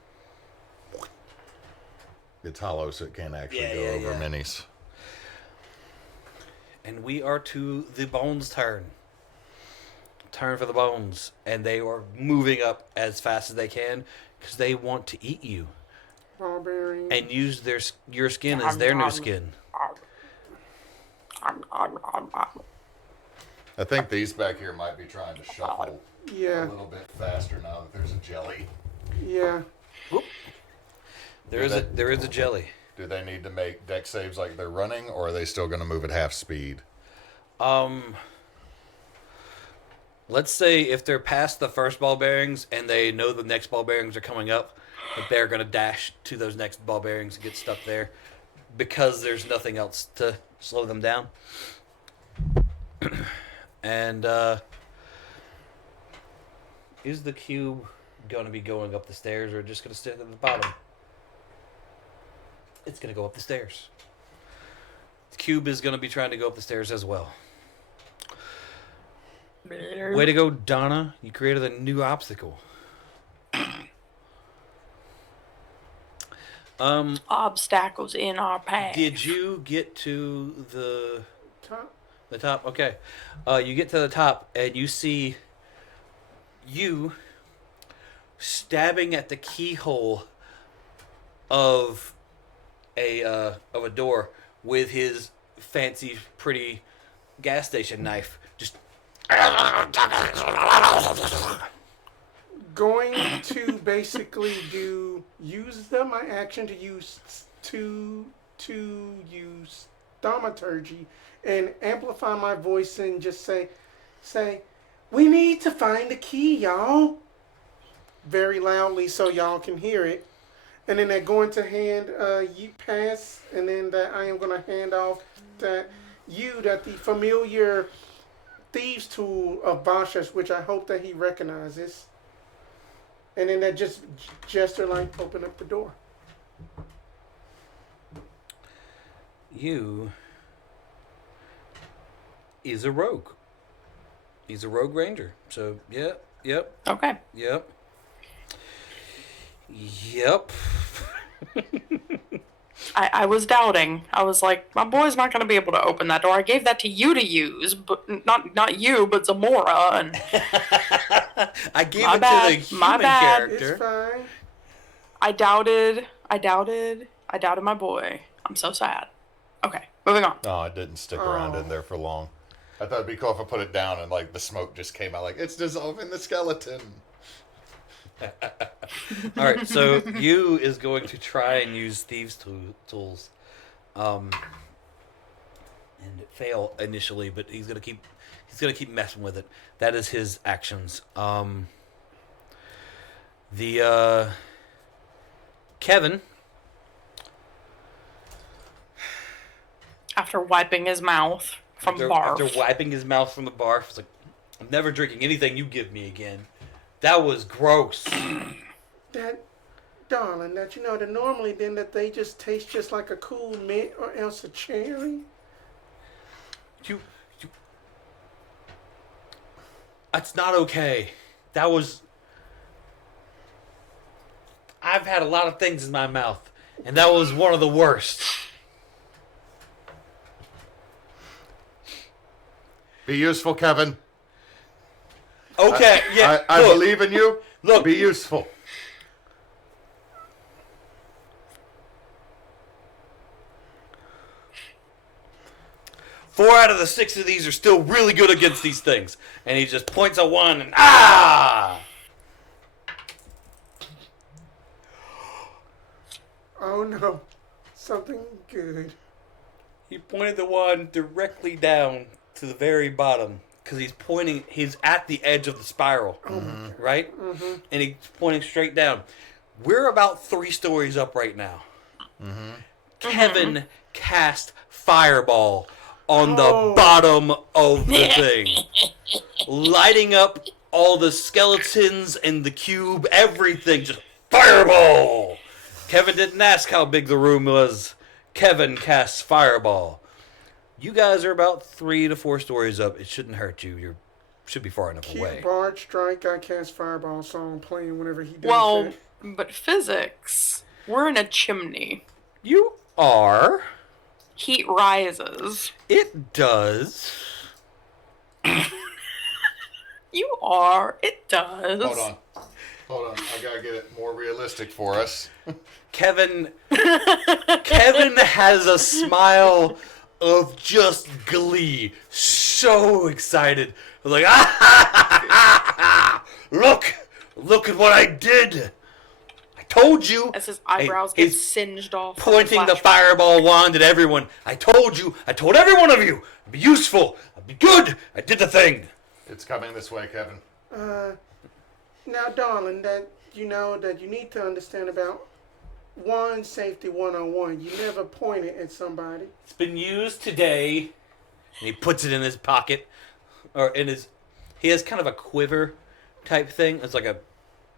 it's hollow, so it can't actually Yeah, go yeah, over yeah. minis. And we are to the bones' turn. Turn for the bones, and they are moving up as fast as they can because they want to eat you Barbarian. and use your skin as their new skin. I think these back here might be trying to shuffle a Yeah. little bit faster now that there's a jelly. Yeah. There is a jelly. Do they need to make deck saves like they're running, or are they still going to move at half speed? Let's say if they're past the first ball bearings and they know the next ball bearings are coming up, that they're going to dash to those next ball bearings and get stuck there because there's nothing else to slow them down. And is the cube going to be going up the stairs or just going to stay at the bottom? It's going to go up the stairs. The cube is going to be trying to go up the stairs as well. Way to go, Donna. You created a new obstacle. Obstacles in our path. Did you get to the Top. top? Okay. You get to the top and you see you stabbing at the keyhole of a door with his fancy, pretty gas station knife. Just Going to basically use my action to use thaumaturgy and amplify my voice and just say, we need to find the key, y'all. Very loudly so y'all can hear it. And then they're going to hand you pass, and then that I am going to hand off that the familiar thieves tool of Vasha's, which I hope that he recognizes. And then that just gesture like open up the door. you is a rogue. He's a rogue ranger. So yep. Okay. I was doubting. I was like, my boy's not going to be able to open that door. I gave that to you to use, but not you, but Zamora. And I gave My it bad. to the human My bad. It's character. fine. I doubted my boy. I'm so sad. Okay, moving on. Oh, it didn't stick around in there for long. I thought it'd be cool if I put it down and like the smoke just came out like it's dissolving the skeleton. All right, so you is going to try and use thieves' tools, and fail initially, but he's gonna keep messing with it. That is his actions. Kevin, After wiping his mouth from barf. after wiping his mouth from the barf, he's like, "I'm never drinking anything you give me again. That was gross." That, darling, that you know that normally then that they just taste just like a cool mint or else a cherry. You. That's not okay. That was. I've had a lot of things in my mouth, and that was one of the worst. Be useful, Kevin. Okay, yeah. I look, believe in you. Look. Be useful. Four out of the 6 of these are still really good against these things. And he just points at one and ah! Oh no, something good. He pointed the one directly down to the very bottom. Because he's at the edge of the spiral. Right? Mm-hmm. And he's pointing straight down. We're about 3 stories up right now. Mm-hmm. Kevin cast Fireball on the bottom of the thing. Lighting up all the skeletons and the cube, everything. Just Fireball! Kevin didn't ask how big the room was. Kevin casts Fireball. You guys are about 3 to 4 stories up. It shouldn't hurt you. You should be far enough away. Keep Bard Strike, I Cast Fireball song playing whenever he does Well, that. but physics. We're in a chimney. You are. Heat rises. It does. You are. It does. Hold on. I gotta get it more realistic for us. Kevin has a smile of just glee. So excited. Like, look at what I did. I told you. As his eyebrows get He's singed off. pointing the flashback. fireball wand at everyone. I told you. I told every one of you. I'd be useful. I'd be good. I did the thing. It's coming this way, Kevin. Now, darling, that you know that you need to understand about one safety 101. You never point it at somebody. It's been used today. And he puts it in his pocket. Or in his... He has kind of a quiver type thing. It's like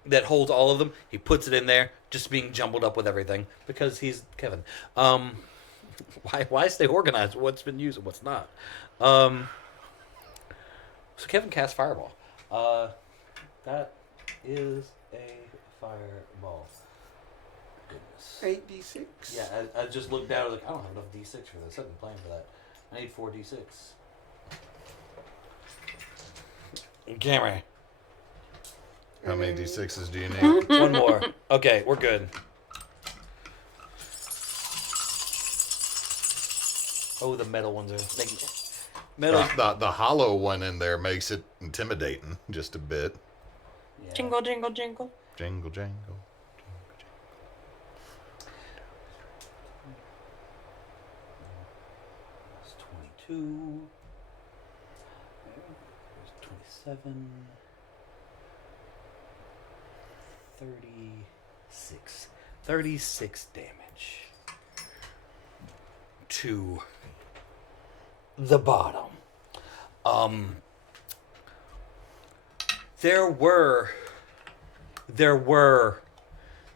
that holds all of them. He puts it in there, just being jumbled up with everything. Because he's Kevin. Why stay organized? What's been used and what's not? So Kevin casts Fireball. That is a fireball. Goodness. 8d6. Yeah, I just looked down. I was like, I don't have enough d6 for this. I've been playing for that. I need 4 d6. Camera. How many d6s do you need? One more. Okay, we're good. Oh, the metal ones are making metal. The hollow one in there makes it intimidating just a bit. Yeah. Jingle, jingle, jingle. Jingle, jangle. It's 22. There's 27. 36. 36 damage. To the bottom. There were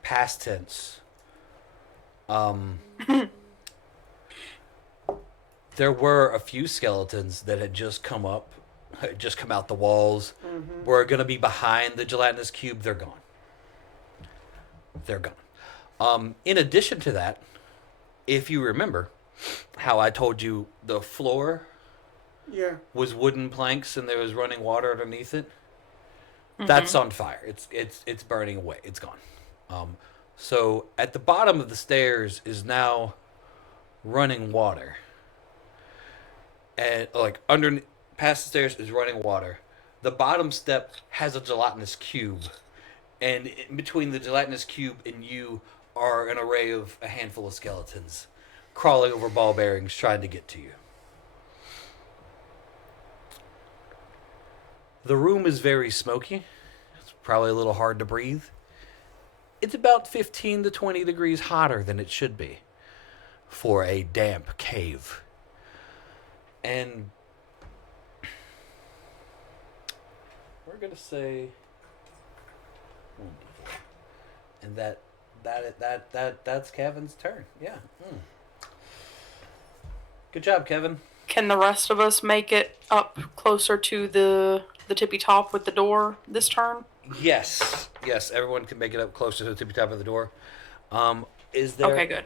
past tense. There were a few skeletons that had just come out the walls. Were going to be behind the gelatinous cube. They're gone. In addition to that, if you remember how I told you the floor Yeah. was wooden planks and there was running water underneath it, that's on fire. It's burning away. It's gone. So at the bottom of the stairs is now running water, and like under past the stairs is running water. The bottom step has a gelatinous cube, and in between the gelatinous cube and you are an array of a handful of skeletons crawling over ball bearings trying to get to you. The room is very smoky. It's probably a little hard to breathe. It's about 15 to 20 degrees hotter than it should be for a damp cave. And we're going to say 1d4. And that's Kevin's turn. Yeah. Good job, Kevin. Can the rest of us make it up closer to the tippy top with the door this turn? Yes, everyone can make it up closer to the tippy top of the door. Is there? Okay, good.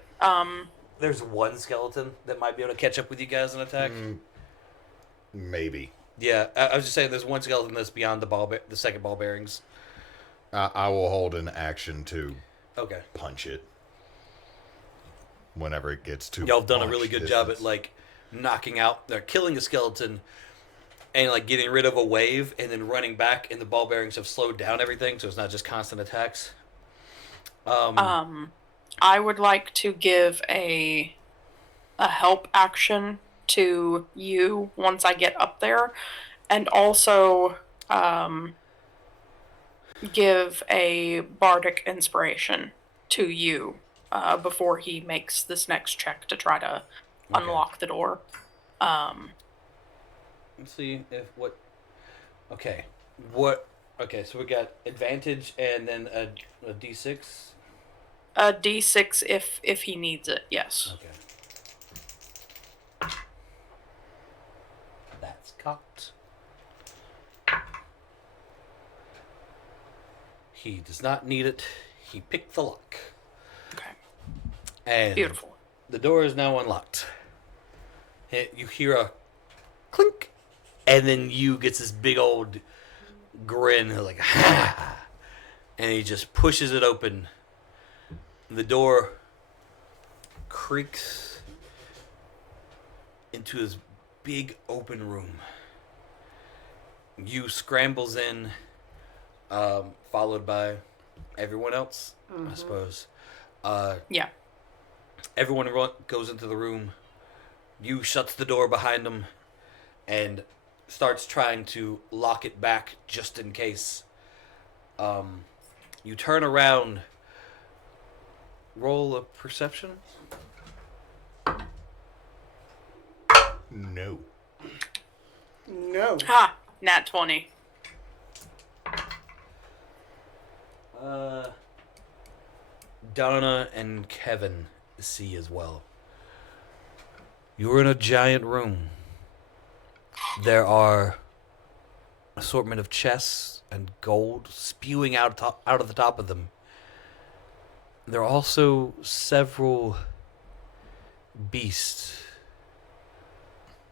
There's one skeleton that might be able to catch up with you guys and attack. Maybe. Yeah, I was just saying there's one skeleton that's beyond the second ball bearings. I will hold an action to Okay. punch it whenever it gets to. Y'all have done a punch really good distance. job at like knocking out, killing a skeleton, and like getting rid of a wave, and then running back. And the ball bearings have slowed down everything, so it's not just constant attacks. I would like to give a help action to you once I get up there, and also give a bardic inspiration to you before he makes this next check to try to unlock the door. Let's see if what. Okay, what? Okay, so we got advantage and then a d6. A d6 if he needs it. Yes. Okay. That's cocked. He does not need it. He picked the lock. Okay. And Beautiful. the door is now unlocked. You hear a clink, and then you gets this big old grin, like ha, and he just pushes it open. The door creaks into this big open room. You scrambles in, followed by everyone else, I suppose. Yeah. Everyone goes into the room. You shuts the door behind him and starts trying to lock it back just in case. You turn around. Roll a perception. No. No. Ha! Nat 20. Donna and Kevin see as well. You're in a giant room. There are an assortment of chests and gold spewing out of the top of them. There are also several beasts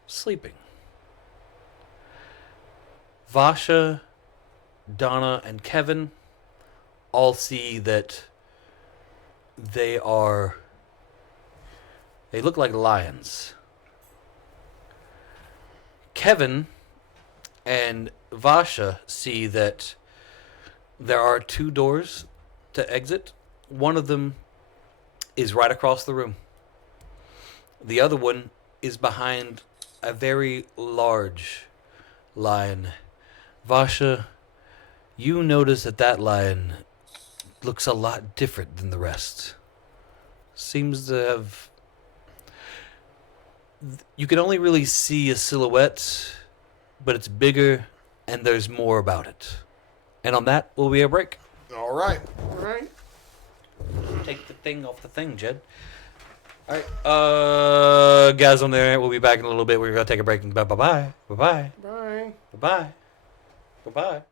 sleeping. Vasha, Donna, and Kevin all see that they look like lions. Kevin and Vasha see that there are two doors to exit. One of them is right across the room. The other one is behind a very large lion. Vasha, you notice that lion looks a lot different than the rest. Seems to have... You can only really see a silhouette, but it's bigger and there's more about it. And on that, will be a break. All right. All right. Take the thing off the thing, Jed. All right, guys on there, we'll be back in a little bit. We're gonna take a break. Bye bye. Bye bye. Bye. Bye bye. Bye bye.